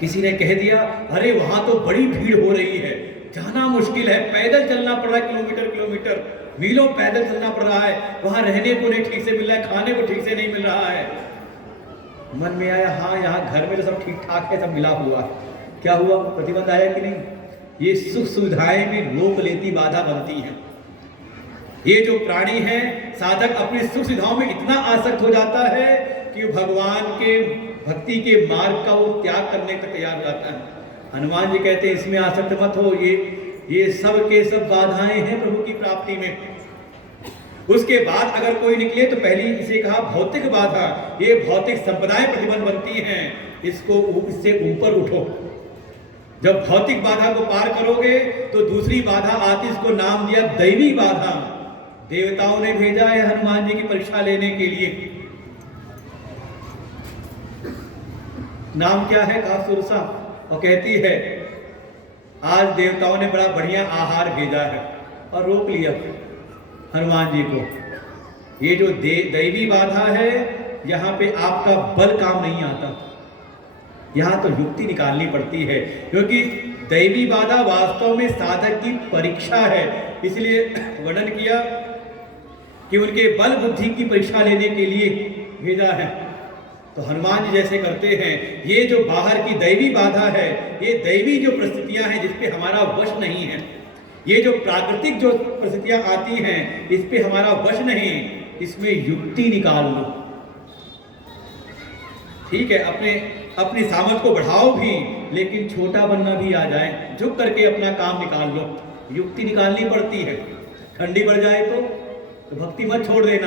किसी ने कह दिया अरे वहां तो बड़ी भीड़ हो रही है, जाना मुश्किल है, पैदल चलना पड़ रहा है, किलोमीटर मीलों पैदल चलना पड़ रहा है, वहां रहने को नहीं ठीक से मिल रहा है, खाने को ठीक से नहीं मिल रहा है। मन में आया हाँ यहाँ घर में तो सब ठीक ठाक है, सब मिला हुआ। क्या हुआ? प्रतिबंध आया कि नहीं? ये सुख सुविधाएं भी रोक लेती, बाधा बनती हैं। ये जो प्राणी है, साधक अपने सुख सुविधाओं में इतना आसक्त हो जाता है कि भगवान के भक्ति के मार्ग का वो त्याग करने का तैयार हो जाता है। हनुमान जी कहते हैं इसमें आसक्त मत हो, ये सब के सब बाधाएं हैं प्रभु की प्राप्ति में। उसके बाद अगर कोई निकले तो पहली इसे कहा भौतिक बाधा, ये भौतिक संपदाएं प्रतिबंध बनती हैं, इससे ऊपर उठो। जब भौतिक बाधा को पार करोगे तो दूसरी बाधा आती, इसको नाम दिया दैवी बाधा। देवताओं ने भेजा है हनुमान जी की परीक्षा लेने के लिए। नाम क्या है? कहा सुरसा। और कहती है आज देवताओं ने बड़ा बढ़िया आहार भेजा है, और रोक लिया हनुमान जी को। ये जो दैवी बाधा है, यहाँ पे आपका बल काम नहीं आता, यहाँ तो युक्ति निकालनी पड़ती है, क्योंकि दैवी बाधा वास्तव में साधक की परीक्षा है। इसलिए वर्णन किया कि उनके बल बुद्धि की परीक्षा लेने के लिए भेजा है। तो हनुमान जी जैसे करते हैं, ये जो बाहर की दैवी बाधा है, ये दैवी जो परिस्थितियां हैं जिस पे हमारा वश नहीं है, ये जो प्राकृतिक जो परिस्थितियां आती हैं इस पे हमारा वश नहीं, इसमें युक्ति निकाल लो। ठीक है, अपने सामर्थ्य को बढ़ाओ भी, लेकिन छोटा बनना भी आ जाए, झुक करके अपना काम निकाल लो। युक्ति निकालनी पड़ती है। ठंडी बढ़ जाए तो भक्ति मत छोड़ देना,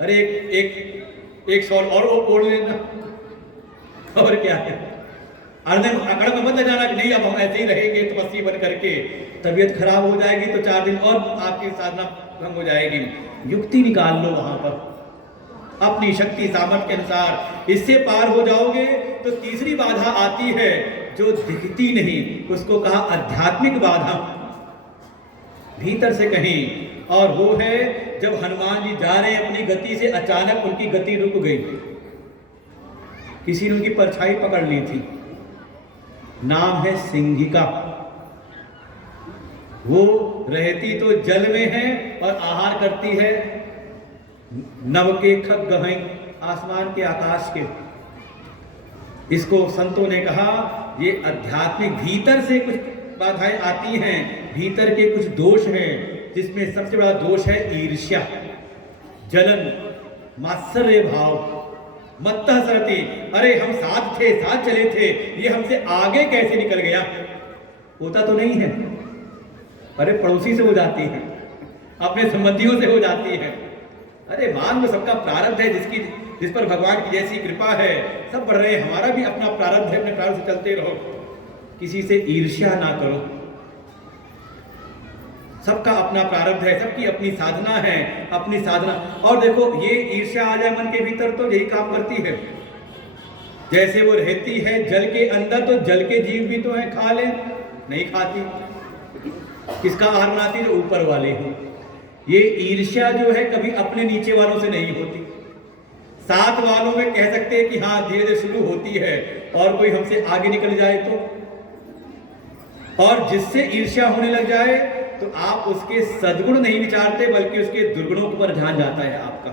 अरे एक शॉल और ओढ़ लेना, खबर क्या है। अकड़ में मत जाना कि नहीं अब हम ऐसे ही रहेंगे तपस्वी बन करके, तबीयत खराब हो जाएगी तो 4 दिन और आपकी साधना भंग हो जाएगी। युक्ति निकाल लो वहां पर, अपनी शक्ति सामर्थ्य के अनुसार। इससे पार हो जाओगे तो तीसरी बाधा आती है जो दिखती नहीं, उसको कहा आध्यात्मिक बाधा, भीतर से कहीं। और वो है जब हनुमान जी जा रहे हैं अपनी गति से, अचानक उनकी गति रुक गई, किसी ने उनकी परछाई पकड़ ली थी। नाम है सिंहिका। वो रहती तो जल में है और आहार करती है नव के खग गहई, आसमान के आकाश के। इसको संतों ने कहा ये आध्यात्मिक, भीतर से कुछ बाधाएं आती हैं, भीतर के कुछ दोष हैं, जिसमें सबसे बड़ा दोष है ईर्ष्या, जलन, मात्सर्य भाव, मत्तः सरति। अरे हम साथ थे, साथ चले थे, ये हमसे आगे कैसे निकल गया? होता तो नहीं है, अरे पड़ोसी से हो जाती है। अपने संबंधियों से हो जाती है। अरे मान लो सबका प्रारब्ध है, जिस पर भगवान की जैसी कृपा है सब बढ़ रहे हैं, हमारा भी अपना प्रारब्ध है, अपने प्रारब्ध से चलते रहो, किसी से ईर्ष्या ना करो। सबका अपना प्रारब्ध है, सबकी अपनी साधना है, अपनी साधना। और देखो ये ईर्ष्या आ जाए मन के भीतर तो यही काम करती है। जैसे वो रहती है जल के अंदर, तो जल के जीव भी तो है, खा ले, नहीं खाती। किसका आहार बनाती है? ऊपर वाले ही। ये ईर्ष्या जो है कभी अपने नीचे वालों से नहीं होती। साथ वालों में कह सकते हैं कि हाँ धीरे धीरे शुरू होती है, और कोई हमसे आगे निकल जाए तो, और जिससे ईर्ष्या होने लग जाए तो आप उसके सद्गुण नहीं विचारते बल्कि उसके दुर्गुणों पर ध्यान जाता है आपका।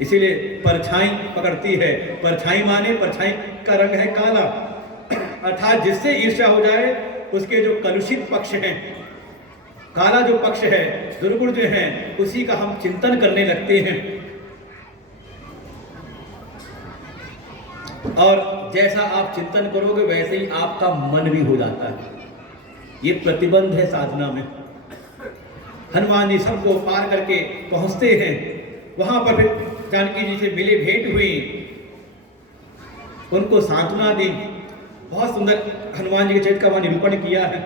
इसीलिए परछाई पकड़ती है। परछाई माने परछाई का रंग है काला, अर्थात जिससे ईर्ष्या हो जाए उसके जो कलुषित पक्ष हैं, काला जो पक्ष है, दुर्गुण जो है, उसी का हम चिंतन करने लगते हैं। और जैसा आप चिंतन करोगे वैसे ही आपका मन भी हो जाता है। ये प्रतिबंध है साधना में। हनुमान जी सबको पार करके पहुंचते हैं। वहां पर फिर जानकी जी से मिले, भेंट हुई, उनको सांत्वना दी। बहुत सुंदर हनुमान जी के चरित्र का वहां निरूपण किया है।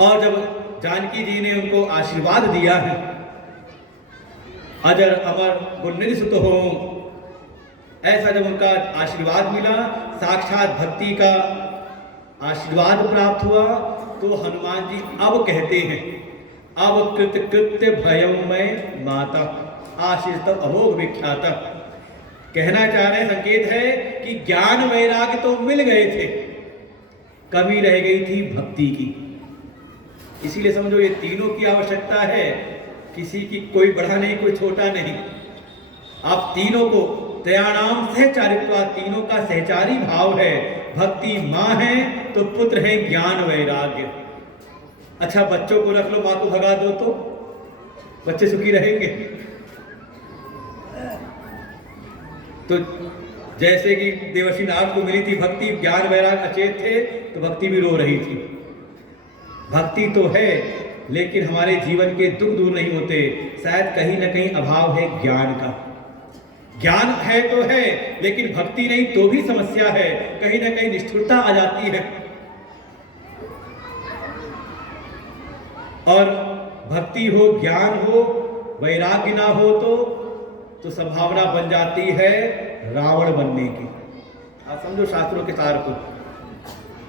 और जब जानकी जी ने उनको आशीर्वाद दिया है, अजर अमर गुणनिधि सुत हो, ऐसा जब उनका आशीर्वाद मिला, साक्षात भक्ति का आशीर्वाद प्राप्त हुआ, तो हनुमान जी अब कहते हैं, अब कृत कृत्य भयं में माता आशीष अमोघ विख्याता। कहना चाह रहे, संकेत है कि ज्ञान वैराग्य तो मिल गए थे, कमी रह गई थी भक्ति की। इसीलिए समझो ये तीनों की आवश्यकता है, किसी की कोई बड़ा नहीं कोई छोटा नहीं। आप तीनों को त्रयाणाम सहचारित्वा, तीनों का सहचारी भाव है। भक्ति माँ है तो पुत्र है ज्ञान वैराग्य। अच्छा बच्चों को रख लो, माँ को भगा दो तो बच्चे सुखी रहेंगे? तो जैसे कि देवर्षि नारद को मिली थी भक्ति, ज्ञान वैराग्य अचेत थे, तो भक्ति भी रो रही थी। भक्ति तो है लेकिन हमारे जीवन के दुख दूर नहीं होते, शायद कहीं ना कहीं अभाव है ज्ञान का। ज्ञान है तो है लेकिन भक्ति नहीं तो भी समस्या है, कहीं ना कहीं निष्ठुरता आ जाती है। और भक्ति हो, ज्ञान हो, वैराग्य ना हो तो संभावना बन जाती है रावण बनने की। आप समझो शास्त्रों के सार को।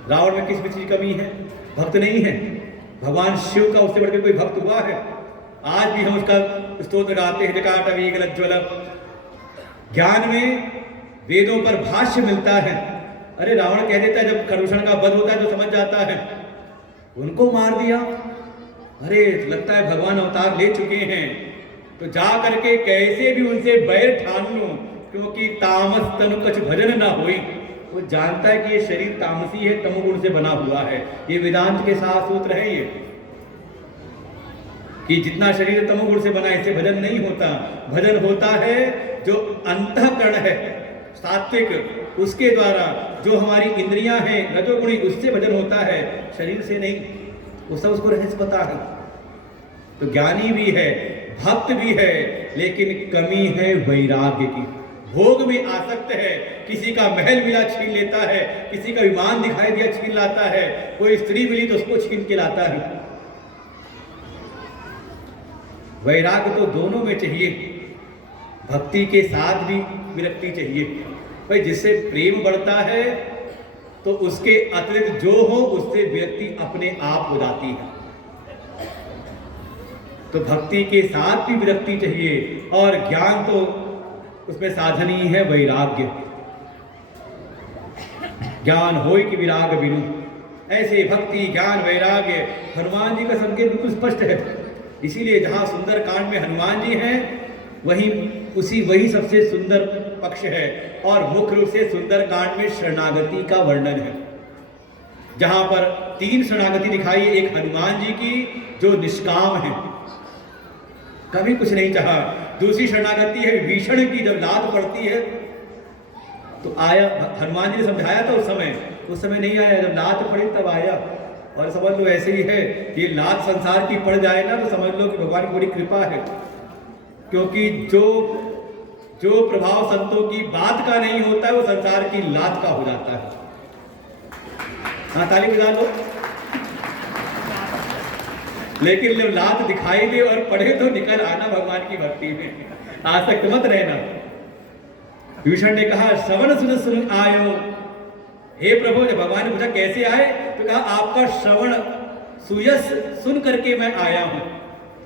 रावण में किस चीज की कमी है? भक्त नहीं है। भगवान शिव का उससे बढ़कर कोई भक्त हुआ है? आज भी हम उसका स्तोत्र गाते हैं, जटाटवीगलज्ज्वल। ज्ञान में वेदों पर भाष्य मिलता है। अरे रावण कह देता है जब खरदूषण का वध होता है तो समझ जाता है, उनको मार दिया। अरे लगता है भगवान अवतार ले चुके हैं, तो जा करके कैसे भी उनसे बैर ठान लूं, क्योंकि तामस तनु कछ भजन ना होई। वो जानता है कि ये शरीर तामसी है, तमोगुण से बना हुआ है। ये वेदांत के साथ सूत्र है ये, कि जितना शरीर तमोगुण से बना है, इससे भजन नहीं होता। भजन होता है जो अंतःकरण है सात्विक, उसके द्वारा। जो हमारी इंद्रियां हैं रजोगुणी, उससे भजन होता है, शरीर से नहीं। वो सब उसको रहस्य पता है। तो ज्ञानी भी है, भक्त भी है, लेकिन कमी है वैराग्य की। भोग में आसक्त है, किसी का महल मिला छीन लेता है, किसी का विमान दिखाई दिया छीन लाता है, कोई स्त्री मिली तो उसको छीन के लाता है। वैराग्य तो दोनों में चाहिए, भक्ति के साथ भी विरक्ति चाहिए। भाई जिससे प्रेम बढ़ता है तो उसके अतिरिक्त जो हो उससे व्यक्ति अपने आप हो जाती है। तो भक्ति के साथ भी विरक्ति चाहिए, और ज्ञान तो उसमें साधन ही है वैराग्य। ज्ञान होय कि विराग बिनु, ऐसे भक्ति ज्ञान वैराग्य हनुमान जी का संकेत बिल्कुल स्पष्ट है। इसीलिए जहां सुंदर कांड में हनुमान जी हैं वही सबसे सुंदर पक्ष है। और मुख्य रूप से सुंदर कांड में शरणागति का वर्णन है, जहां पर 3 शरणागति दिखाई। एक हनुमान जी की जो निष्काम है, कभी कुछ नहीं चाहा। दूसरी शरणागति है विभीषण की, जब लात पड़ती है तो आया। हनुमान जी ने समझाया था उस समय नहीं आया, जब लात पड़ी तब आया। और समझ लो ऐसे ही है कि लात संसार की पड़ जाए ना तो समझ लो कि भगवान की बड़ी कृपा है, क्योंकि जो प्रभाव संतों की बात का नहीं होता है वो संसार की लात का हो जाता है। हाँ, ताली बजा लो। लेकिन जब लात दिखाई दे और पढ़े तो निकल आना भगवान की भक्ति में, आसक्त मत रहना। विभीषण ने कहा श्रवण सुन सुन आयो, हे प्रभु। जब भगवान ने पूछा कैसे आए तो कहा आपका श्रवण सुयस सुन करके मैं आया हूं।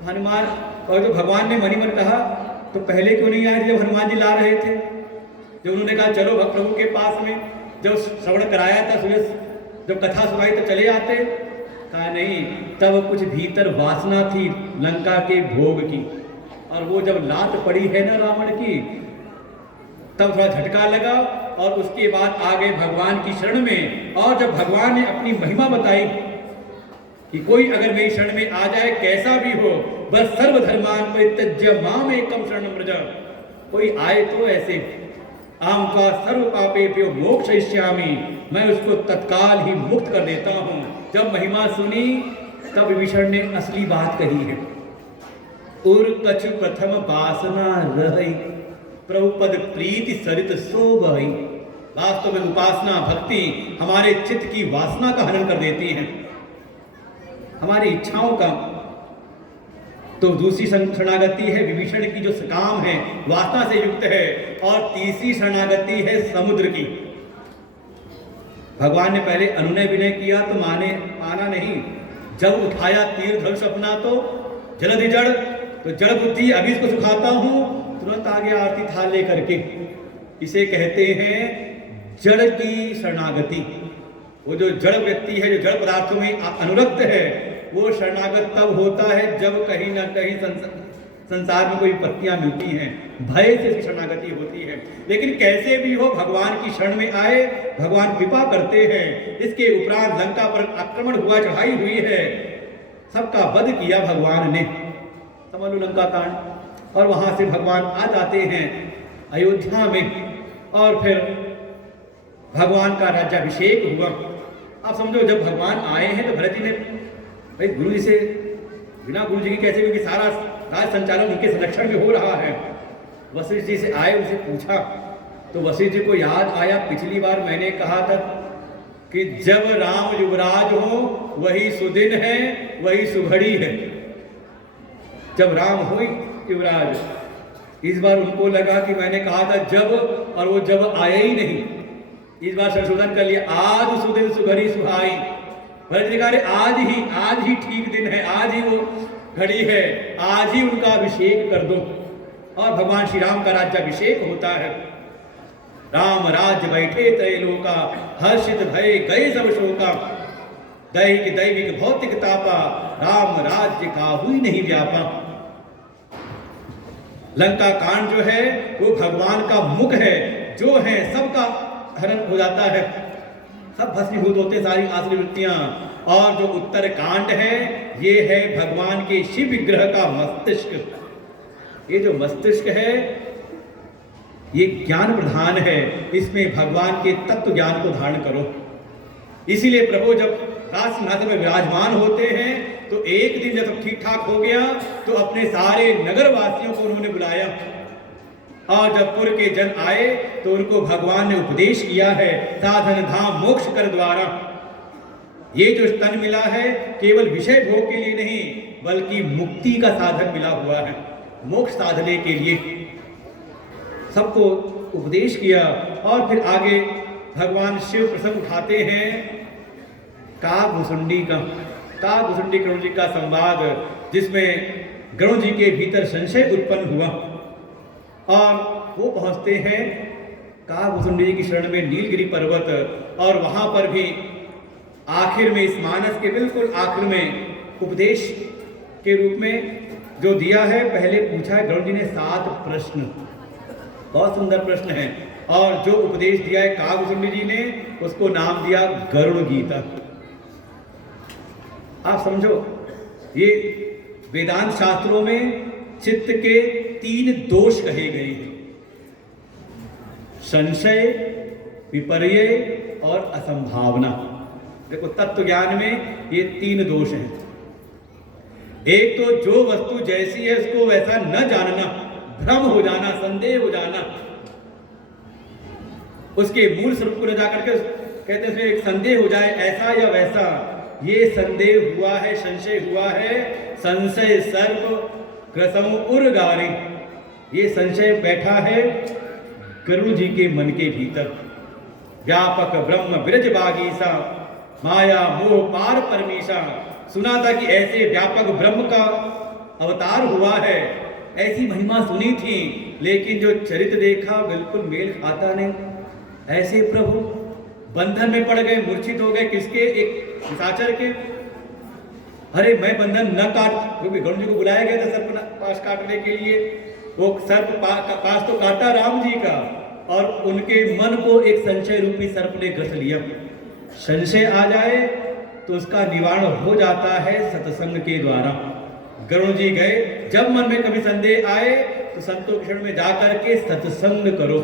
हनुमान और जो भगवान ने मनी मन कहा तो पहले क्यों नहीं आए थे जब हनुमान जी ला रहे थे? जब उन्होंने कहा चलो प्रभु के पास में, जब श्रवण कराया था सुयस, जब कथा सुनाई तो चले आते। कहा नहीं, तब कुछ भीतर वासना थी लंका के भोग की, और वो जब लात पड़ी है ना रावण की तब थोड़ा झटका लगा और उसके बाद आ गए भगवान की शरण में। और जब भगवान ने अपनी महिमा बताई कि कोई अगर मेरी शरण में आ जाए कैसा भी हो, बस सर्वधर्मान परित्यज्य माम एकम शरणम व्रज, कोई आए तो ऐसे आम का सर्व पापेभ्यो मोक्षयिष्यामि, मैं उसको तत्काल ही मुक्त कर देता हूं। जब महिमा सुनी तब विभीषण ने असली बात कही है। उर कछु प्रथम वासना रही, प्रभुपद प्रीति सरित सो बही। वास्तव में उपासना भक्ति हमारे चित्त की वासना का हनन कर देती है, हमारी इच्छाओं का। तो दूसरी शरणागति है विभीषण की जो काम है वासना से युक्त है, और तीसरी शरणागति है समुद्र की। भगवान ने पहले अनुनय विनय किया तो माना नहीं। जब उठाया तीर धनुष अपना तो जलधि जड़, तो जड़ बुद्धि अभी इसको सुखाता हूं, तुरंत आगे आरती थाल लेकर के। इसे कहते हैं जड़ की शरणागति। वो जो जड़ व्यक्ति है, जो जड़ पदार्थों में अनुरक्त है, वो शरणागत तब होता है जब कहीं ना कहीं संसार में कोई पत्तियां मिलती हैं, भय से शरणागति होती है। लेकिन कैसे भी हो भगवान की शरण में आए, भगवान कृपा करते हैं। इसके उपरांत लंका पर आक्रमण हुआ, चढ़ाई हुई है, सबका वध किया भगवान ने, समझ लो लंका कांड। और वहां से भगवान आ जाते हैं अयोध्या में, और फिर भगवान का राज्याभिषेक हुआ। आप समझो जब भगवान आए हैं तो भरत जी ने, भाई गुरु जी से बिना गुरु जी की कैसे, क्योंकि सारा राज संचालन उनके संरक्षण में हो रहा है। वशिष्ठ जी से आए, उनसे पूछा तो वशिष्ठ जी को याद आया पिछली बार मैंने कहा था कि जब राम युवराज हो वही सुदिन है, वही सुघड़ी है। जब राम हो युवराज, इस बार उनको लगा कि मैंने कहा था जब, और वो जब आया ही नहीं। इस बार संशोधन कर लिया, आज सुदिन सुघड़ी सुहाई। भरत जी कहा आज ही ठीक दिन है, आज ही वो घड़ी है, आज ही उनका अभिषेक कर दो। और भगवान श्री राम का राज्याभिषेक होता है। राम राज्य बैठे तय लोका, हर्षित भय गए सब शोका। दैहिक दैविक भौतिक तापा, राम राज्य का हुई नहीं व्यापा। लंका कांड जो है वो भगवान का मुख है, जो है सबका हरण हो जाता है, सब भस्मीभूत होते सारी आसुरी वृत्तियां। और जो उत्तर कांड है ये है भगवान के शिव विग्रह का मस्तिष्क। ये जो मस्तिष्क है ये ज्ञान प्रधान है, इसमें भगवान के तत्व ज्ञान को धारण करो। इसीलिए प्रभु जब राज सिंहासन में विराजमान होते हैं तो एक दिन जब ठीक ठाक हो गया तो अपने सारे नगर वासियों को उन्होंने बुलाया, और जब पुर के जन आए तो उनको भगवान ने उपदेश किया है, साधन धाम मोक्ष कर द्वारा। ये जो स्तन मिला है केवल विषय भोग के लिए नहीं, बल्कि मुक्ति का साधन मिला हुआ है, मोक्ष साधने के लिए सबको उपदेश किया। और फिर आगे भगवान शिव प्रसंग उठाते हैं काकभुसुंडी का, काकभुसुंडी गरुड़ जी का संवाद, जिसमें गरुड़ जी के भीतर संशय उत्पन्न हुआ, और वो पहुंचते हैं काकभुसुंडी जी की शरण में नीलगिरी पर्वत। और वहां पर भी आखिर में, इस मानस के बिल्कुल आखिर में उपदेश के रूप में जो दिया है, पहले पूछा है गरुड़ जी ने 7 प्रश्न, बहुत सुंदर प्रश्न है। और जो उपदेश दिया है काकभुसुंडी जी ने, उसको नाम दिया गरुड़ गीता। आप समझो, ये वेदांत शास्त्रों में चित्त के 3 दोष कहे गए हैं, संशय, विपर्य और असंभावना। देखो तत्व ज्ञान में ये 3 दोष हैं। एक तो जो वस्तु जैसी है उसको वैसा न जानना, भ्रम हो जाना, संदेह हो जाना, उसके मूल स्वरूप को न जाकर के कहते हैं एक संदेह हो जाए ऐसा या वैसा, ये संदेह हुआ है, संशय हुआ है। संशय सर्प ग्रसम उर्गारी, ये संशय बैठा है गरुड़ जी के मन के भीतर। व्यापक ब्रह्म विरज बागीसा, माया मोह पार परमीशा। सुना था कि ऐसे व्यापक ब्रह्म का अवतार हुआ है, ऐसी महिमा सुनी थी, लेकिन जो चरित्र देखा बिल्कुल मेल खाता नहीं। ऐसे प्रभु बंधन में पड़ गए, मूर्छित हो गए, किसके? एक निशाचर के। अरे मैं बंधन न काट, क्योंकि गरुड़ जी को बुलाया गया था सर्प पास काटने के लिए। वो सर्प पास तो काटा राम जी का, और उनके मन को एक संशय रूपी सर्प ने ग्रस लिया। संशय आ जाए तो उसका निवारण हो जाता है सत्संग के द्वारा। गरुड़ जी गए, जब मन में कभी संदेह आए तो संतों के शरण में जाकर के सत्संग करो।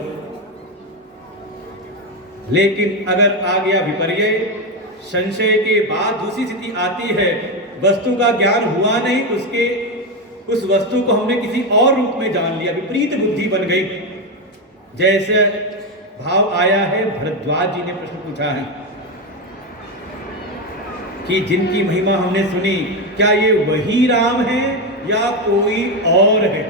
लेकिन अगर आ गया विपर्य, संशय के बाद दूसरी स्थिति आती है, वस्तु का ज्ञान हुआ नहीं, उस वस्तु को हमने किसी और रूप में जान लिया, विपरीत बुद्धि बन गई। जैसे भाव आया है, भरद्वाज जी ने प्रश्न पूछा है कि जिनकी महिमा हमने सुनी, क्या ये वही राम है या कोई और है?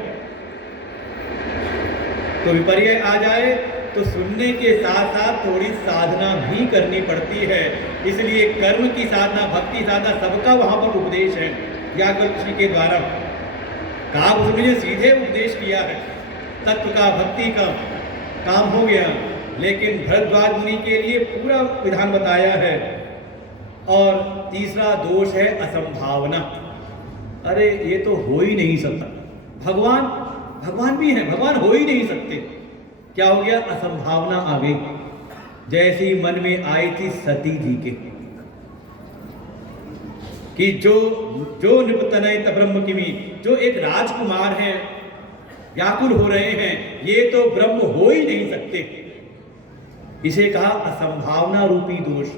तो विपर्य आ जाए तो सुनने के साथ साथ थोड़ी साधना भी करनी पड़ती है। इसलिए कर्म की साधना, भक्ति साधना, सबका वहां पर उपदेश है व्याकुल जी के द्वारा। काव्य ने सीधे उपदेश किया है, तत्व का, भक्ति का काम हो गया, लेकिन भरद्वाज मुनि के लिए पूरा विधान बताया है। और तीसरा दोष है असंभावना। अरे ये तो हो ही नहीं सकता, भगवान भी है, भगवान हो ही नहीं सकते। क्या हो गया? असंभावना आ गई। जैसी मन में आई थी सती जी के कि जो निपतनय ब्रह्म किमी, जो एक राजकुमार हैं, व्याकुल हो रहे हैं, ये तो ब्रह्म हो ही नहीं सकते। इसे कहा असंभावना रूपी दोष।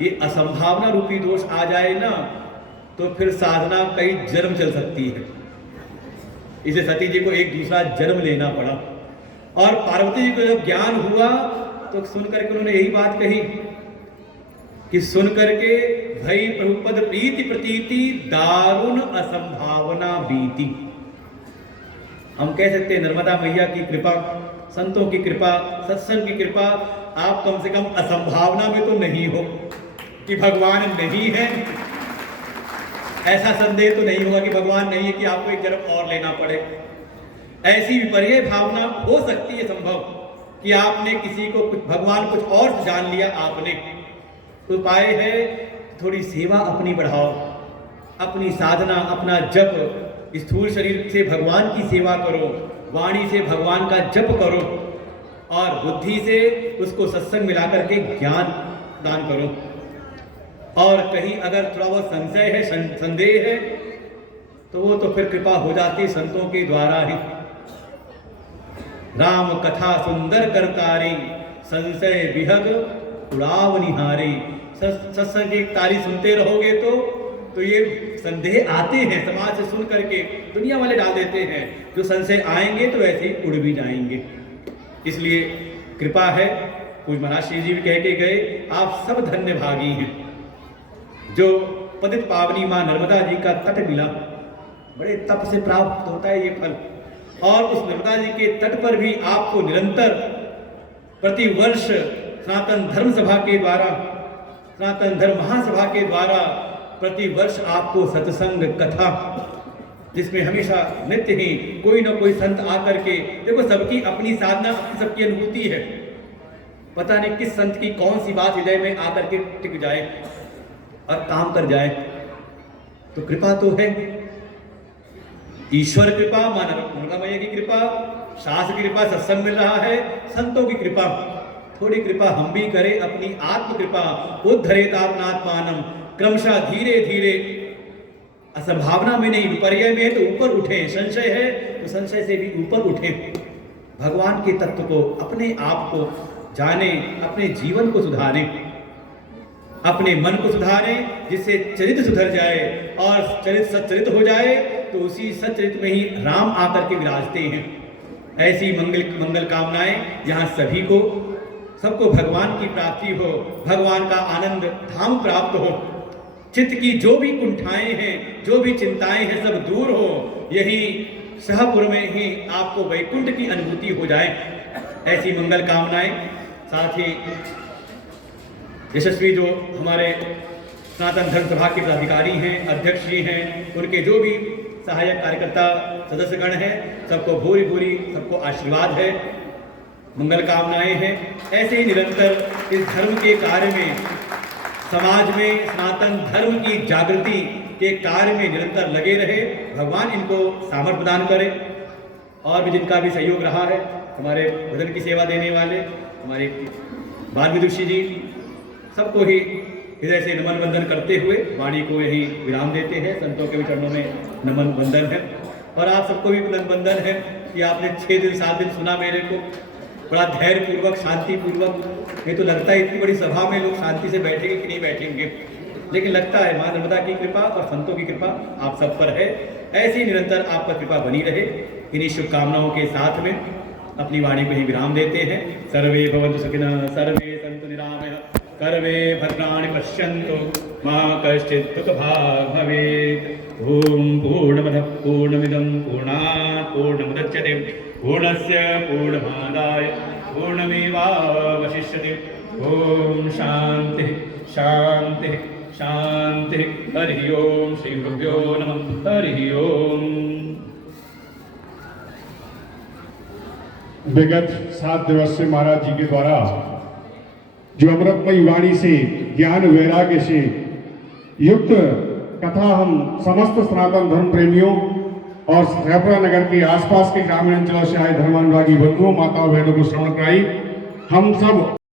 ये असंभावना रूपी दोष आ जाए ना तो फिर साधना कई जन्म चल सकती है। इसे सती जी को एक दूसरा जन्म लेना पड़ा। और पार्वती जी को जब ज्ञान हुआ तो सुन करके उन्होंने यही बात कही कि सुन करके भई प्रभुपद प्रीति प्रतीति दारुण असंभावना बीती। हम कह सकते हैं नर्मदा मैया की कृपा, संतों की कृपा, सत्संग की कृपा, आप कम से कम असंभावना में तो नहीं हो कि भगवान नहीं है। ऐसा संदेह तो नहीं होगा कि भगवान नहीं है कि आपको एक जन्म और लेना पड़े। ऐसी विपर्य भावना हो सकती है संभव कि आपने किसी को कुछ, भगवान कुछ और जान लिया आपने। तो उपाय है थोड़ी सेवा अपनी बढ़ाओ, अपनी साधना, अपना जप, स्थूल शरीर से भगवान की सेवा करो, वाणी से भगवान का जप करो, और बुद्धि से उसको सत्संग मिलाकर के ज्ञान दान करो। और कहीं अगर थोड़ा बहुत संशय है, संदेह है, तो वो तो फिर कृपा हो जाती संतों के द्वारा ही। राम कथा सुंदर करतारी, संशय विहग उड़ाव निहारी। सत्संग की तारीफ सुनते रहोगे तो ये संदेह आते हैं, समाज से सुन करके दुनिया वाले डाल देते हैं। जो संशय आएंगे तो ऐसे ही उड़ भी जाएंगे। इसलिए कृपा है। पूज्य महाराज श्री जी भी कह के गए, आप सब धन्य भागी हैं जो पतित पावनी मां नर्मदा जी का तट मिला। बड़े तप से प्राप्त होता है ये फल। और उस नर्मदा जी के तट पर भी आपको निरंतर प्रतिवर्ष सनातन धर्म सभा के द्वारा, सनातन धर्म महासभा के द्वारा प्रतिवर्ष आपको सत्संग कथा, जिसमें हमेशा नित्य ही कोई ना कोई संत आकर के, देखो सबकी अपनी साधना, अपनी सबकी अनुभूति है। पता नहीं किस संत की कौन सी बात हृदय में आकर के टिक जाए और काम कर जाए। तो कृपा तो है, ईश्वर कृपा, मानव मैया की कृपा, शास्त्र की कृपा, सत्संग मिल रहा है, संतों की कृपा। थोड़ी कृपा हम भी करें, अपनी आत्म कृपा, उद्धरेतात्मात्मानम, क्रमशः धीरे धीरे, असंभावना में नहीं, विपर्य में है तो ऊपर उठे, संशय है तो संशय से भी ऊपर उठे, भगवान के तत्व को, अपने आप को जाने, अपने जीवन को सुधारें। अपने मन को सुधारें, जिससे चरित्र सुधर जाए और चरित्र सच्चरित हो जाए, तो उसी सच्चरित में ही राम आकर के विराजते हैं। ऐसी मंगल कामनाएं जहाँ सभी को, सबको भगवान की प्राप्ति हो, भगवान का आनंद धाम प्राप्त हो, चित्त की जो भी कुंठाएं हैं, जो भी चिंताएं हैं, सब दूर हो, यही शाहपुर में ही आपको वैकुंठ की अनुभूति हो जाए। ऐसी मंगल कामनाएं। साथ ही यशस्वी जो हमारे सनातन धर्म सभा के पदाधिकारी हैं, अध्यक्ष जी हैं, उनके जो भी सहायक कार्यकर्ता सदस्यगण हैं, सबको भूरी भूरी सबको आशीर्वाद है, मंगल कामनाएं हैं। ऐसे ही निरंतर इस धर्म के कार्य में, समाज में सनातन धर्म की जागृति के कार्य में निरंतर लगे रहे। भगवान इनको सामर्थ्य प्रदान करे। और भी जिनका भी सहयोग रहा है, हमारे भजन की सेवा देने वाले हमारे बाल विदुषी जी, सबको ही हृदय से नमन वंदन करते हुए वाणी को यही विराम देते हैं। संतों के भी चरणों में नमन वंदन है। और आप सबको भी नमन वंदन है कि आपने 6 दिन 7 दिन सुना मेरे को, बड़ा धैर्य पूर्वक, शांति पूर्वक। ये तो लगता है इतनी बड़ी सभा में लोग शांति से बैठेंगे कि नहीं बैठेंगे, लेकिन लगता है माँ नर्मदा की कृपा और संतों की कृपा आप सब पर है। ऐसे ही निरंतर आप पर कृपा बनी रहे। इन्हीं शुभकामनाओं के साथ में अपनी वाणी को ही विराम देते हैं। सर्वे भवन्तु सुखिनः, सर्वे सन्तु निरामयाः, सर्वे भद्राणि पश्यन्तु, मा कश्चित् दुःखभाग् भवेत्। ओम पूर्णमदः पूर्णमिदं पूर्णात् पूर्णमुदच्यते, पूर्णस्य पूर्णमादाय पूर्णमेवावशिष्यते। ओम शांति शांति शांति। हरि ओम। श्री गुरुभ्यो नमः। हरि ओम। विगत 7 दिवस से महाराज जी के द्वारा जो अमृतमयी वाणी से, ज्ञान वैराग्य से युक्त कथा हम समस्त सनातन धर्म प्रेमियों और शाहपुरा नगर के आसपास के ग्रामीण अंचलों से आए धर्मानुरागी बंधुओं, माताओं, बहनों को श्रवण कराई। हम सब